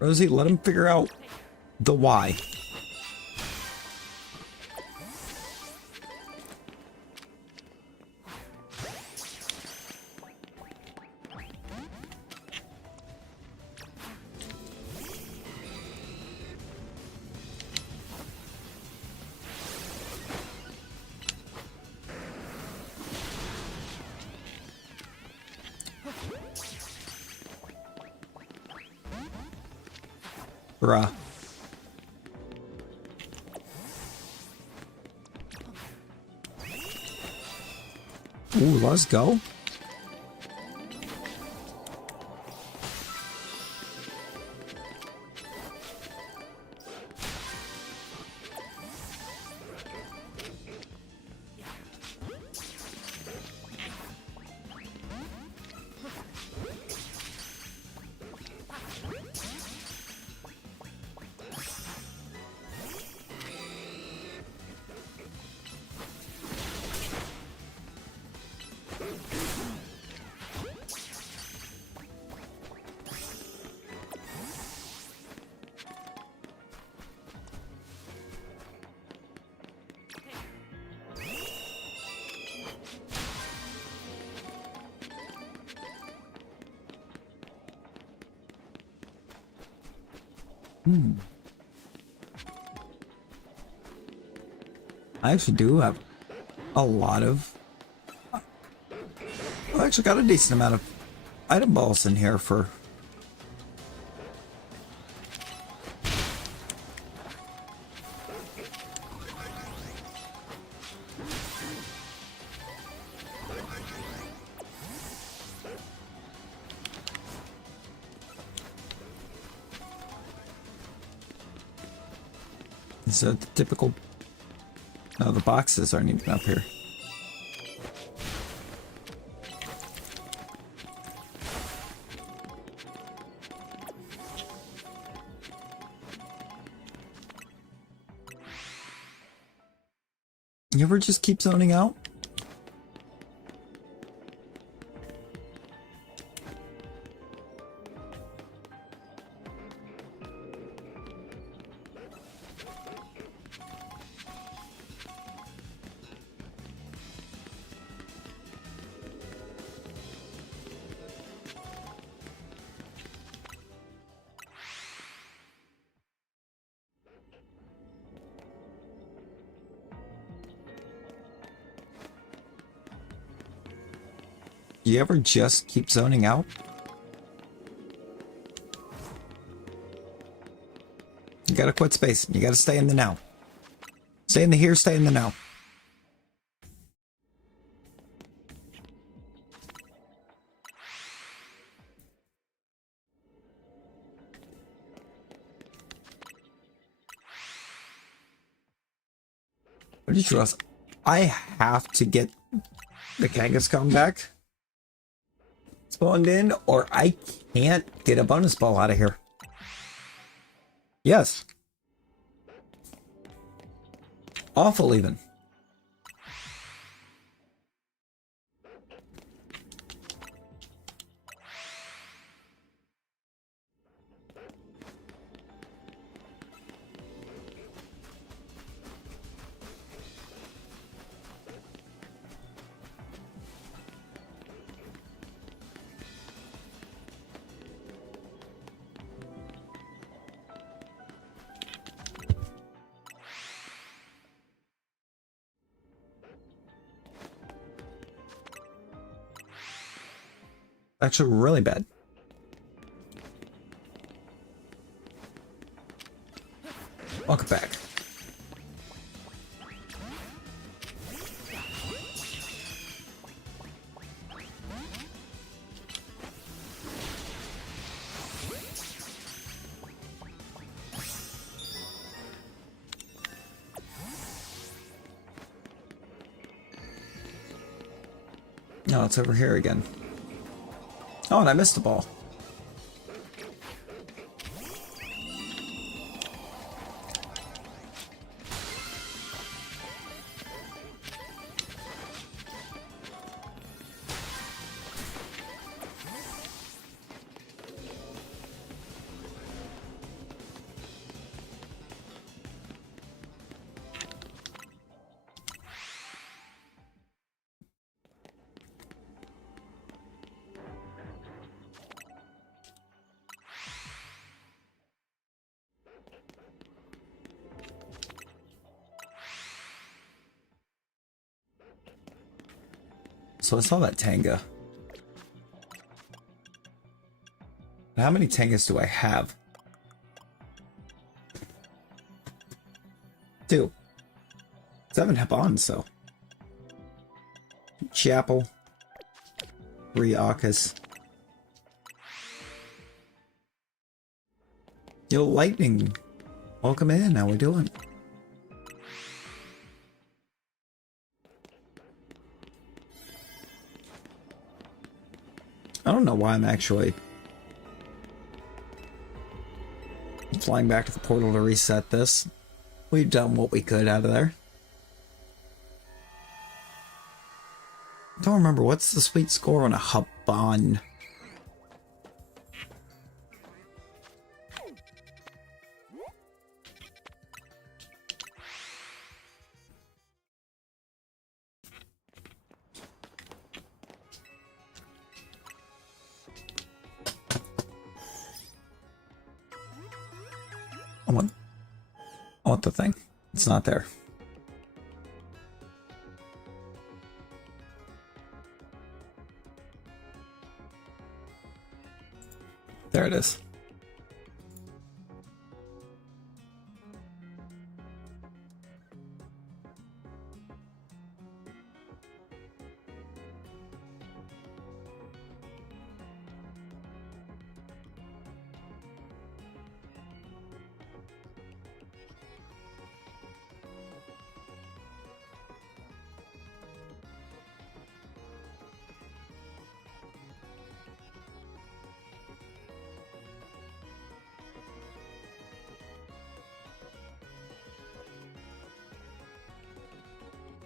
Rosie, let him figure out the why. Bruh. Ooh, let's go. I actually do have a lot of... I actually got a decent amount of item balls in here for... So the typical... No, the boxes aren't even up here. You ever just keep zoning out? Do you ever just keep zoning out? You gotta quit spacing. You gotta stay in the now. Stay in the here, stay in the now. What did you realize? I have to get the Kangaskhan back spawned in, or I can't get a bonus ball out of here. Yes. Awful even. Actually, really bad. Welcome back. No, it's over here again. Oh, and I missed the ball. So I saw that Tanga. How many Tangas do I have? 2. 7 Habans, so. Chapel. 3 Akas. Yo, Lightning. Welcome in. How we doing? I don't know why I'm actually flying back to the portal to reset this. We've done what we could out of there. Don't remember, what's the sweet score on a Haban? I want the thing. It's not there. There it is.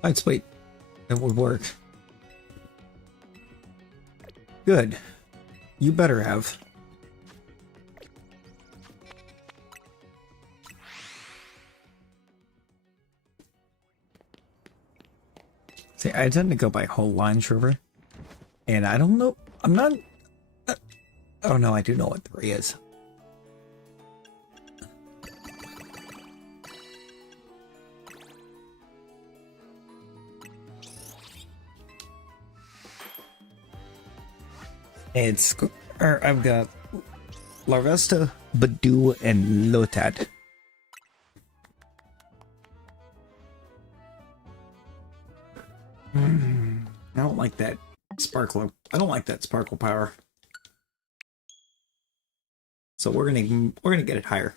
I'd wait. It would work. Good. You better have. See, I tend to go by whole lines river. And I don't know. I'm not. Oh no, I do know what 3 is. I've got Larvesta, Badoo, and Lotad. I don't like that sparkle. I don't like that sparkle power. So we're gonna get it higher.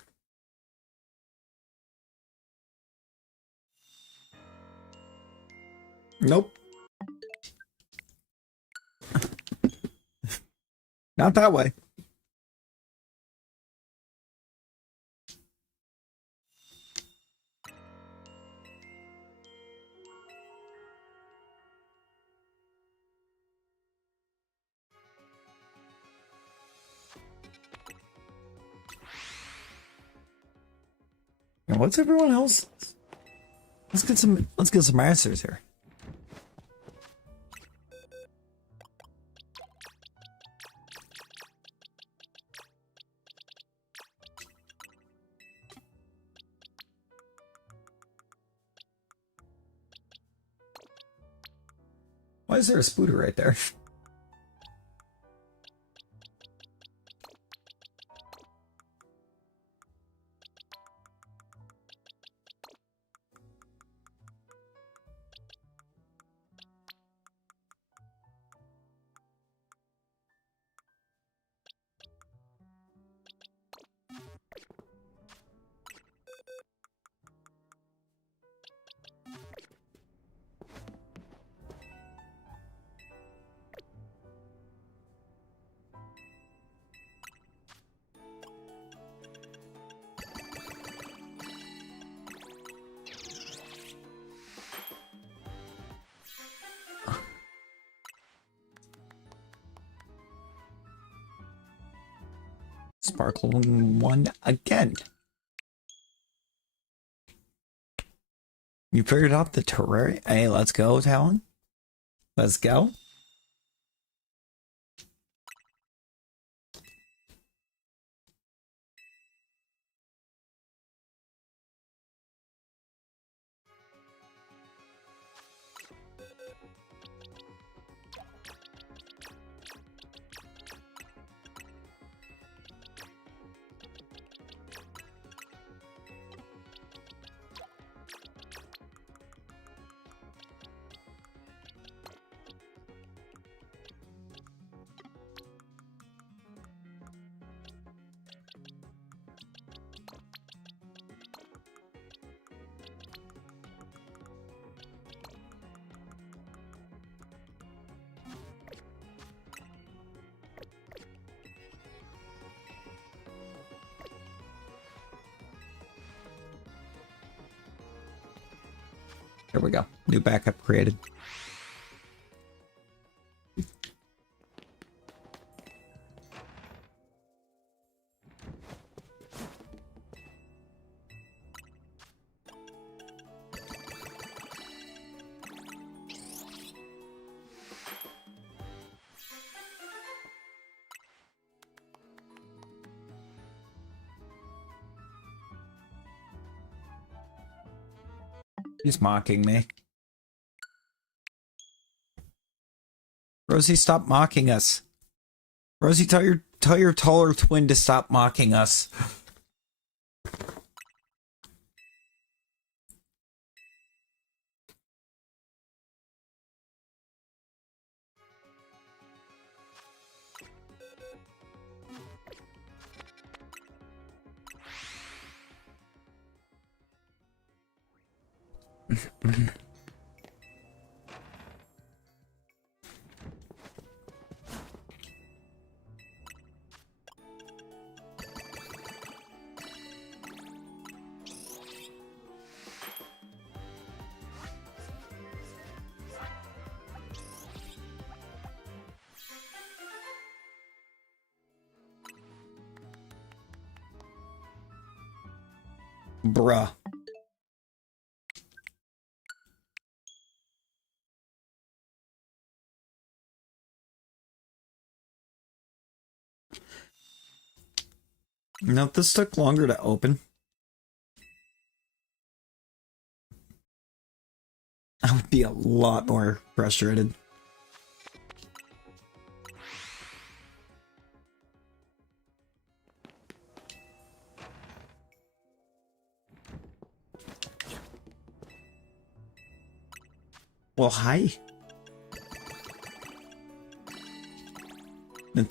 Nope. Not that way. And what's everyone else? Let's get some answers here. Why is there a spooter right there? Sparkling one again. You figured out the terrarium? Hey, let's go, Talon. Let's go. Here we go. New backup created. He's mocking me. Rosie, stop mocking us. Rosie, tell your taller twin to stop mocking us. Bruh. Now, if this took longer to open, I would be a lot more frustrated. Well, hi. We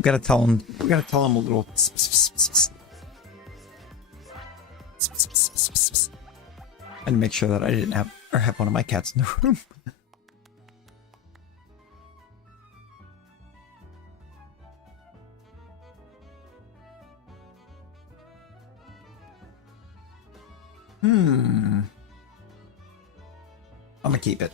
gotta tell him. We gotta tell him a little. And make sure that I didn't have one of my cats in the room. I'm gonna keep it.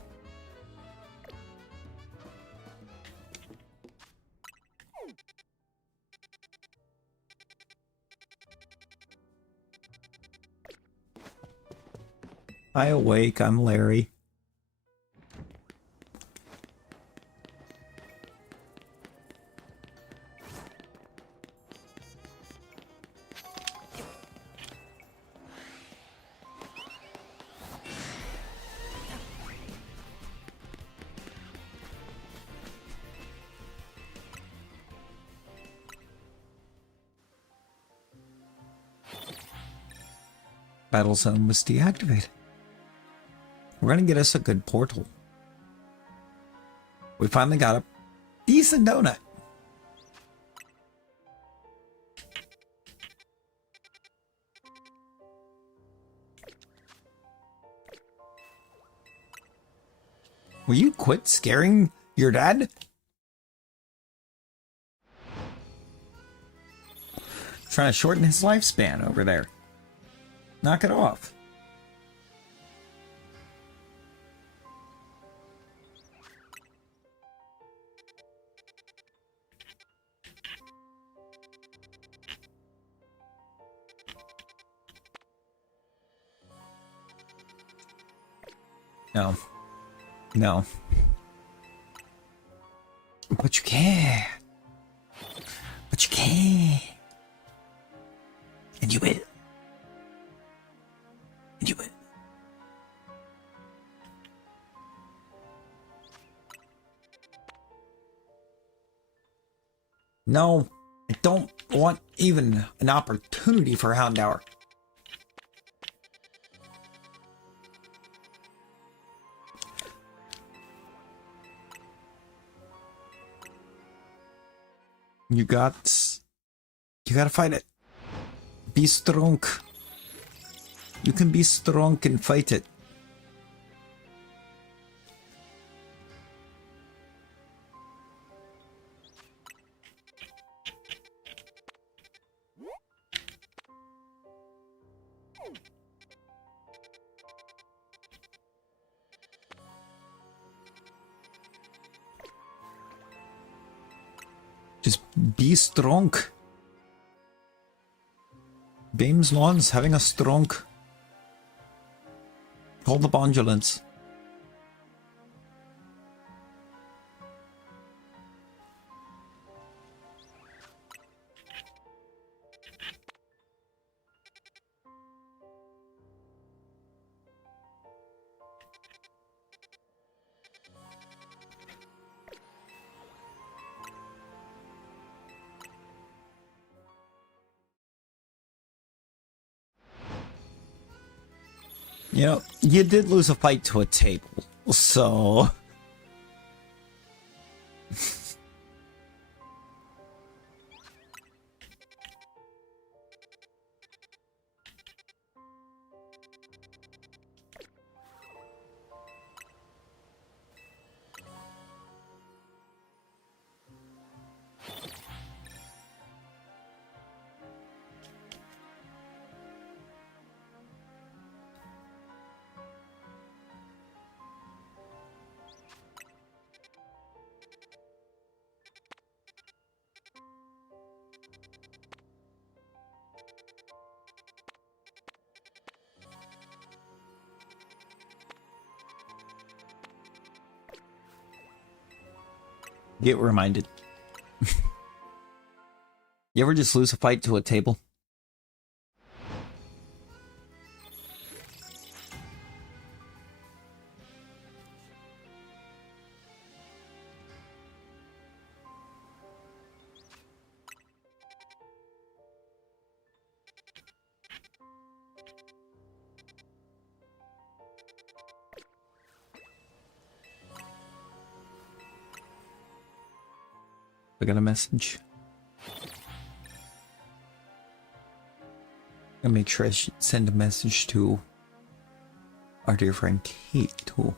Hi, awake. I'm Larry. Battle zone was deactivated. We're gonna get us a good portal. We finally got a decent donut. Will you quit scaring your dad? Trying to shorten his lifespan over there. Knock it off. No. No. But you can. But you can. And you will. And you will. No, I don't want even an opportunity for Hound Hour. You gotta fight it. Be strong. You can be strong and fight it. Just be strong. Bames Lawn's having a strong. Call the ambulance. You know, you did lose a fight to a table, so... Get reminded. You ever just lose a fight to a table? I got a message. I'll make sure I should send a message to our dear friend Kate too.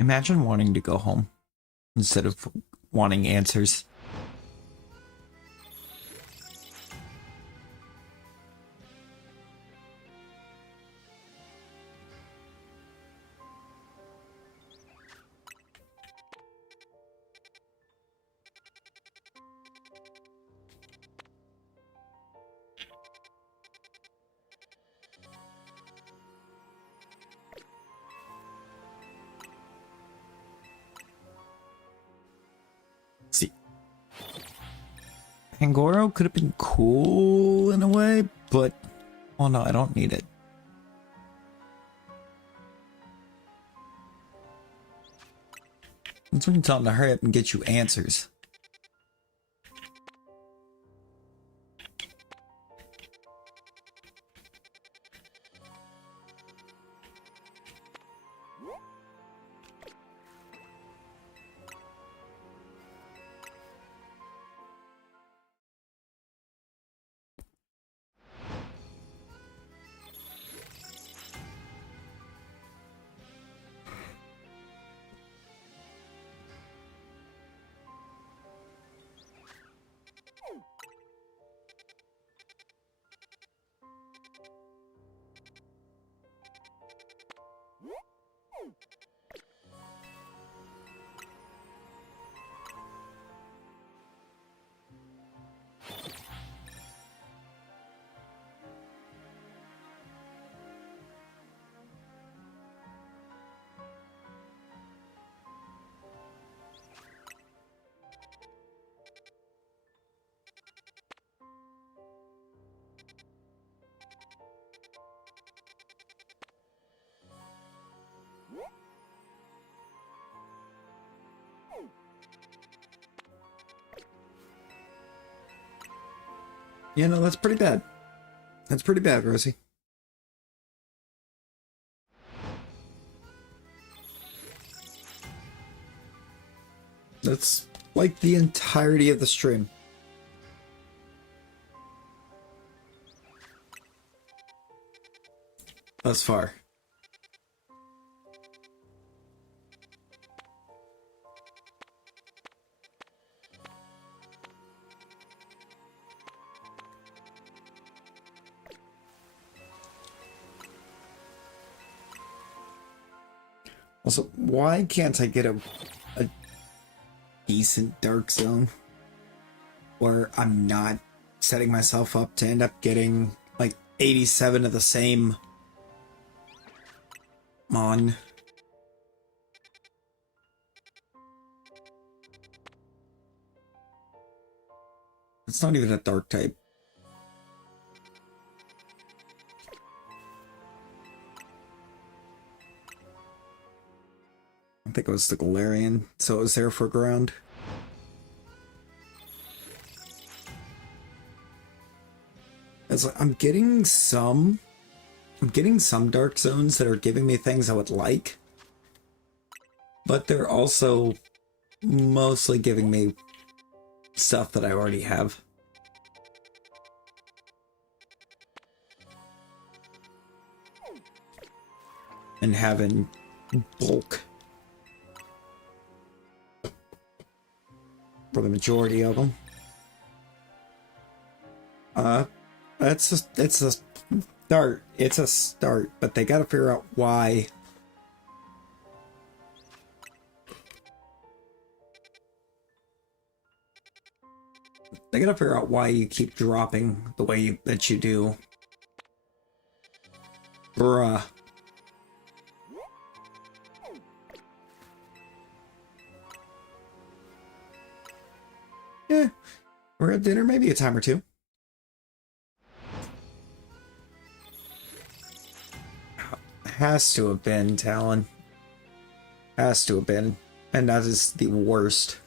Imagine wanting to go home instead of wanting answers. See, Angoro could have been cool in a way, but oh no, I don't need it. That's when you tell them to hurry up and get you answers. Yeah, no, that's pretty bad. That's pretty bad, Rosie. That's like the entirety of the stream. Thus far. Also, why can't I get a decent dark zone where I'm not setting myself up to end up getting like 87 of the same mon? It's not even a dark type. I think it was the Galarian, so it was there for ground. It's like I'm getting some dark zones that are giving me things I would like, but they're also mostly giving me stuff that I already have. And having bulk for the majority of them. It's a start. It's a start, but they gotta figure out why. They gotta figure out why you keep dropping the way that you do. Bruh. Yeah, we're at dinner, maybe a time or two. Has to have been Talon. Has to have been. And that is the worst.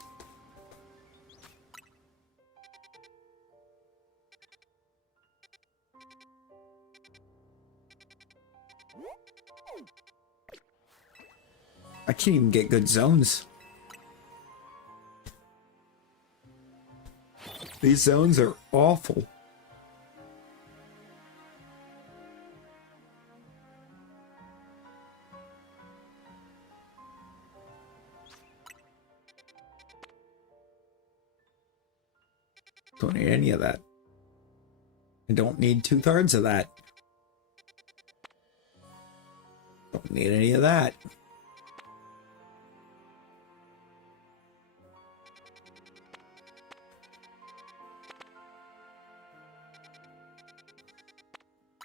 I can't even get good zones. These zones are awful. Don't need any of that. I don't need 2/3 of that. Don't need any of that.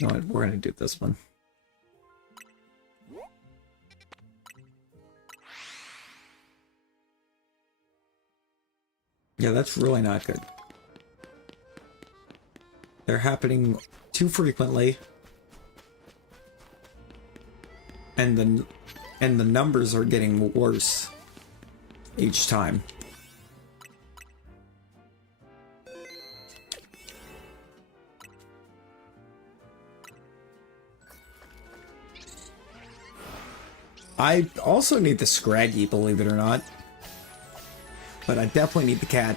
No, we're gonna do this one. Yeah, that's really not good. They're happening too frequently. And the numbers are getting worse each time. I also need the Scraggy, believe it or not. But I definitely need the cat.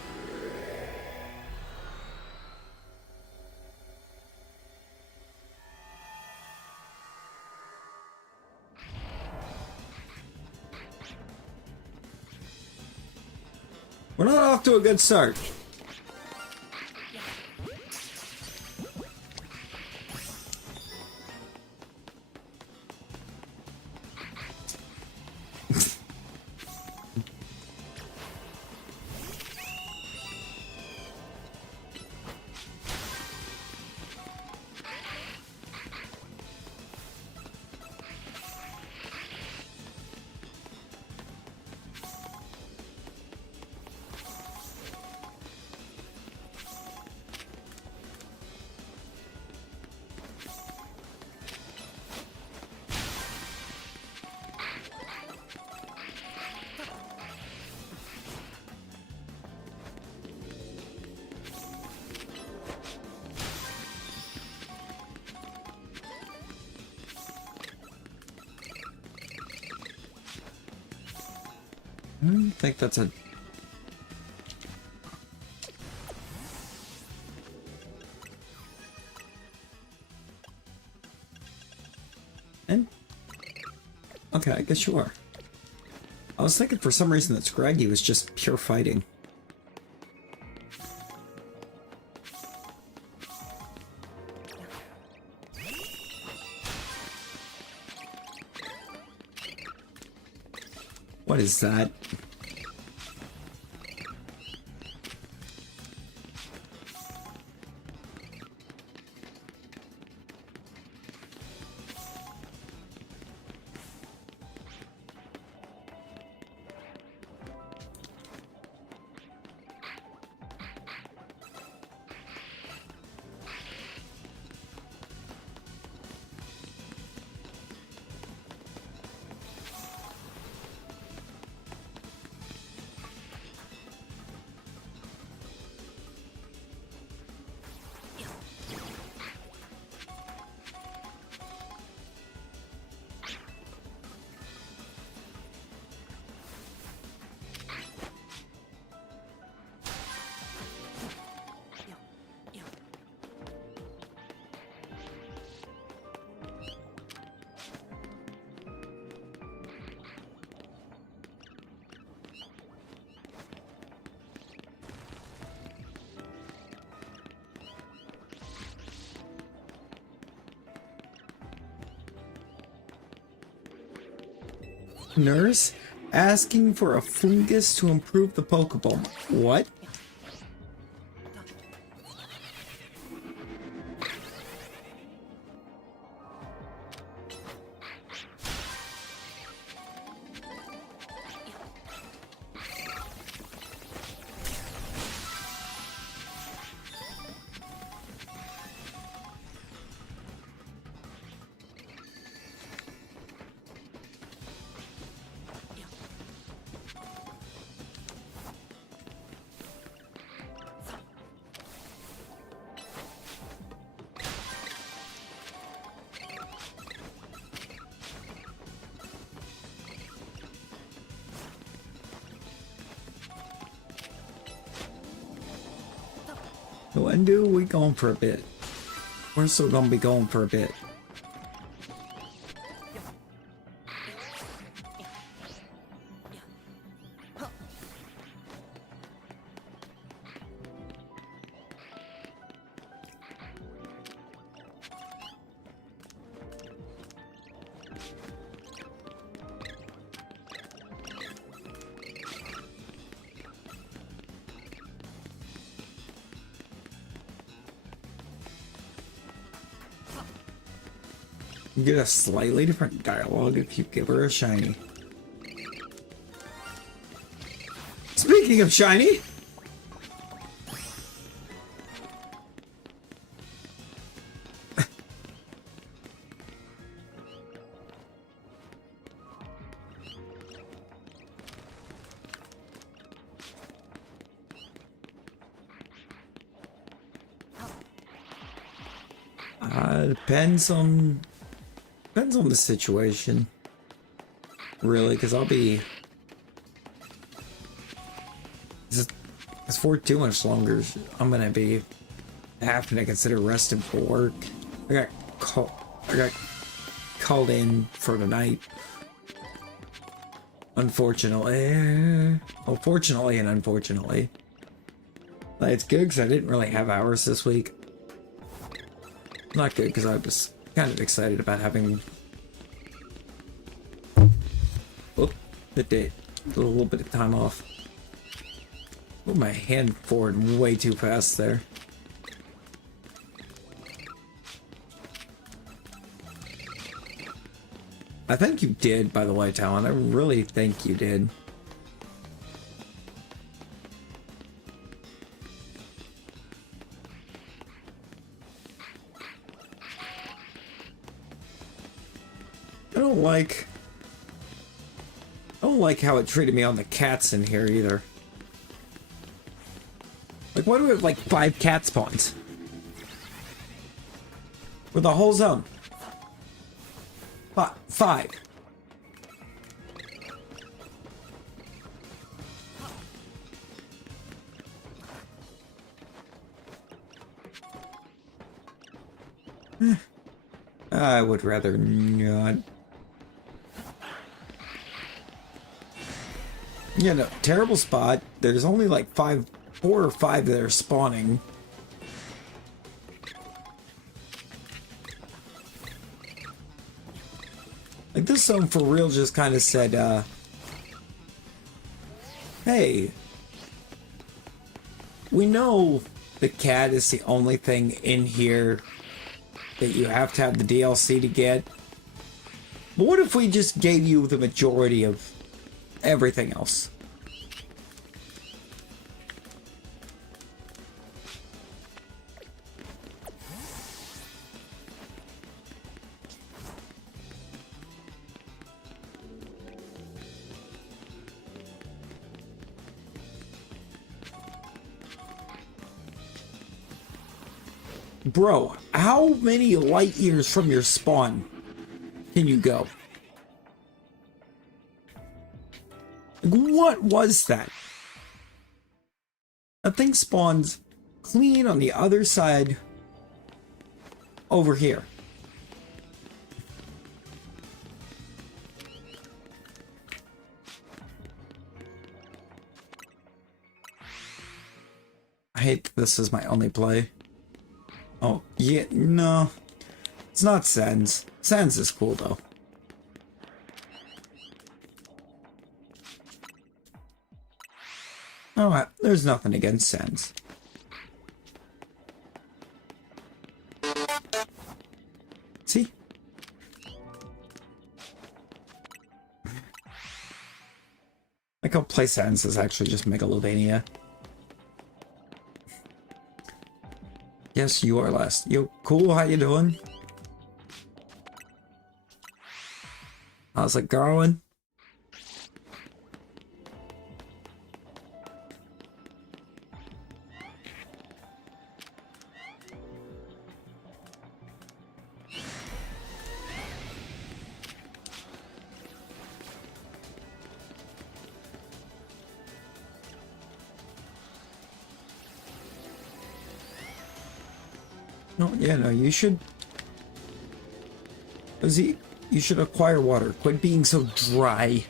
We're not off to a good start. I think that's a... And? Okay, I guess you are. I was thinking for some reason that Scraggy was just pure fighting. What is that? Nurse asking for a fungus to improve the Pokeball. What? So undo, we going for a bit. We're still gonna be going for a bit. You get a slightly different dialogue if you give her a shiny. Speaking of shiny, depends on the situation, really, because I'll be. It's for too much longer. I'm gonna be having to consider resting for work. I got called in for the night. Unfortunately, well, fortunately and unfortunately. But it's good because I didn't really have hours this week. Not good because I was kind of excited about having a little bit of time off. Put my hand forward way too fast there. I think you did, by the way, Talon. I really think you did. I don't like how it treated me on the cats in here either. Like, why do we have like 5 cat spawns? For the whole zone. 5. I would rather not. Yeah, no, terrible spot. There's only like 4 or 5 that are spawning. Like, this zone for real just kind of said, hey, we know the cat is the only thing in here that you have to have the DLC to get. But what if we just gave you the majority of everything else? Bro, how many light years from your spawn can you go? Like, what was that? That thing spawns clean on the other side over here. I hate that this is my only play. Oh, yeah, no. It's not Sans. Sans is cool, though. Oh, there's nothing against Sans. See? Like, I'll play Sans is actually just Megalovania. Yes, you are last. Yo, cool, how you doing? How's it going? No, yeah, no, you should... Rosie, you should acquire water. Quit being so dry.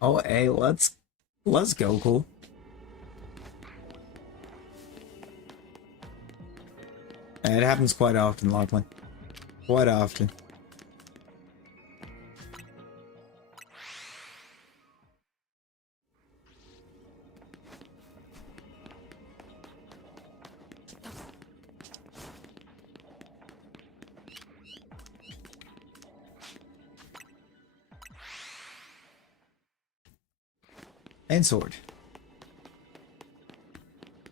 Oh, hey, let's go, cool. It happens quite often, Lachlan. Quite often. And sword.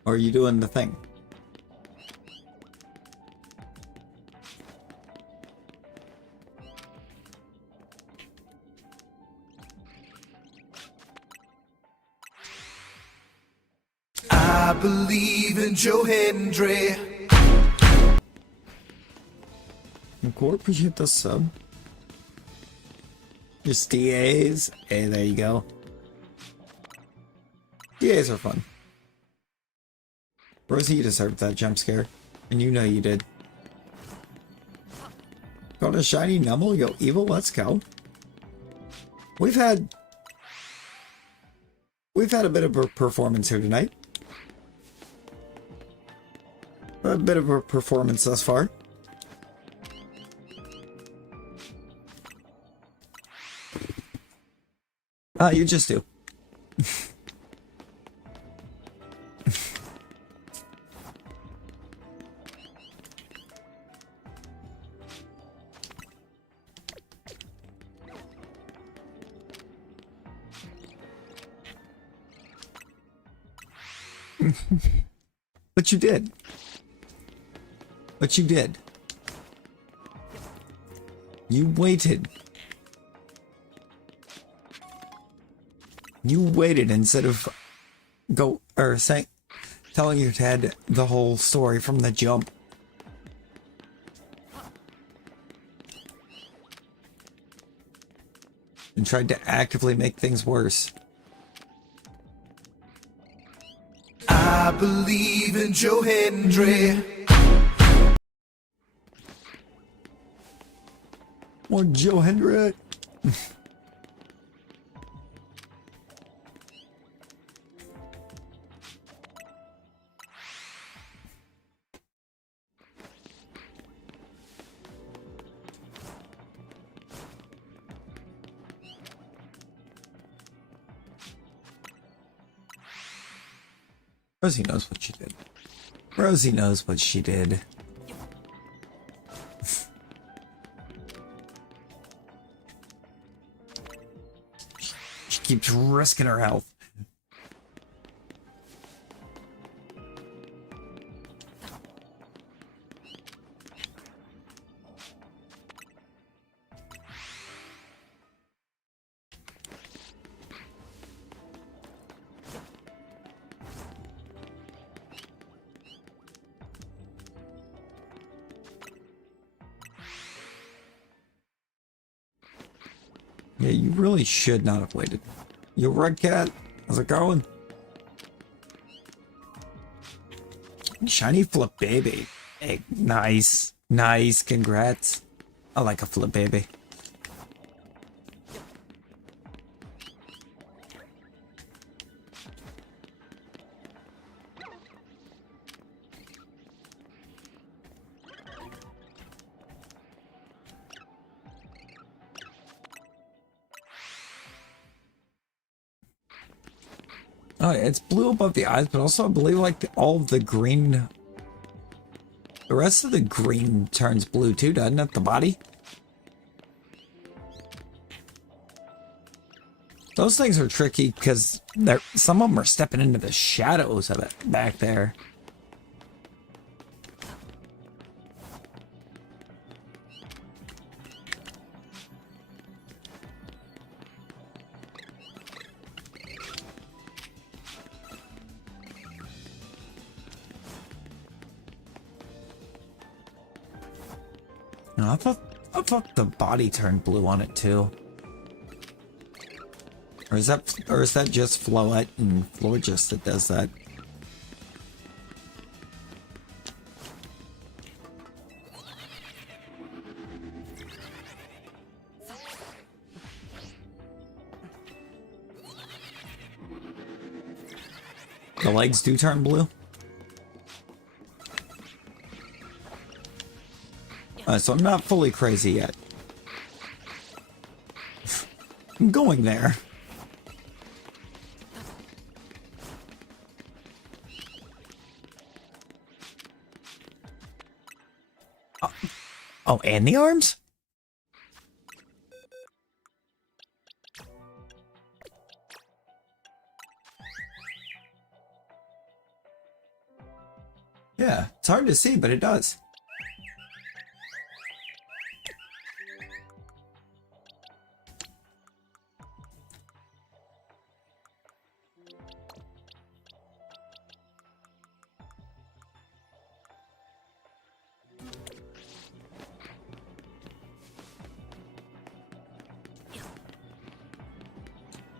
Or are you doing the thing? I believe in Joe Hendry. Cool, appreciate the sub. Just DAs. Hey, there you go. DAs are fun. Rosie, you deserved that jump scare. And you know you did. Got a shiny Numble, yo evil, let's go. We've had a bit of a performance here tonight. A bit of a performance thus far. You just do. But you did. But you did. You waited. You waited instead of telling your dad the whole story from the jump. And tried to actively make things worse. I believe in Joe Hendry. More Joe Hendry. Rosie knows what she did. Rosie knows what she did. She keeps risking her health. Yeah, you really should not have waited. Yo, Red Cat, how's it going? Shiny flip baby. Hey, nice. Nice, congrats. I like a flip baby. Oh, it's blue above the eyes, but also I believe like all of the green... The rest of the green turns blue too, doesn't it? The body? Those things are tricky because some of them are stepping into the shadows of it back there. No, I thought the body turned blue on it too. Or is that just Floette and Florges that does that? The legs do turn blue? So I'm not fully crazy yet. I'm going there. Oh, and the arms? Yeah, it's hard to see, but it does.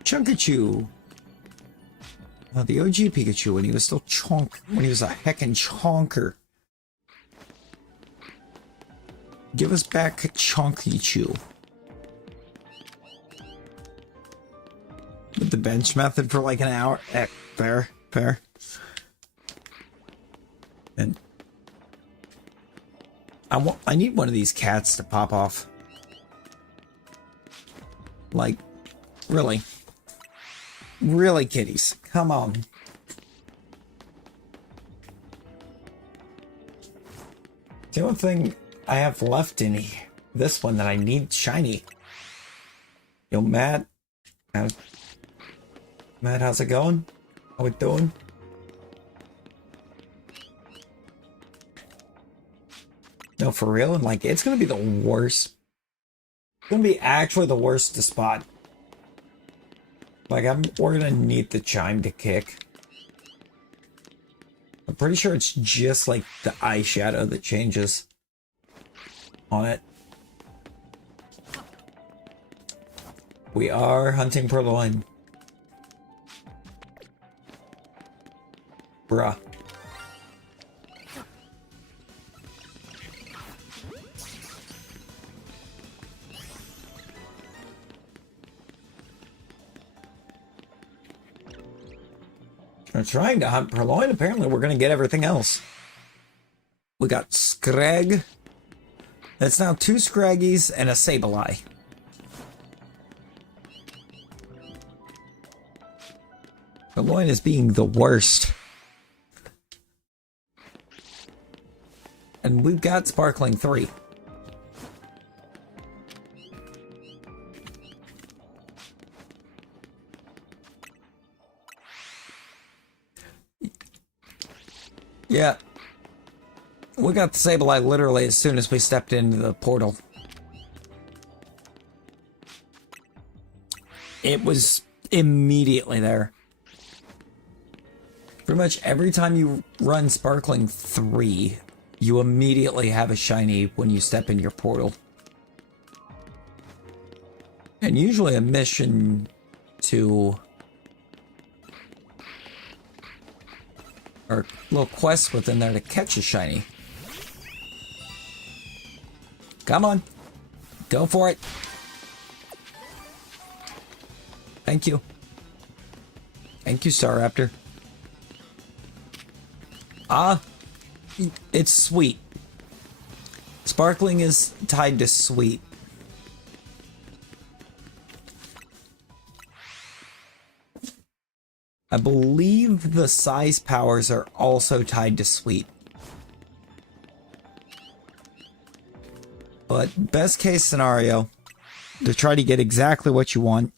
Chunkachu. The OG Pikachu when he was still when he was a heckin' chonker. Give us back Chonky-Chew. With the bench method for like an hour. Fair. And I need one of these cats to pop off. Like, really. Really, kitties. Come on. The only thing I have left in this one that I need shiny. Yo, Matt. Matt, how's it going? How we doing? No, for real? And like, it's gonna be the worst. It's gonna be actually the worst to spot. Like, we're gonna need the chime to kick. I'm pretty sure it's just like the eyeshadow that changes on it. We are hunting Purloin. Bruh. We're trying to hunt Purloin. Apparently, we're going to get everything else. We got Scrag. That's now 2 Scraggies and a Sableye. Purloin is being the worst. And we've got Sparkling 3. Yeah. We got the Sableye literally as soon as we stepped into the portal. It was immediately there. Pretty much every time you run Sparkling 3, you immediately have a shiny when you step in your portal. And usually a mission to... or little quests within there to catch a shiny. Come on. Go for it. Thank you. Thank you, Staraptor. Ah, it's sweet. Sparkling is tied to sweet. I believe the size powers are also tied to sweet. But best case scenario, to try to get exactly what you want,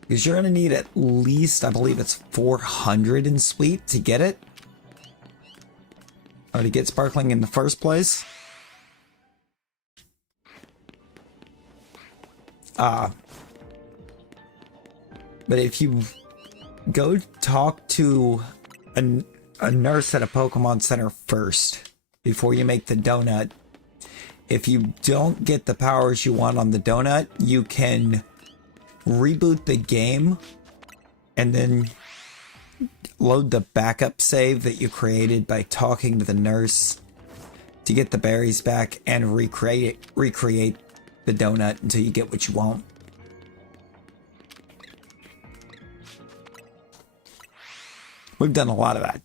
because you're going to need at least, I believe it's 400 in sweet to get it. Or to get Sparkling in the first place. But if you go talk to a nurse at a Pokemon Center first, before you make the donut, if you don't get the powers you want on the donut, you can reboot the game and then load the backup save that you created by talking to the nurse to get the berries back and recreate the donut until you get what you want. We've done a lot of that.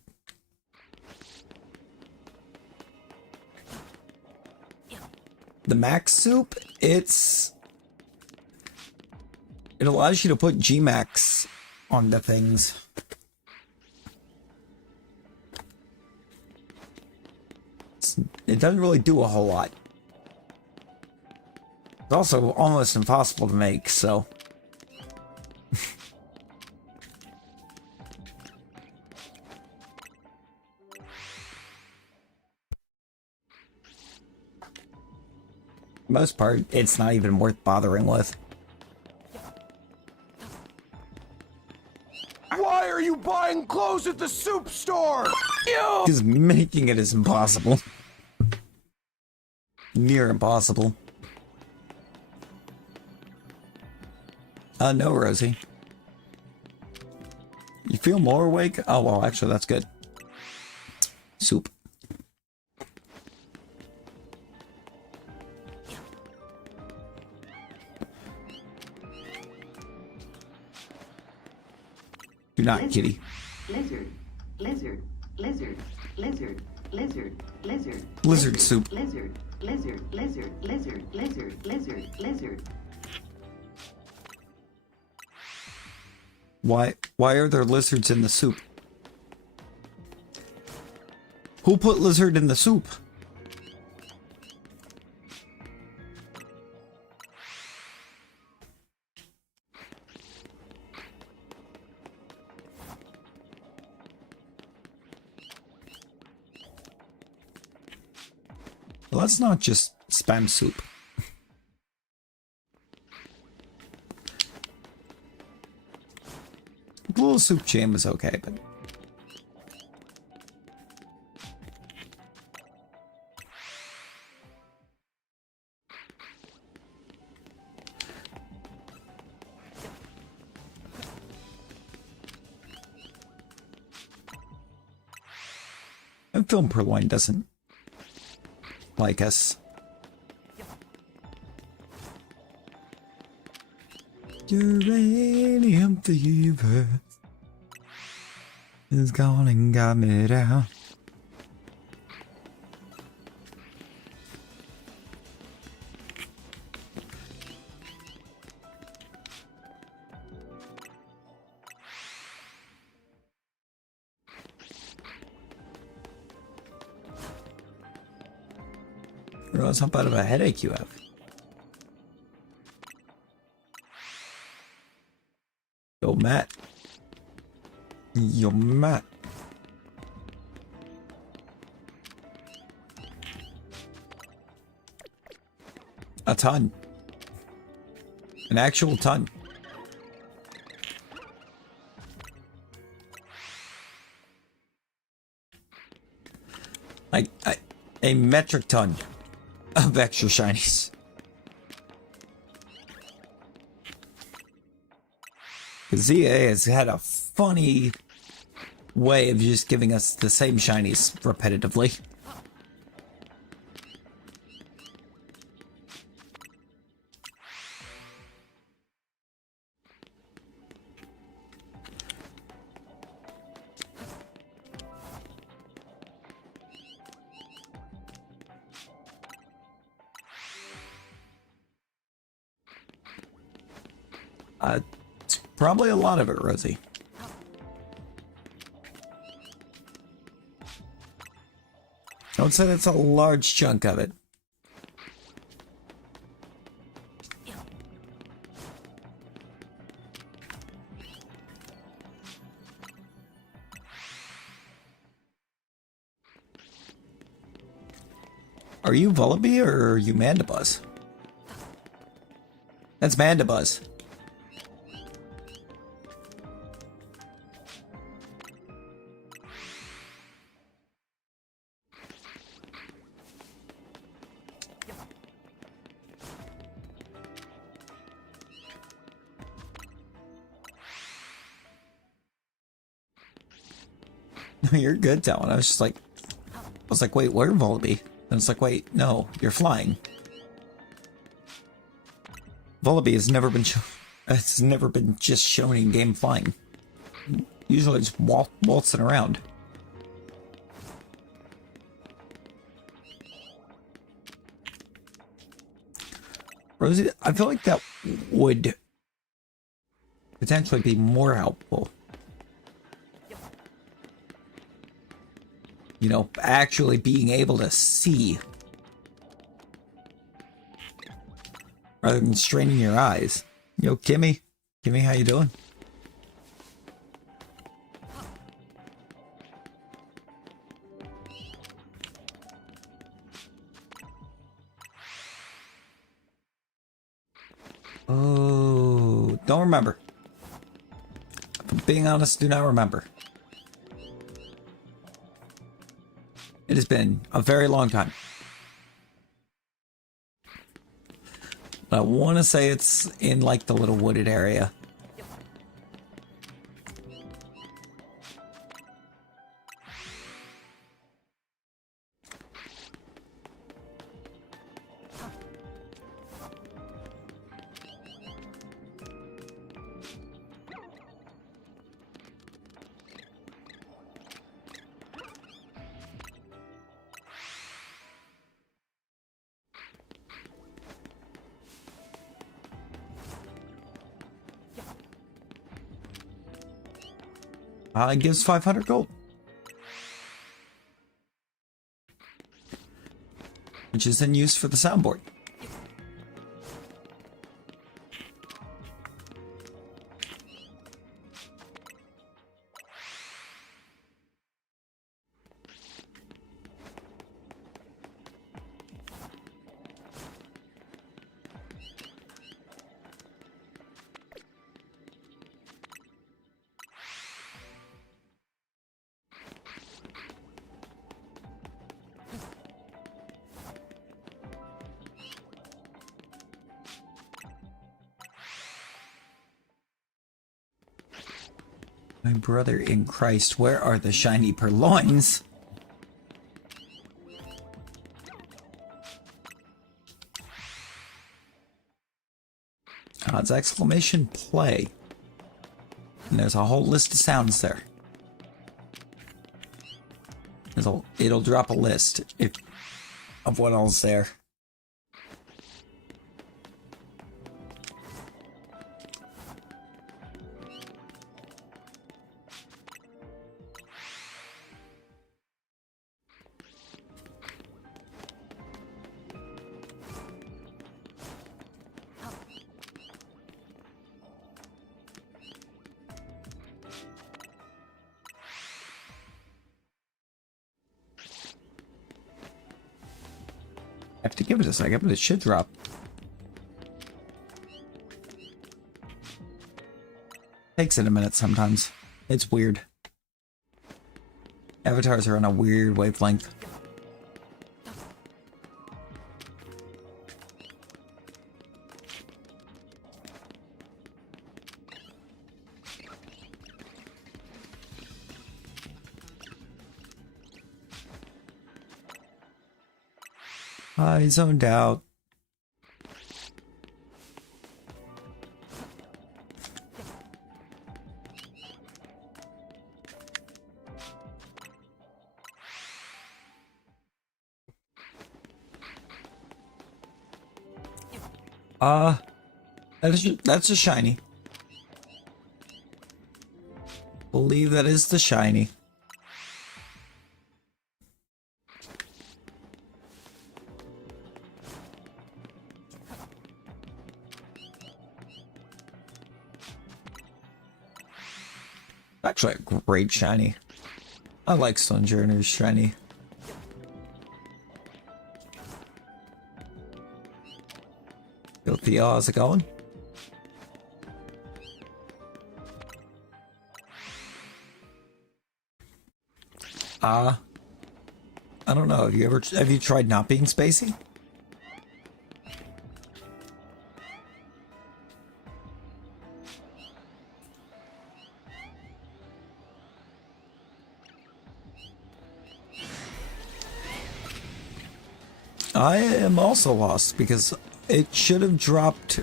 The max soup, it allows you to put Gmax on the things. It doesn't really do a whole lot. It's also almost impossible to make, so. Most part, it's not even worth bothering with. Why are you buying clothes at the soup store? Because making it is impossible. Near impossible. No, Rosie. You feel more awake? Oh, well, actually, that's good. Soup. Do not, kitty. Lizard, lizard, lizard, lizard, lizard, lizard. Lizard soup. Lizard, lizard, lizard, lizard, lizard, lizard, lizard. Why are there lizards in the soup? Who put lizard in the soup? Let's not just spam soup. The little soup jam is okay, but... And Film Purloin doesn't like us. Uranium fever is gone and got me down. Realize how bad of a headache you have. Yo, Matt. Yo, Matt. A ton. An actual ton. Like a metric ton of extra shinies. ZA has had a funny way of just giving us the same shinies repetitively. It's probably a lot of it, Rosie. I would say that's a large chunk of it. Are you Vullaby or are you Mandibuzz? That's Mandibuzz. No, you're good, Talon. I was like, wait, where Volby? And it's like, wait, no, you're flying. Volby has never been it's never been just shown in game flying. Usually just waltzing around. Rosie, I feel like that would potentially be more helpful. You know, actually being able to see rather than straining your eyes. Yo, Kimmy. Kimmy, how you doing? Oh, don't remember. If I'm being honest, do not remember. It has been a very long time. But I want to say it's in like the little wooded area. It gives 500 gold. Which is then used for the soundboard. My brother in Christ, where are the shiny purloins? It's exclamation play. And there's a whole list of sounds there. It'll drop a list of what all's there. I have to give it a second, but it should drop. Takes it a minute sometimes. It's weird. Avatars are on a weird wavelength. I zoned out. That's a shiny. Believe that is the shiny. Actually, a great shiny. I like Sojourner's shiny. Yo, Theo, how's it going? I don't know. Have you tried not being spacey? I am also lost because it should have dropped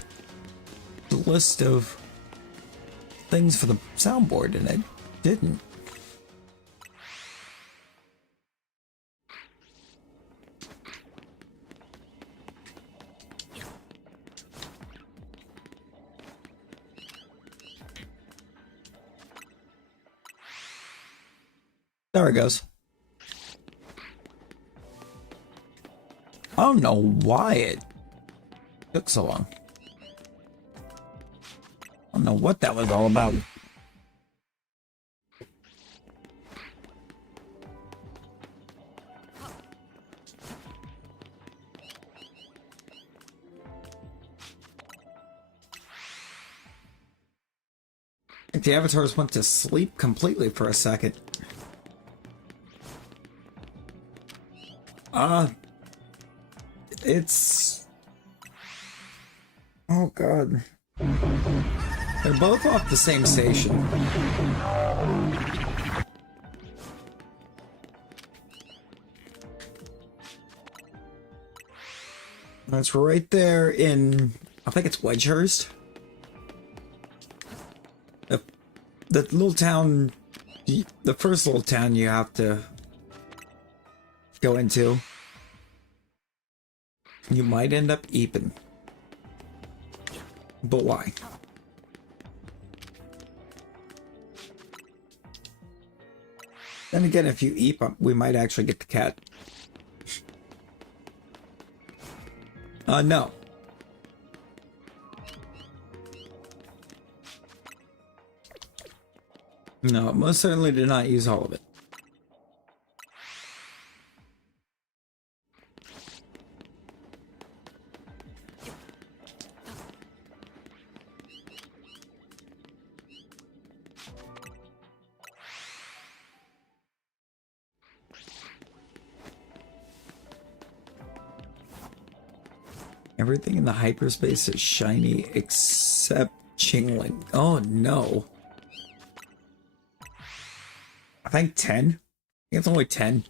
the list of things for the soundboard and it didn't. There it goes. I don't know why it took so long. I don't know what that was all about. The avatars went to sleep completely for a second. It's... Oh god. They're both off the same station. That's right there in... I think it's Wedgehurst. The little town... The first little town you have to go into. You might end up eeping. But why? Then again, if you eep, we might actually get the cat. No. No, most certainly did not use all of it. Everything in the hyperspace is shiny except Chingling. Oh no. I think 10? I think it's only 10.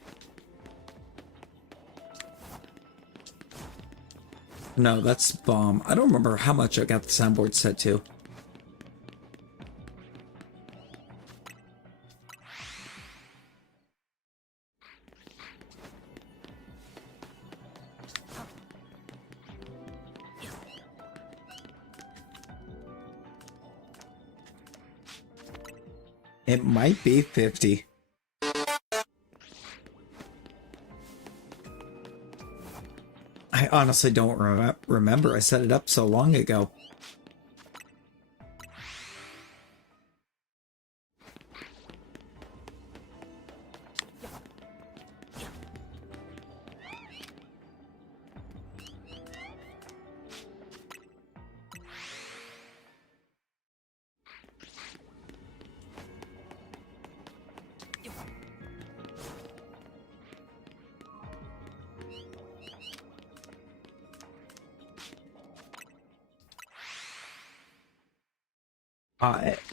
No, that's bomb. I don't remember how much I got the soundboard set to. It might be 50. I honestly don't remember. I set it up so long ago.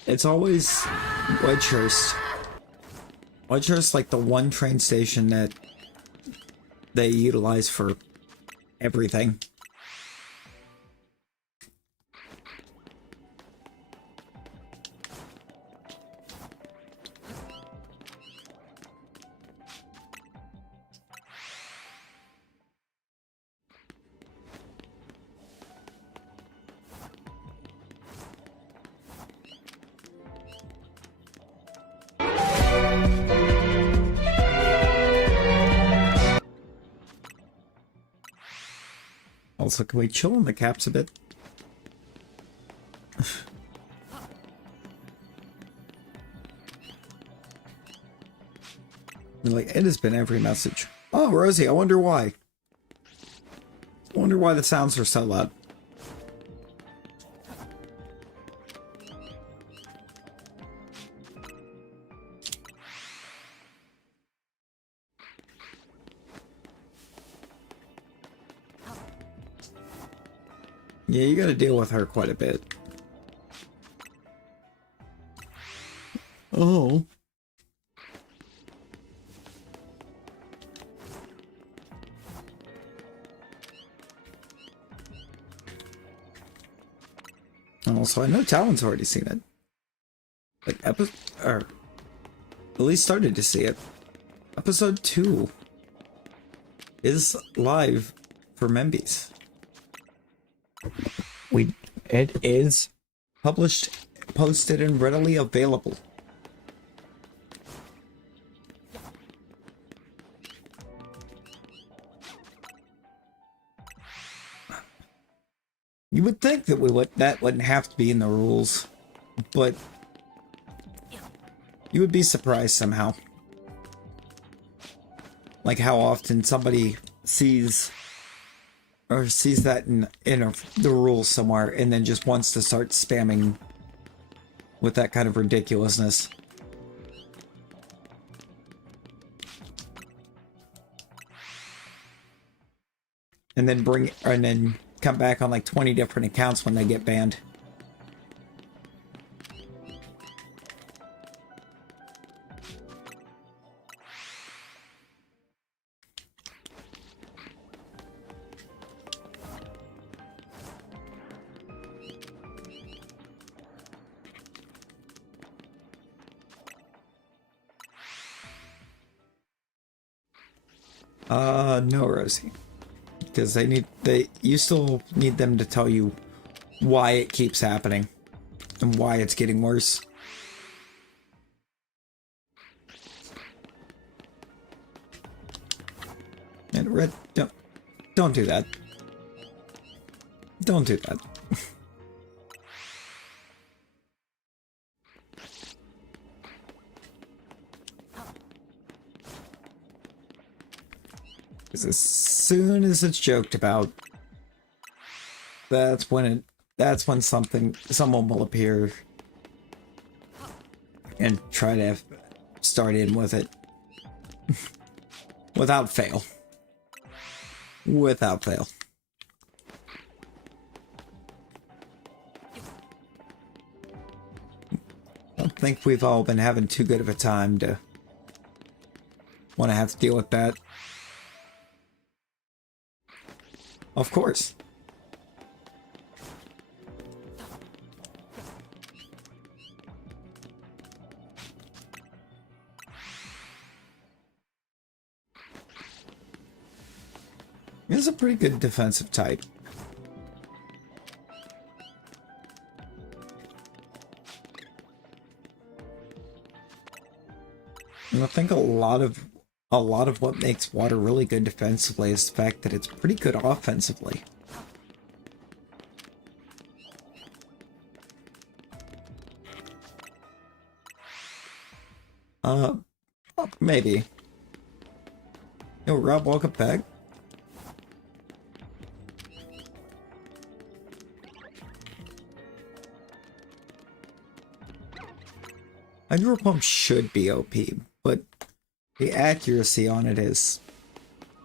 It's always Wedgehurst. Wedgehurst, like the one train station that they utilize for everything. Also, can we chill on the caps a bit? Like, it has been every message. Oh, Rosie, I wonder why. I wonder why the sounds are so loud. Yeah, you gotta deal with her quite a bit. Oh. And also, I know Talon's already seen it. Like, or at least started to see it. Episode 2 is live for Membies. It is published, posted, and readily available. You would think that that wouldn't have to be in the rules, but you would be surprised somehow. Like how often somebody sees that in the rules somewhere and then just wants to start spamming with that kind of ridiculousness. And then come back on like 20 different accounts when they get banned. No, Rosie. Because you still need them to tell you why it keeps happening and why it's getting worse. And Red, don't do that. Don't do that. Because as soon as it's joked about, that's when someone will appear and try to start in with it. Without fail. Without fail. I don't think we've all been having too good of a time to want to have to deal with that. Of course. It's a pretty good defensive type. And I think a lot of what makes water really good defensively is the fact that it's pretty good offensively. Maybe. Yo, Rob, welcome back. Hydro Pump should be OP, but the accuracy on it is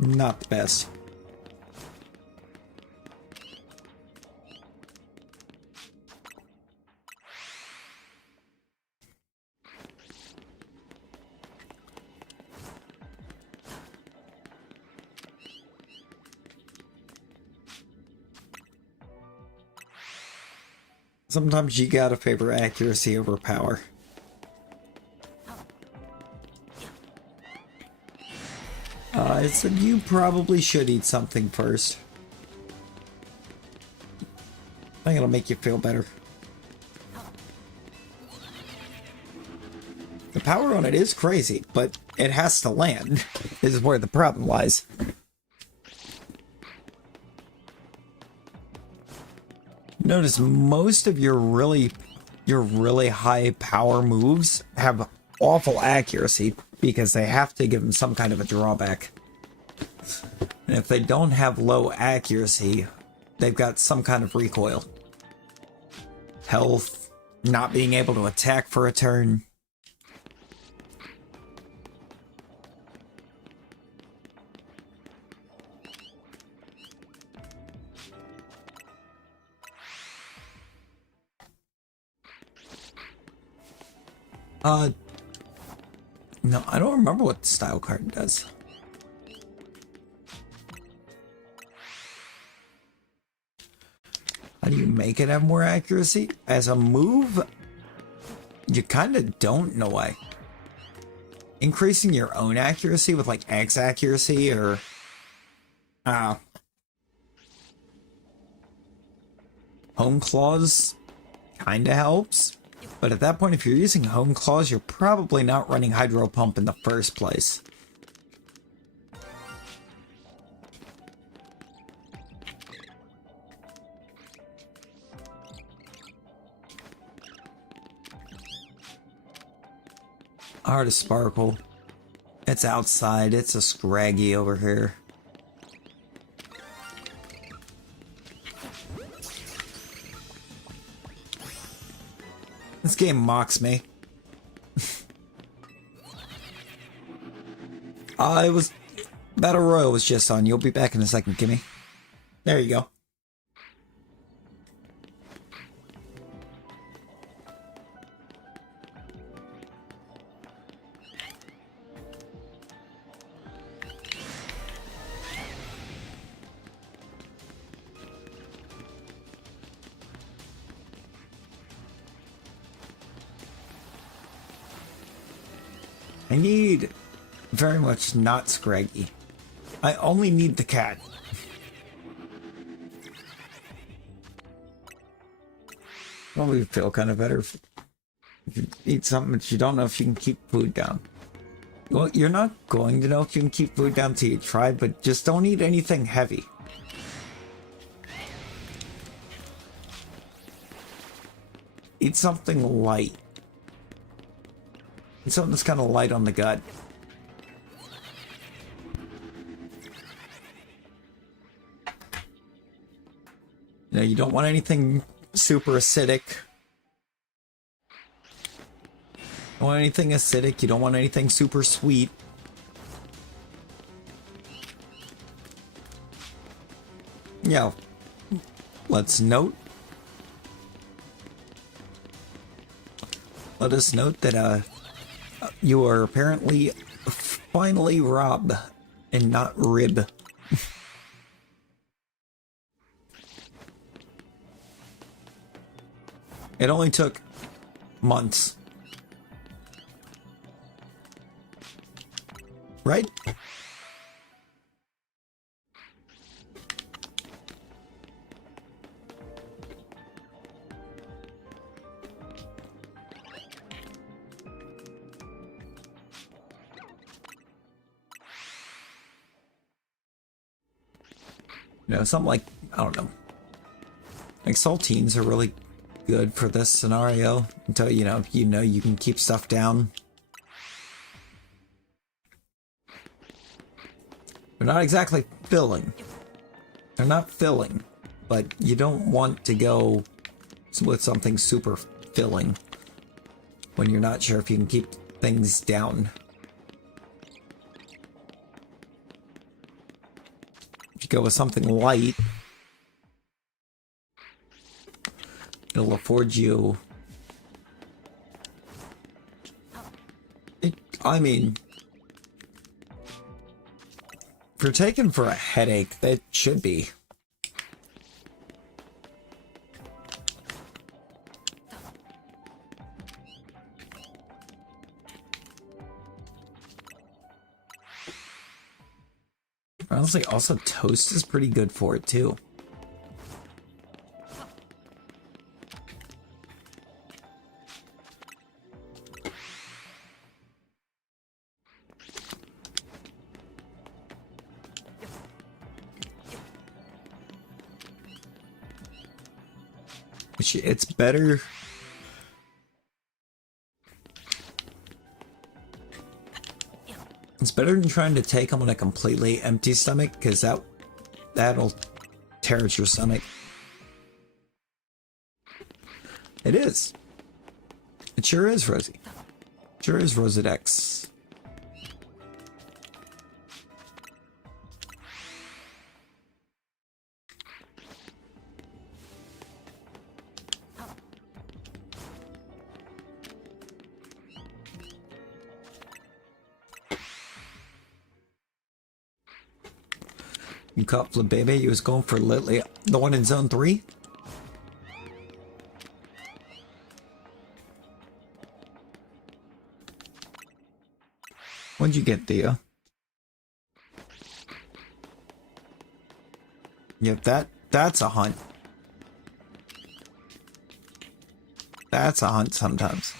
not the best. Sometimes you gotta favor accuracy over power. I said you probably should eat something first. I think it'll make you feel better. The power on it is crazy, but it has to land. This is where the problem lies. Notice most of your really high power moves have awful accuracy because they have to give them some kind of a drawback. And if they don't have low accuracy, they've got some kind of recoil. Health, not being able to attack for a turn. No, I don't remember what the style card does. How do you make it have more accuracy? As a move, you kind of don't in a way. Increasing your own accuracy with like X accuracy or... Home Claws kind of helps. But at that point, if you're using Home Claws, you're probably not running Hydro Pump in the first place. Heart of Sparkle. It's outside. It's a Scraggy over here. This game mocks me. Battle Royale was just on. You'll be back in a second, Kimmy. There you go. I need very much not Scraggy. I only need the cat. Probably feel kind of better if you eat something that you don't know if you can keep food down. Well, you're not going to know if you can keep food down till you try, but just don't eat anything heavy. Eat something light. Eat something that's kind of light on the gut. You know, you don't want anything super acidic. You don't want anything acidic. You don't want anything super sweet. Yeah. Let us note that you are apparently finally Rob and not Rib. It only took months. Right? You know, something like, I don't know. Like saltines are really good for this scenario until you know you can keep stuff down. They're not exactly filling. They're not filling, but you don't want to go with something super filling when you're not sure if you can keep things down. If you go with something light, it'll afford you... I mean... if you're taken for a headache, that should be. Honestly, also toast is pretty good for it too. It's better. It's better than trying to take them on a completely empty stomach, because that'll tear at your stomach. It is. It sure is, Rosie. Sure is, Rosedex. You caught Flabebe, he was going for Lily. The one in zone 3? What'd you get, Theo? Yep, that's a hunt. That's a hunt sometimes.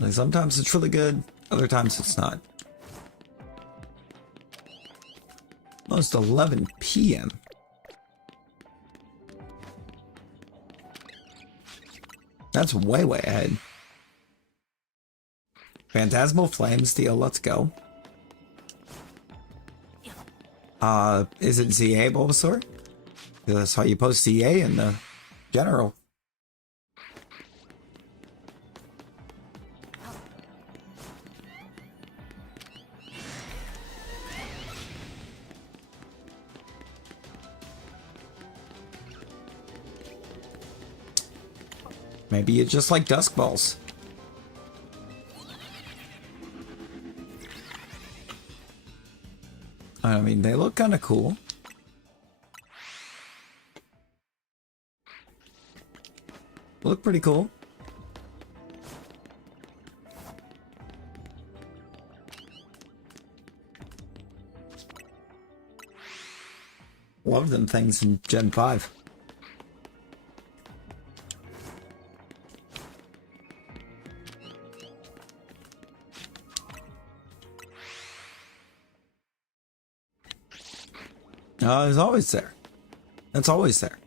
Like sometimes it's really good, other times it's not. Almost 11 p.m. That's way ahead. Phantasmal Flames, Theo, let's go. Is it ZA, Bulbasaur? I saw you post ZA in the general. Maybe you just like Dusk Balls. I mean, they look kind of cool. Look pretty cool. Love them things in Gen 5. It's always there. It's always there.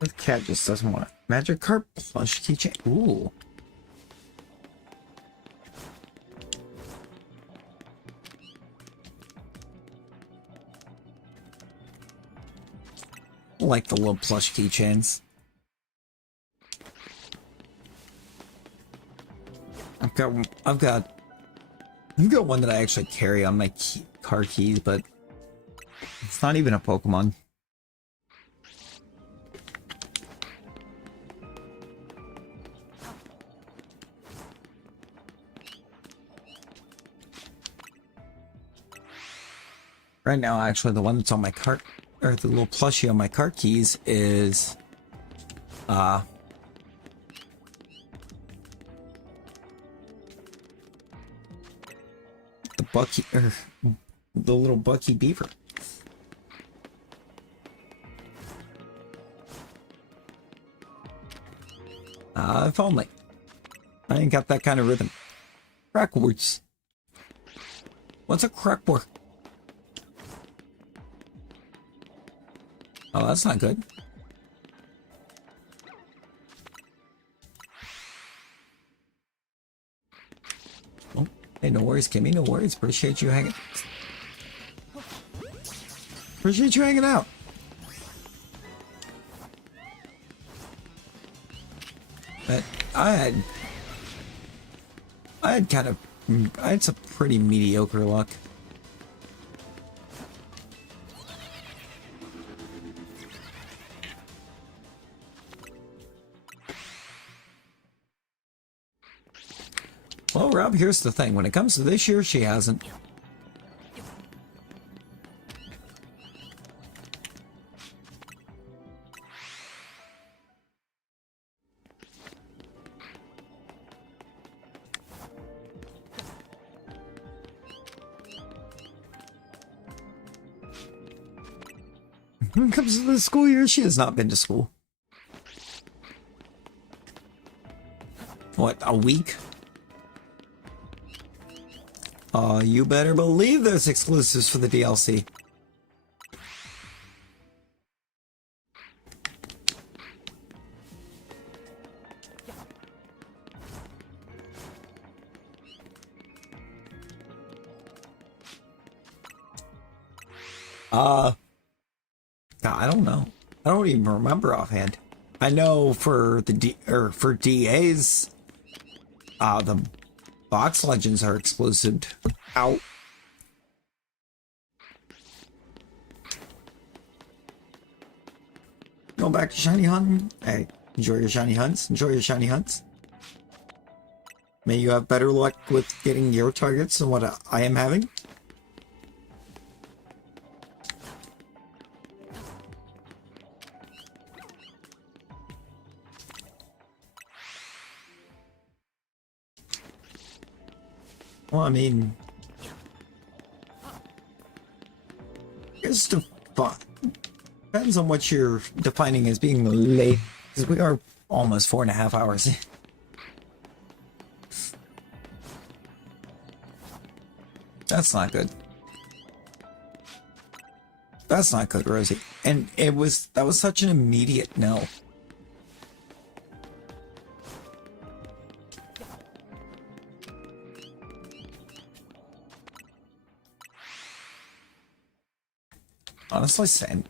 The cat just doesn't want it. Magic Carp plush keychain. Ooh. I like the little plush keychains. I've got one that I actually carry on my car keys, but it's not even a Pokemon. Right now, actually, the one that's on my cart, or the little plushie on my cart keys is, the Bucky, or the little Bucky Beaver. If only. I ain't got that kind of rhythm. Crackwords. What's a crackwork? Oh, that's not good. Oh, hey, no worries, Kimmy, no worries. Appreciate you hanging. Appreciate you hanging out. But I had some pretty mediocre luck. Well, Rob, here's the thing. When it comes to this year, she hasn't. When it comes to the school year, she has not been to school. What, a week? You better believe there's exclusives for the DLC. I don't know. I don't even remember offhand. I know for the for DAs, The box legends are exclusive. Ow. Go back to shiny hunting. Hey, enjoy your shiny hunts. Enjoy your shiny hunts. May you have better luck with getting your targets than what I am having. Well, I mean, it's depends on what you're defining as being late, because we are almost 4.5 hours in. That's not good. That's not good, Rosie. And that was such an immediate no. Honestly, same.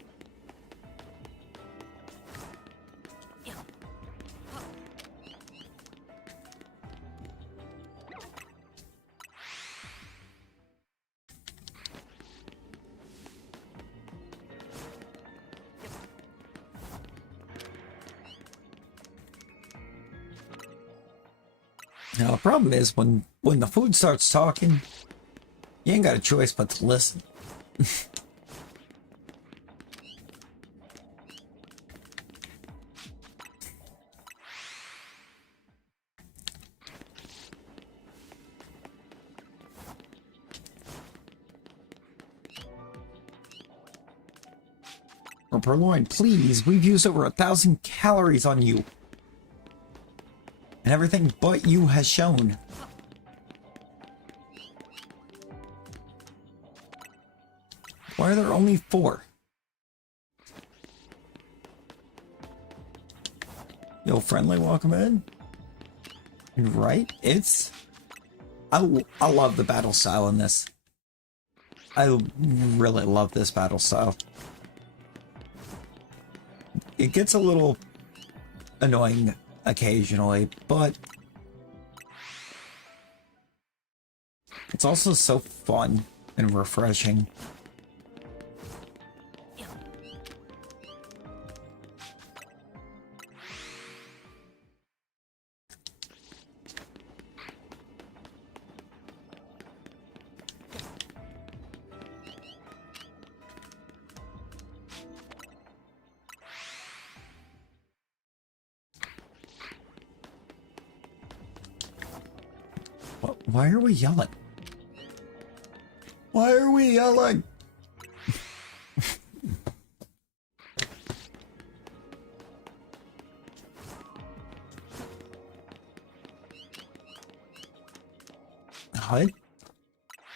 Now, the problem is when the food starts talking, you ain't got a choice but to listen. Or Purloin, please, we've used over 1,000 calories on you. And everything but you has shown. Why are there only 4? Yo, friendly, welcome in. Right? I love the battle style in this. I really love this battle style. It gets a little annoying occasionally, but it's also so fun and refreshing. Why are we yelling? Why are we yelling?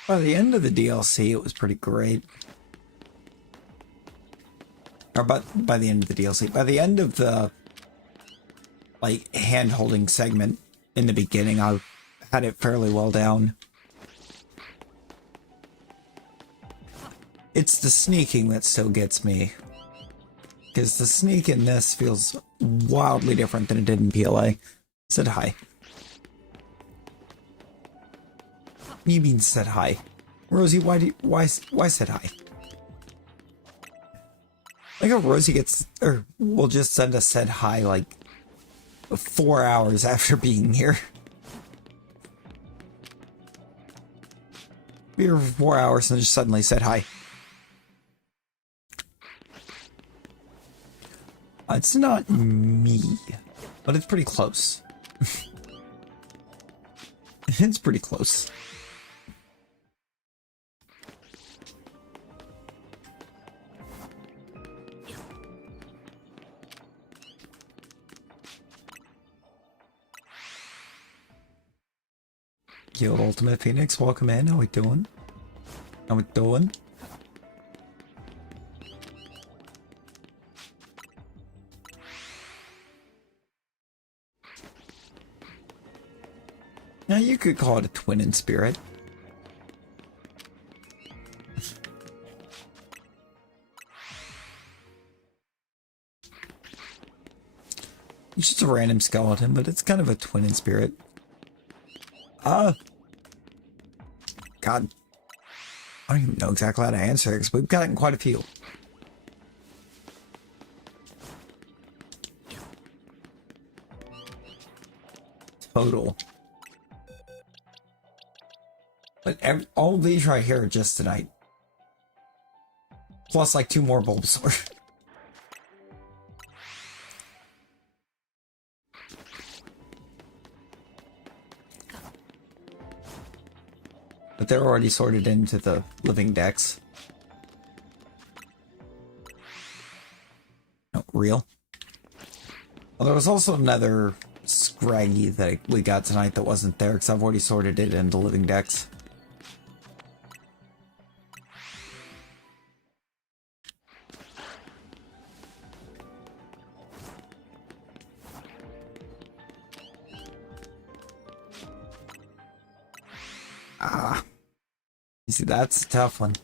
By the end of the DLC, it was pretty great. Or by the end of the DLC, by the end of the like hand-holding segment in the beginning, I had it fairly well down. It's the sneaking that still gets me. Because the sneak in this feels wildly different than it did in PLA. Said hi. You mean said hi? Rosie, why said hi? Like how Rosie gets, or will just send a said hi like 4 hours after being here. Be here for 4 hours and just suddenly said hi. It's not me, but it's pretty close. It's pretty close. Yo, Ultimate Phoenix, welcome in. How we doing? How we doing? Now you could call it a twin in spirit. It's just a random skeleton, but it's kind of a twin in spirit. God. I don't even know exactly how to answer this. We've gotten quite a few. Total. But all of these right here are just tonight. Plus like 2 more Bulbasaur. But they're already sorted into the living decks. No, real. Well, there was also another Scraggy that we got tonight that wasn't there because I've already sorted it into living decks. You see, that's a tough one.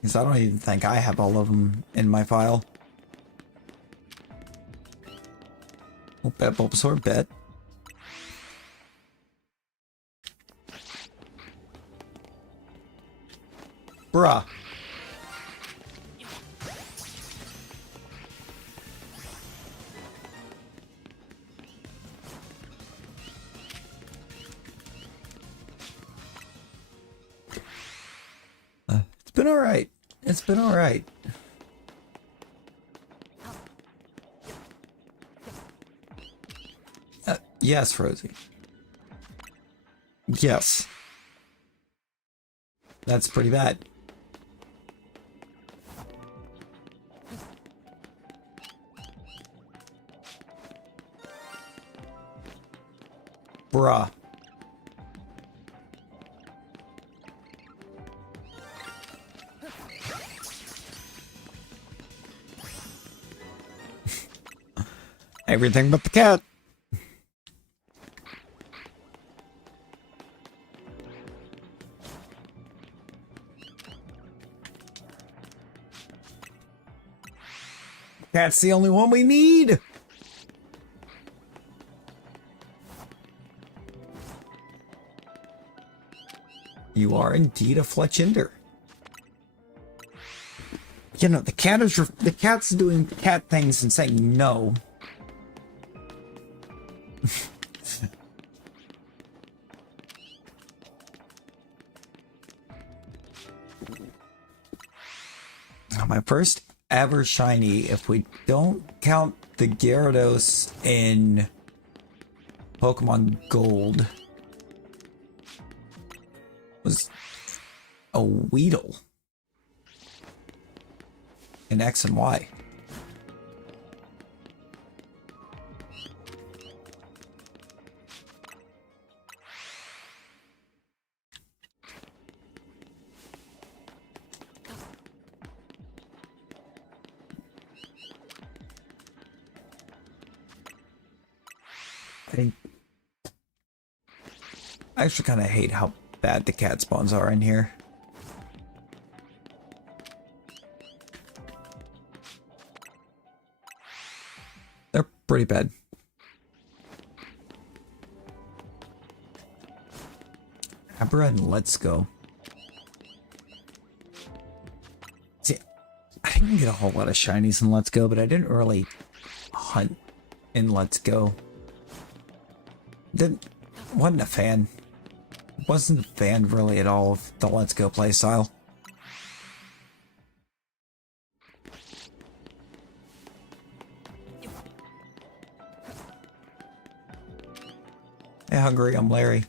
Because I don't even think I have all of them in my file. Oh, bet Bulbasaur, bet. Bruh. It's been alright. It's been alright. Yes, Rosie. Yes. That's pretty bad. Bruh. Everything but the cat. Cat's the only one we need. You are indeed a Fletchinder. You know, the cat's doing cat things and saying no. My first ever shiny, if we don't count the Gyarados in Pokemon Gold, was a Weedle in X and Y. I actually kind of hate how bad the cat spawns are in here. They're pretty bad. Abra and Let's Go. See, I didn't get a whole lot of shinies in Let's Go, but I didn't really hunt in Let's Go. Wasn't a fan. Wasn't a fan really at all of the Let's Go playstyle. Hey, Hungry, I'm Larry.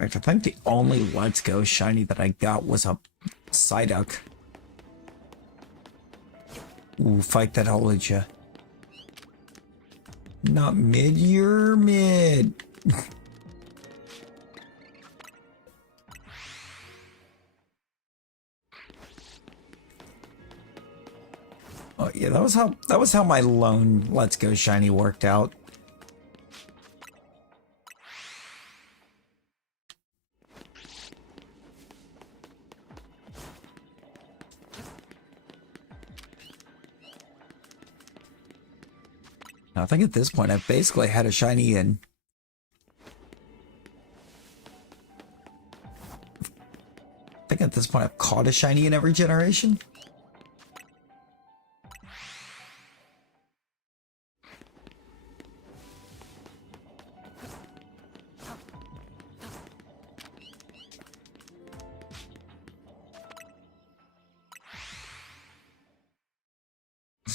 I think the only Let's Go shiny that I got was a Psyduck. Ooh, fight that Holucha. Not mid, you're mid. Oh yeah, that was how my lone Let's Go shiny worked out. I think at this point I've basically had a shiny in. I think at this point I've caught a shiny in every generation.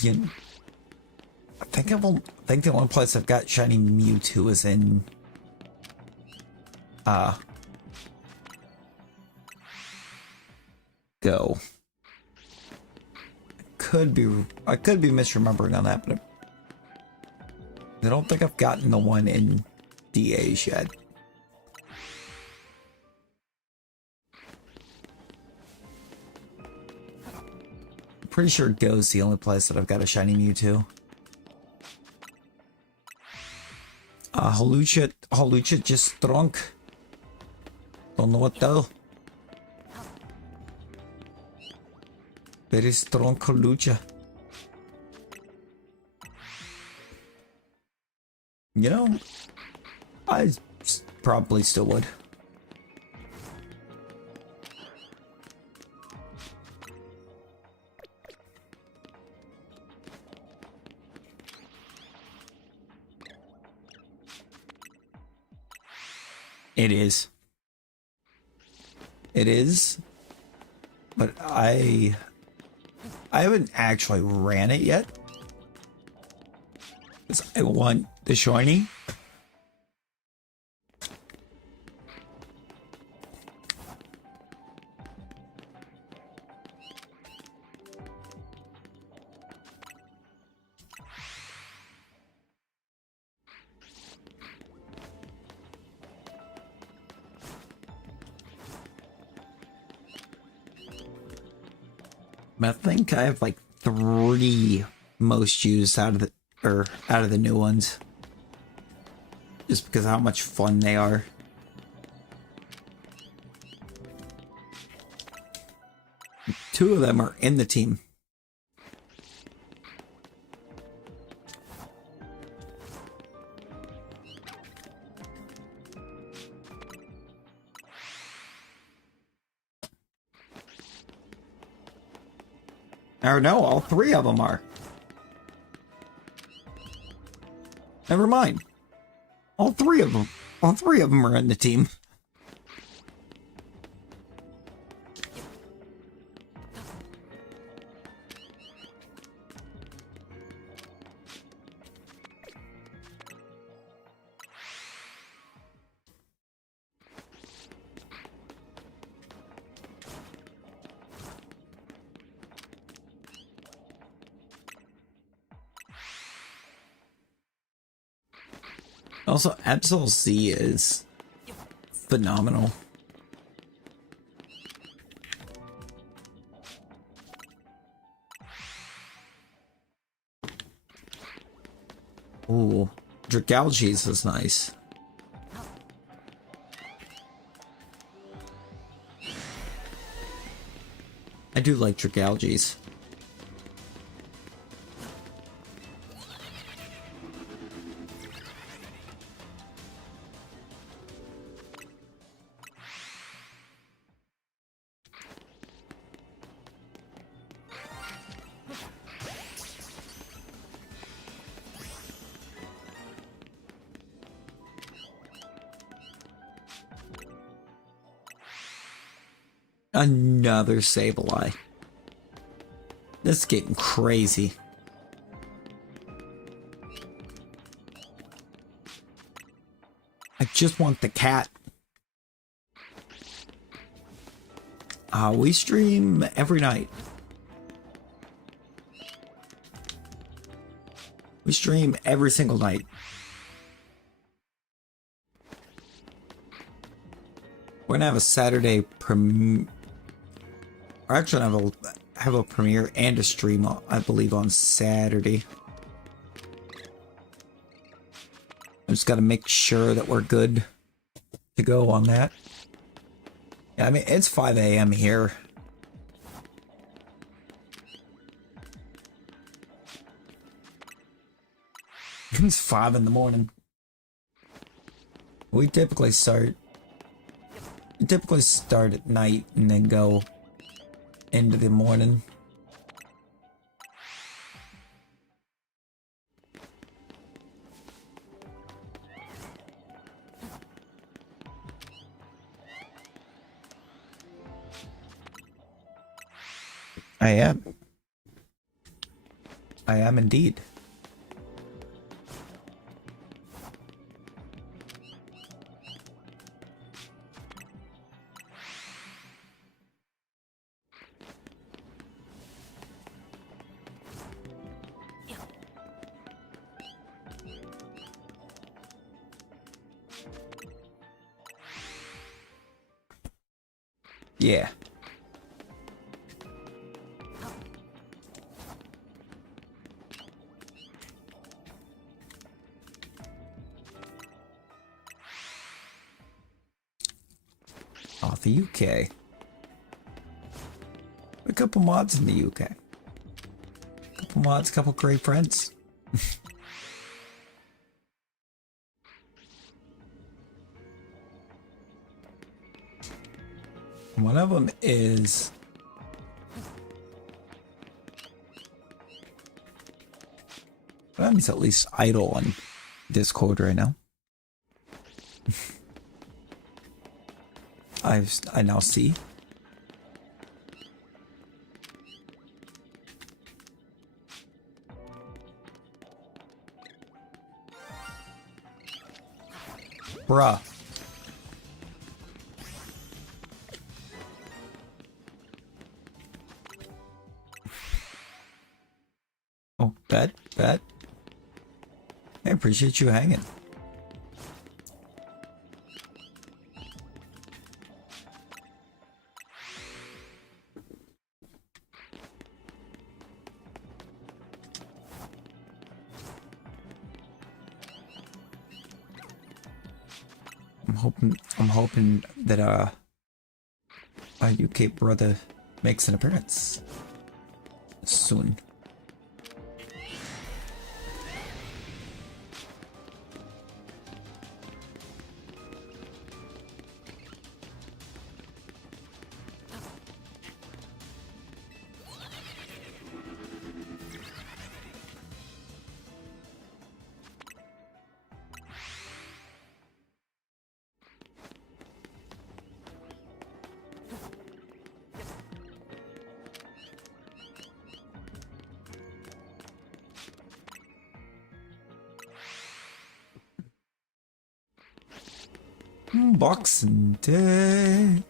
You, I think the only place I've got shiny Mewtwo is in Go. I could be misremembering on that, but I don't think I've gotten the one in DAs yet. I'm pretty sure Go's the only place that I've got a shiny Mewtwo. Hawlucha just drunk. Don't know what though. Very strong Hawlucha. You know, I probably still would. It is. It is. But I haven't actually ran it yet. Because I want the shiny. I think I have like 3 most used out of the new ones. Just because of how much fun they are. Two of them are in the team. Or no, all 3 of them are. Never mind. All 3 of them are in the team. Also, Absol Z is phenomenal. Ooh, Dragalge's is nice. I do like Dragalge's. Another Sableye. This is getting crazy. I just want the cat. We stream every night. We stream every single night. We're gonna have a Saturday premiere. We're actually gonna have a premiere and a stream, I believe, on Saturday. I just gotta make sure that we're good to go on that. Yeah, I mean, it's 5 a.m. here. It's 5 in the morning. We typically start at night and then go into the morning. I am. I am indeed. Yeah. Off the UK. A couple mods in the UK. Couple mods, couple great friends. One of them is he's at least idle on Discord right now. I now see. Bruh. Oh, bet. I appreciate you hanging. I'm hoping that our UK brother makes an appearance soon. Boxing Day.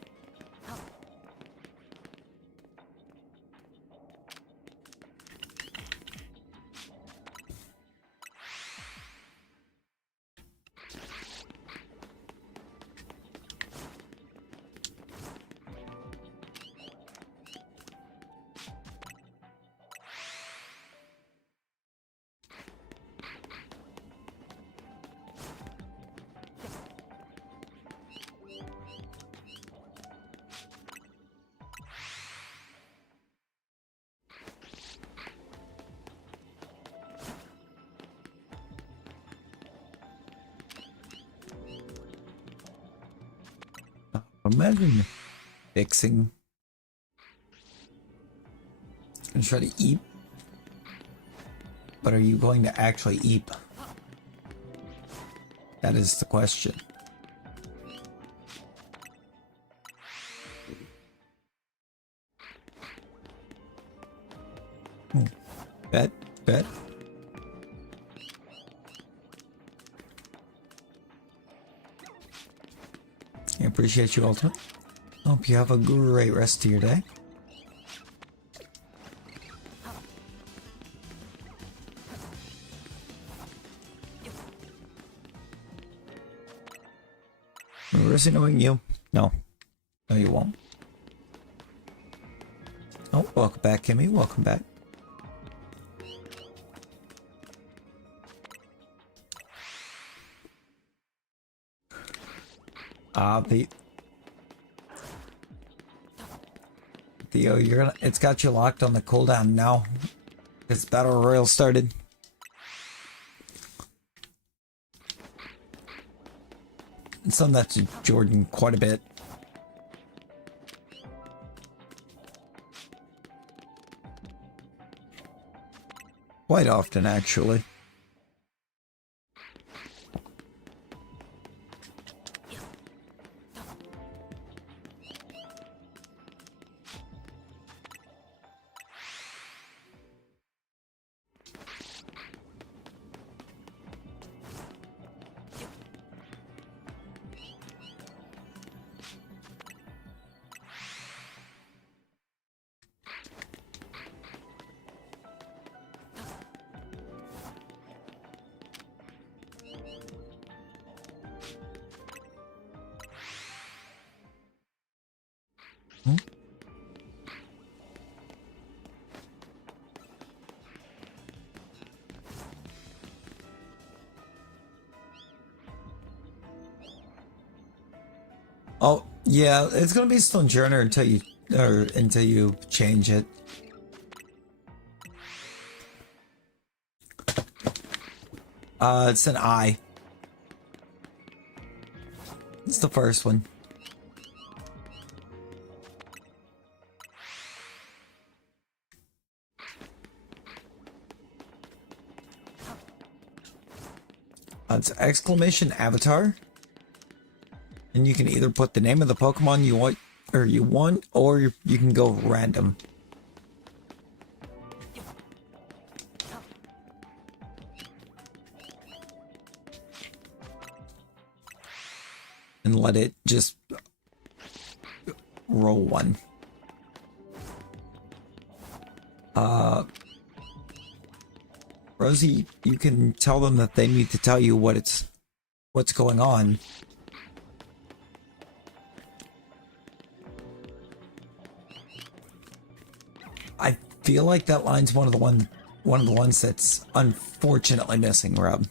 Imagine fixing and try to eat, but are you going to actually eat? That is the question. Bet. I appreciate you, Ultimate. Hope you have a great rest of your day. Is he knowing you? No. No, you won't. Oh, welcome back, Kimmy. Welcome back. Theo, it's got you locked on the cooldown now. It's Battle Royale started. It's done that to Jordan quite a bit. Quite often, actually. Oh, yeah, it's gonna be Stone Journer until you change it. It's an I. It's the first one. It's exclamation avatar. And you can either put the name of the Pokemon you want, or you can go random. And let it just roll one. Rosie, you can tell them that they need to tell you what's going on. I feel like that line's one of the ones that's unfortunately missing, Rob.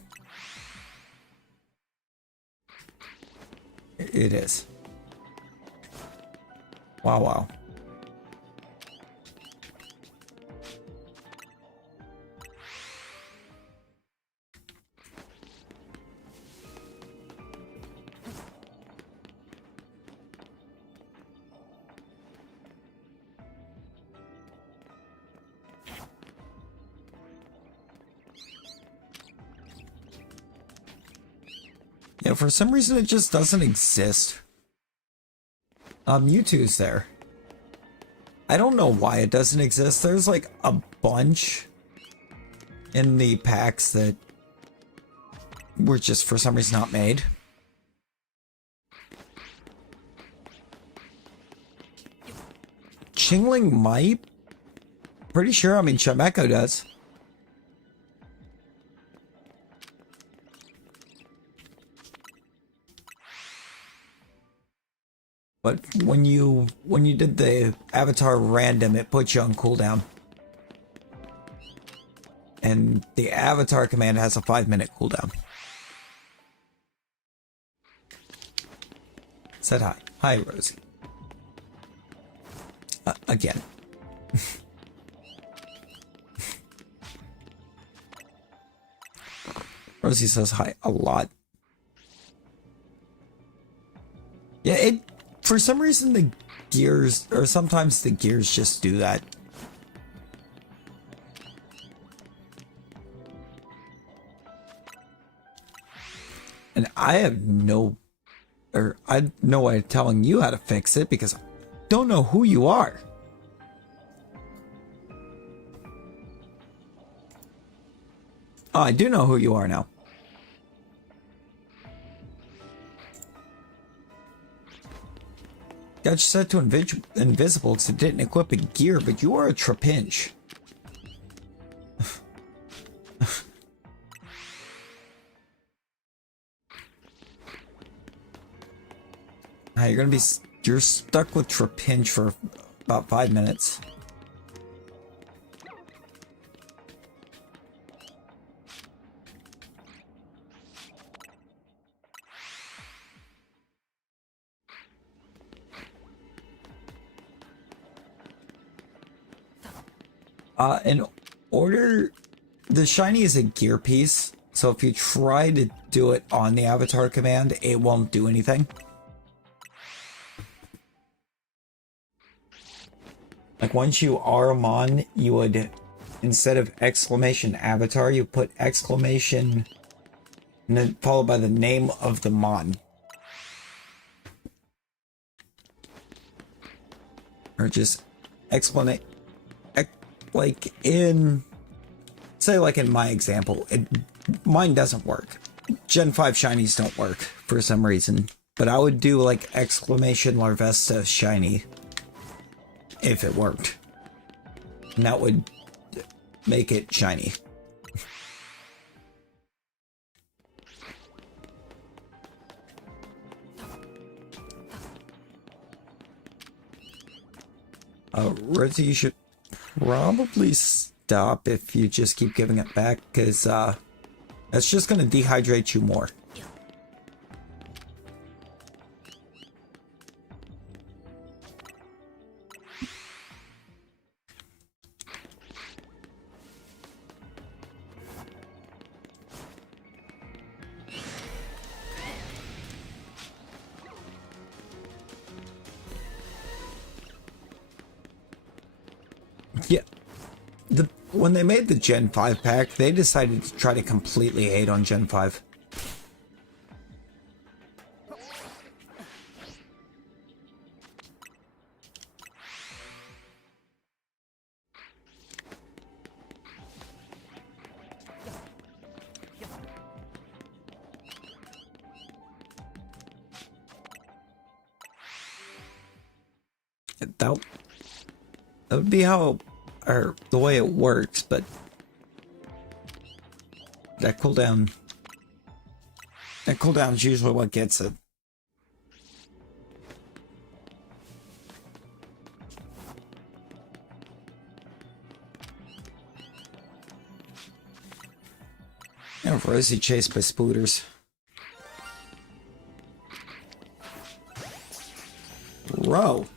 It is. Wow. Yeah, for some reason it just doesn't exist. Mewtwo's there. I don't know why it doesn't exist. There's like a bunch in the packs that were just for some reason not made. Chingling might. Pretty sure, I mean, Chimecho does. But when you did the avatar random, it put you on cooldown. And the avatar command has a 5-minute cooldown. Said hi. Hi, Rosie. Again. Rosie says hi a lot. Yeah, for some reason the gears, or sometimes the gears just do that. And I have no way of telling you how to fix it because I don't know who you are. Oh, I do know who you are now. Got you set to invisible because it didn't equip a gear, but you are a Trapinch. You're stuck with Trapinch for about 5 minutes. In order, the shiny is a gear piece. So if you try to do it on the avatar command, it won't do anything. Like once you are a mon, you would, instead of exclamation avatar, you put exclamation and then followed by the name of the mon. Or just explanate, like in, say like in my example, mine doesn't work. Gen 5 shinies don't work for some reason, but I would do like exclamation Larvesta shiny if it worked. And that would make it shiny. Rosie, you should probably stop if you just keep giving it back, because that's just going to dehydrate you more. Yeah, when they made the Gen 5 pack, they decided to try to completely hate on Gen 5. That would be how, or the way it works, but that cooldown is usually what gets it. And Rosie chased by spooters. Bro.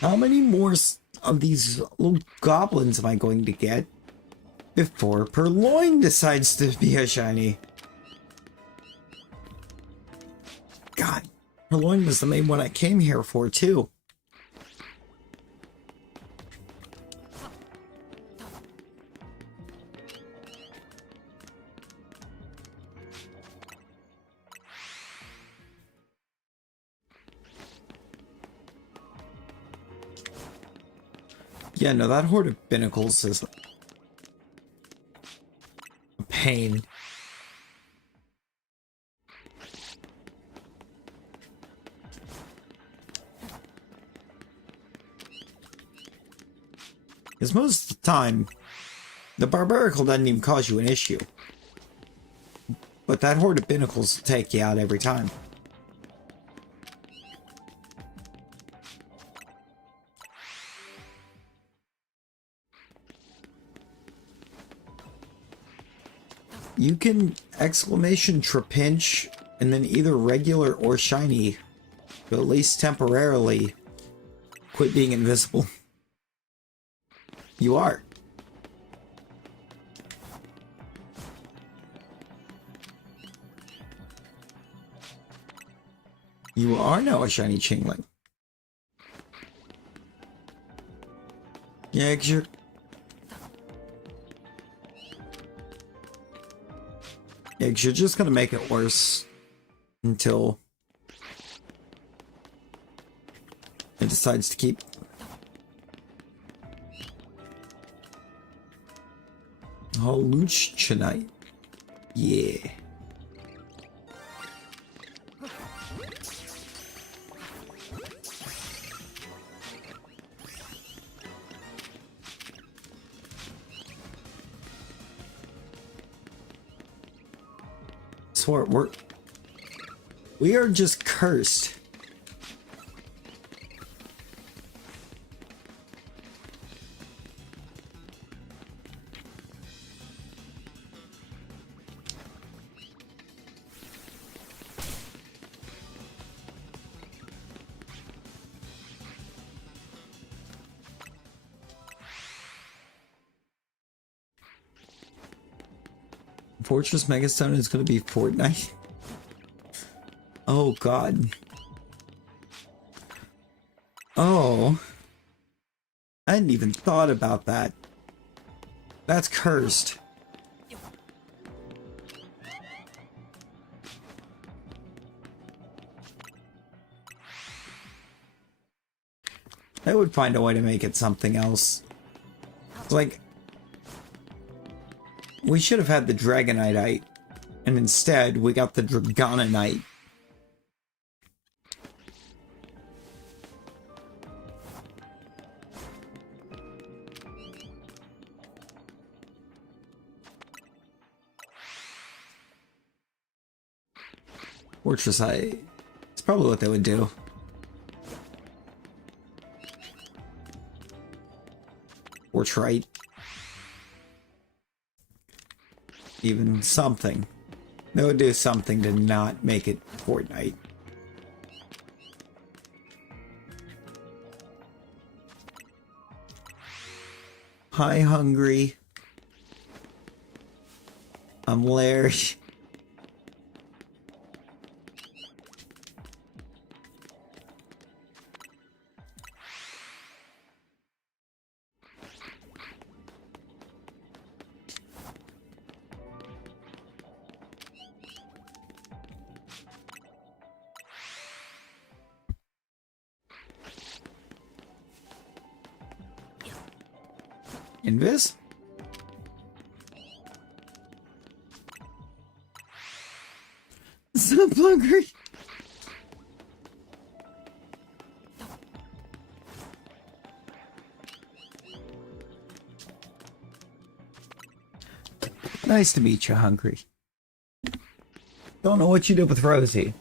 How many more of these little goblins am I going to get before Purloin decides to be a shiny? God, Purloin was the main one I came here for, too. Yeah, no, that Horde of Binnacles is a pain. Because most of the time, the Barbarical doesn't even cause you an issue. But that Horde of Binnacles will take you out every time. You can exclamation Trapinch and then either regular or shiny, but at least temporarily quit being invisible. You are. You are now a shiny Chingling. Yeah, 'cause you're... Yeah, 'cause you're just gonna make it worse until it decides to keep... Hallucinate. Yeah. Swear, we are just cursed. Fortress Megastone is going to be Fortnite. Oh, God. Oh. I hadn't even thought about that. That's cursed. I would find a way to make it something else. Like, we should have had the Dragonite, and instead we got the Dragonite. Fortress Eye. It's probably what they would do. Fortrite. Even something. They would do something to not make it Fortnite. Hi, Hungry. I'm Larry. Invis? Stop hungry. Nice to meet you, Hungry. Don't know what you did with Rosie.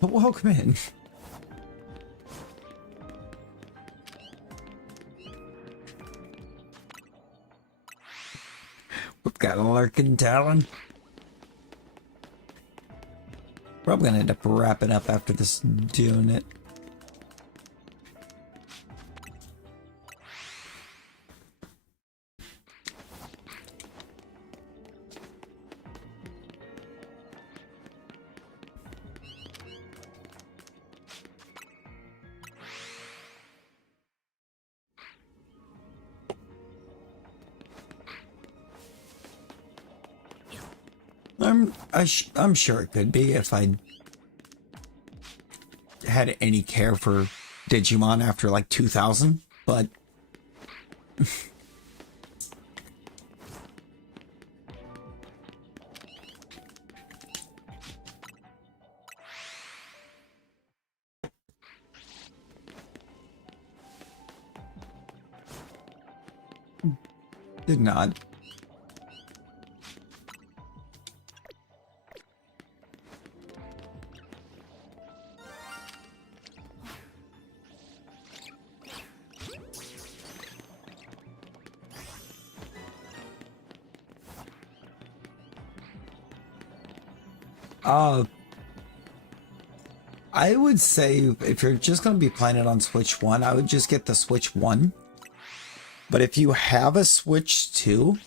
Welcome in. We've got a lurking talon. Probably gonna end up wrapping up after this doing it. I'm sure it could be if I had any care for Digimon after like 2000, but did not. I would say if you're just going to be playing it on Switch 1, I would just get the Switch 1. But if you have a Switch 2,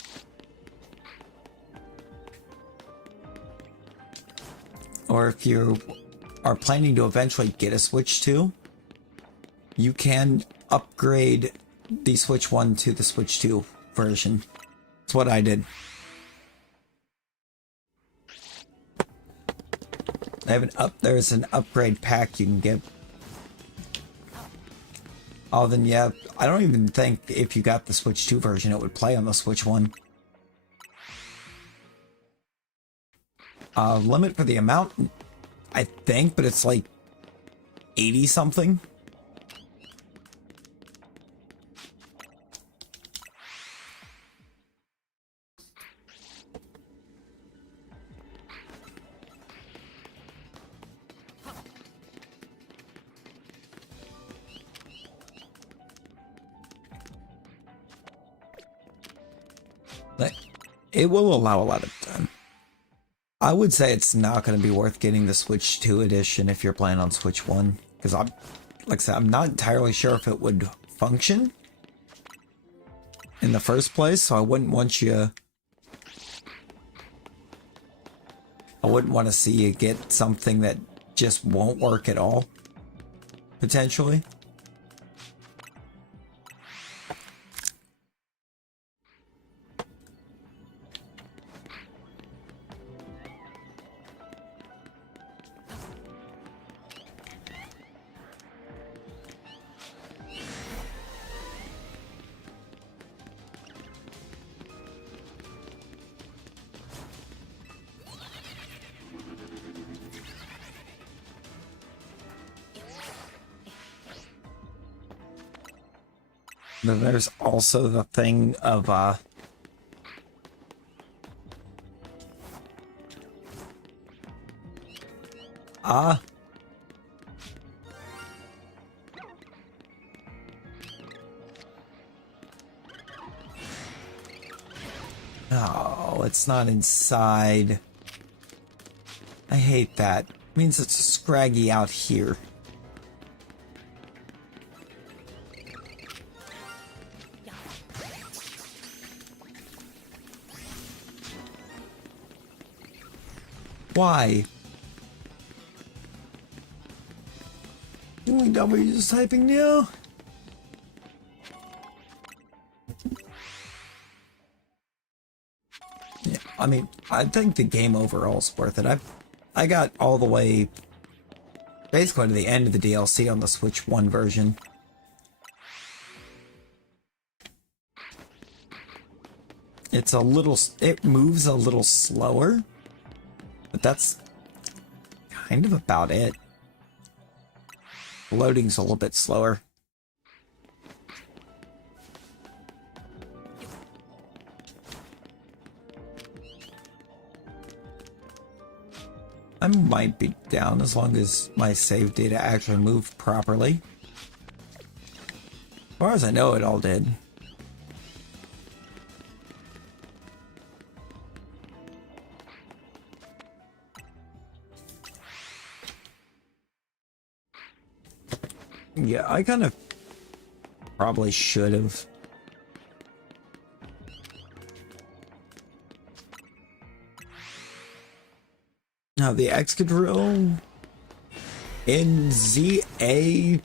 or if you are planning to eventually get a Switch 2, you can upgrade the Switch 1 to the Switch 2 version. That's what I did. There's an upgrade pack you can get. Oh, then yeah, I don't even think if you got the Switch 2 version, it would play on the Switch 1. Limit for the amount, I think, but it's like 80 something. But it will allow a lot of time. I would say it's not going to be worth getting the Switch 2 edition if you're playing on Switch 1. Because I'm, like I said, I'm not entirely sure if it would function in the first place, so I wouldn't want you... I wouldn't want to see you get something that just won't work at all, potentially. Then there's also the thing of no, it's not inside. I hate that. It means it's scraggy out here. Why? Doing W just typing now? Yeah, I mean, I think the game overall is worth it. I got all the way basically to the end of the DLC on the Switch 1 version. It's a little, it moves a little slower. But that's kind of about it. Loading's a little bit slower. I might be down as long as my save data actually moved properly. As far as I know, it all did. Yeah, I kind of probably should have. Now, the Excadrill in ZA,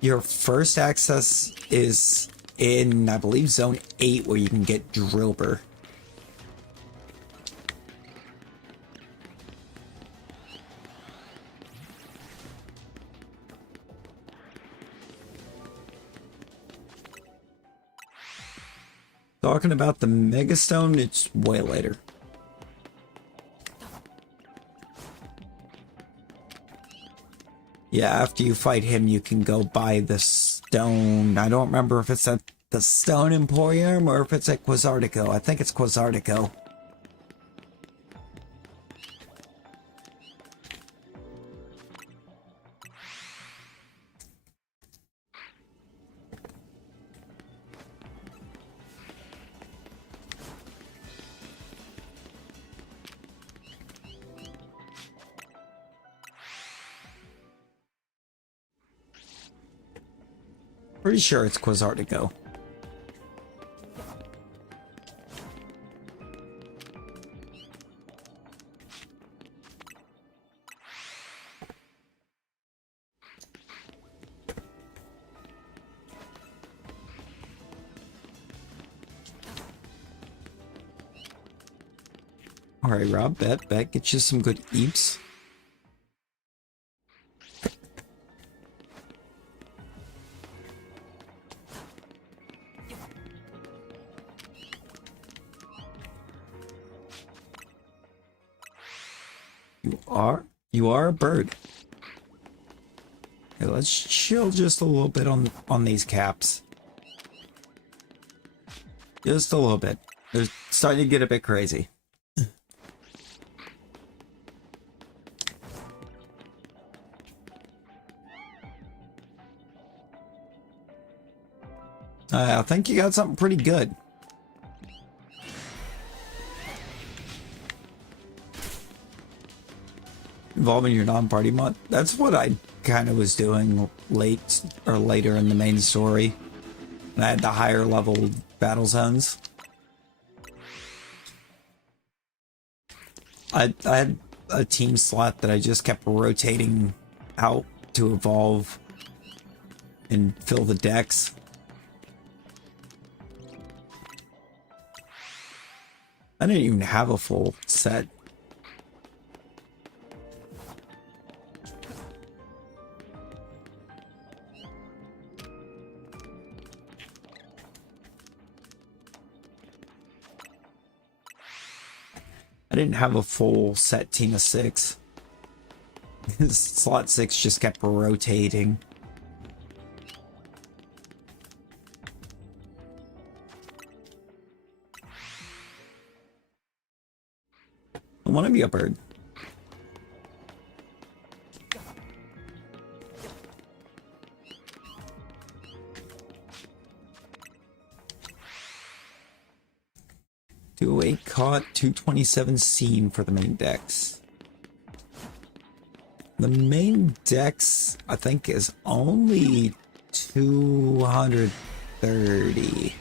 your first access is in, I believe, Zone 8, where you can get Drillbur. Talking about the Megastone, it's way later. Yeah, after you fight him, you can go buy the stone. I don't remember if it's at the Stone Emporium or if it's at Quasartico. I think it's Quasartico. Pretty sure it's Quasartico. Alright, Rob, bet get you some good eeps. You are a bird. Okay, let's chill just a little bit on these caps. Just a little bit. They're starting to get a bit crazy. I think you got something pretty good. Involving your non-party mod. That's what I kind of was doing later in the main story. And I had the higher level battle zones. I had a team slot that I just kept rotating out to evolve and fill the decks. I didn't even have a full set. I didn't have a full set team of 6. Slot 6 just kept rotating. I want to be a bird. $208 caught, $227 seen for the main decks. The main decks, I think, is only 230.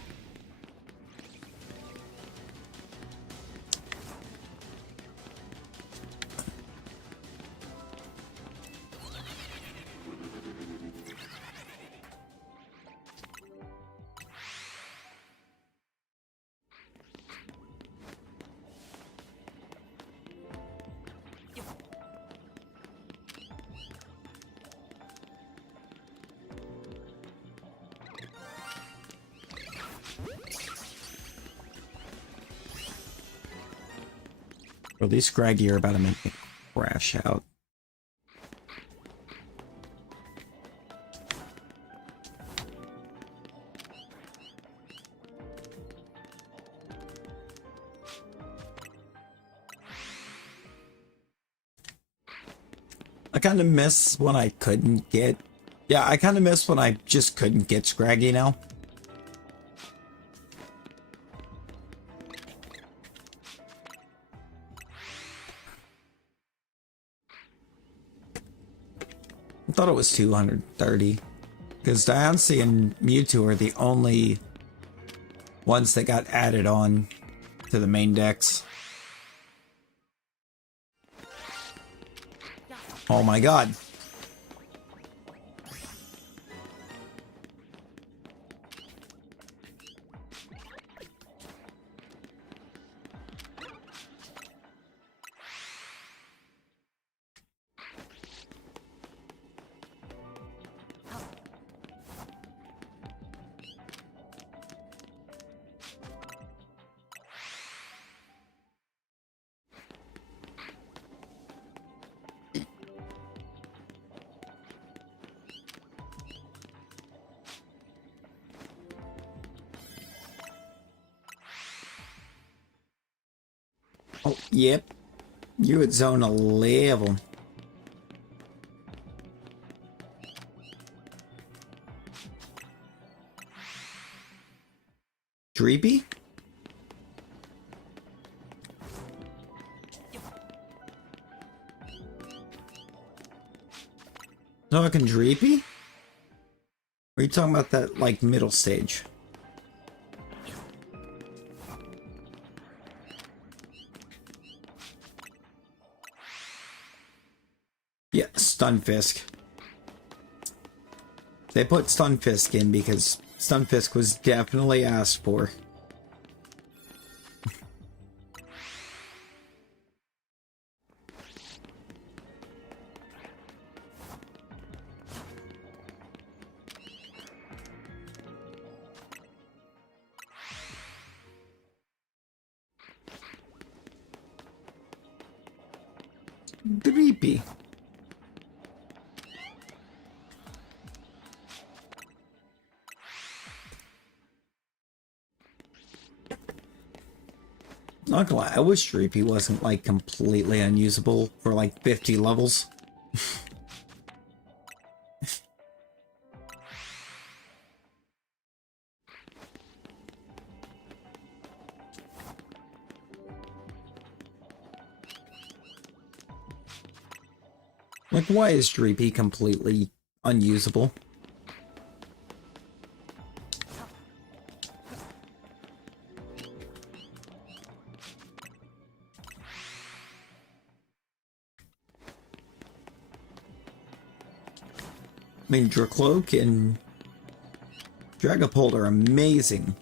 Bro, these Scraggy are about to make me crash out. I kind of miss when I couldn't get... Yeah, I kind of miss when I just couldn't get Scraggy now. I thought it was 230. Because Diancie and Mewtwo are the only ones that got added on to the main decks. Oh my god. Oh, yep. You at zone 11. Dreepy? Talking Dreepy? Or are you talking about that, like, middle stage? Yeah, Stunfisk. They put Stunfisk in because Stunfisk was definitely asked for. Dreepy. Not gonna lie, I wish Dreepy wasn't like completely unusable for like 50 levels. Like, why is Dreepy completely unusable? I mean, Dracloak and Dragapult are amazing.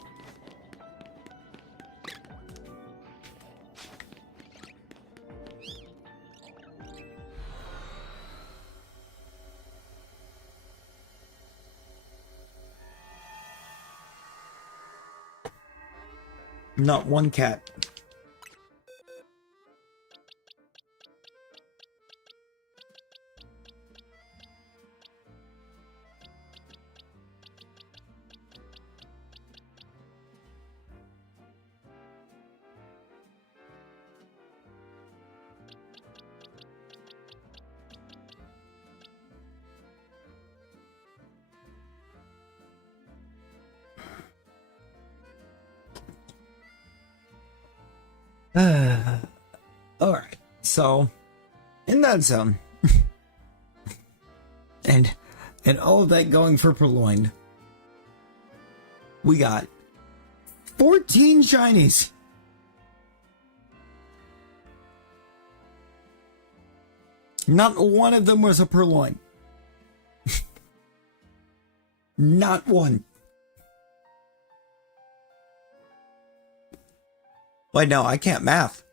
Not one cat. Alright, so in that zone, and all of that going for Purloined, we got 14 shinies. Not one of them was a Purloin. Not one. Wait, no, I can't math.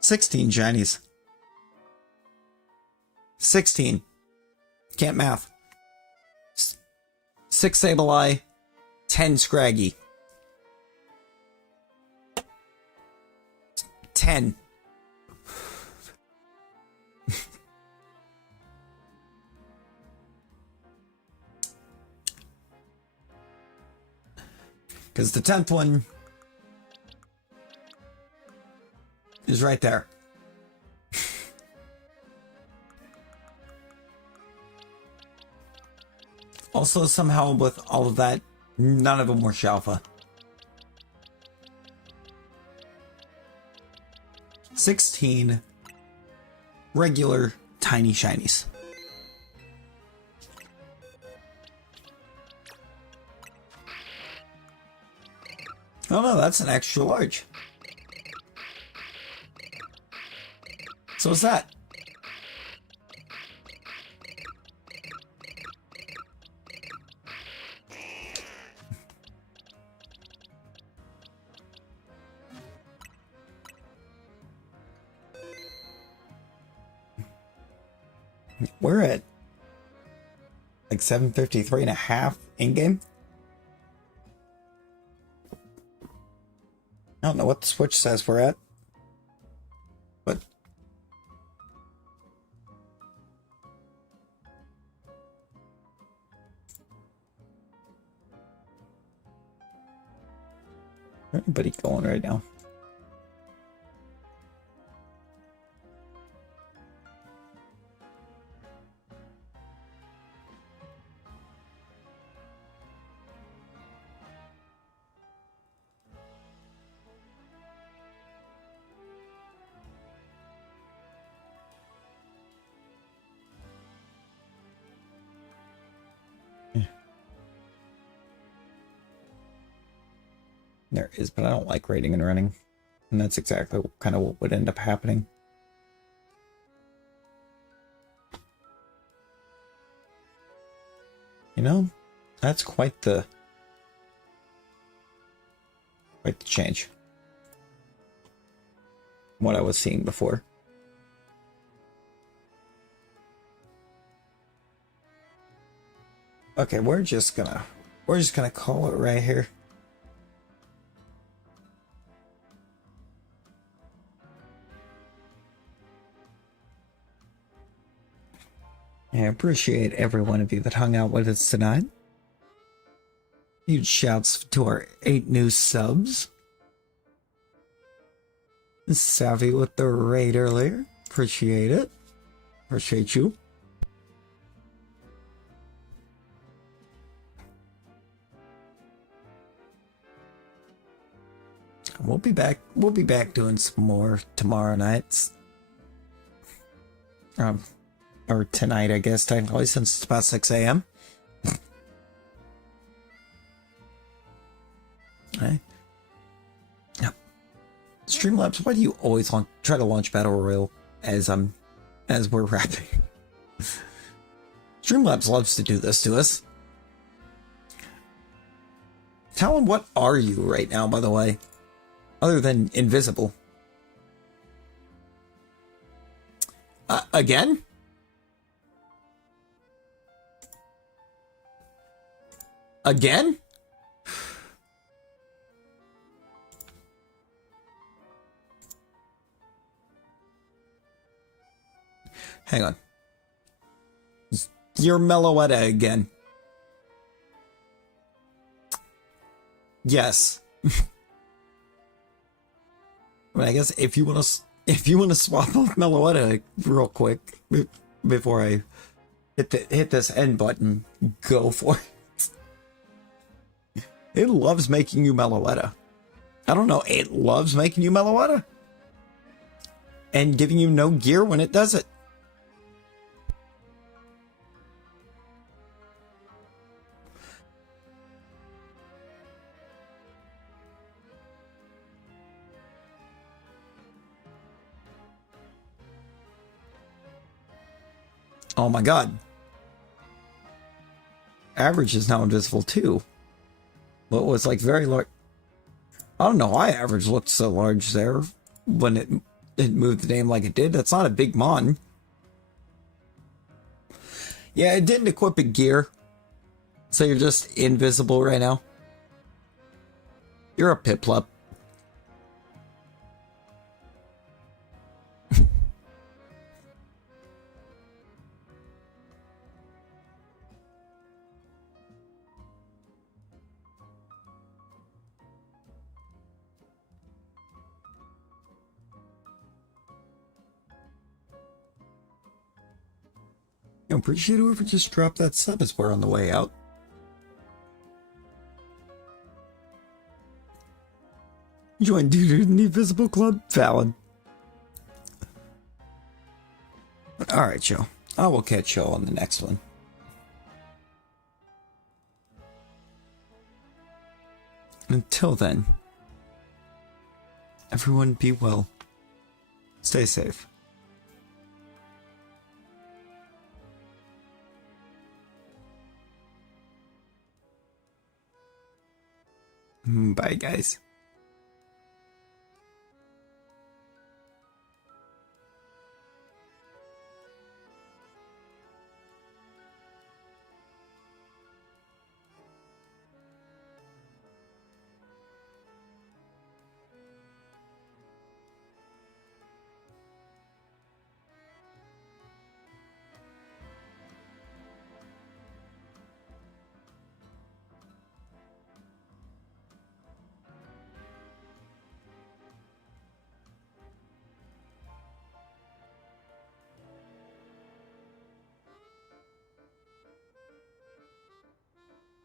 16 shinies. 16. Can't math. 6 Sableye, 10 Scraggy. 10. Because the 10th one is right there. Also, somehow with all of that, none of them were Shalpha. 16 regular tiny shinies. Oh no, that's an extra large. So what's that? We're at like 753.5 in-game. I don't know what the Switch says we're at, but everybody going right now. There is, but I don't like raiding and running. And that's exactly kind of what would end up happening. You know, that's quite the change from what I was seeing before. Okay, we're just gonna call it right here. I appreciate every one of you that hung out with us tonight. Huge shouts to our 8 new subs. Savvy with the raid earlier. Appreciate it. Appreciate you. We'll be back doing some more tomorrow nights. Or tonight, I guess, technically, since it's about 6 a.m. Okay. Now, Streamlabs, why do you always try to launch Battle Royale as we're rapping? Streamlabs loves to do this to us. Talon, what are you right now, by the way? Other than invisible. Again? Again? Hang on. You're Meloetta again. Yes. I guess if you want to swap off Meloetta real quick before I hit this end button, go for it. It loves making you Meloetta. I don't know, it loves making you Meloetta. And giving you no gear when it does it. Oh my god. Average is now invisible too. What was like very large. I don't know why average looked so large there when it moved the name like it did. That's not a big mon. Yeah, it didn't equip a gear. So you're just invisible right now. You're a Piplup. I appreciate whoever just dropped that sub as we're on the way out. Join Dude in the Invisible Club, Fallon. Alright, Joe. I will catch you on the next one. Until then, everyone be well. Stay safe. Bye, guys.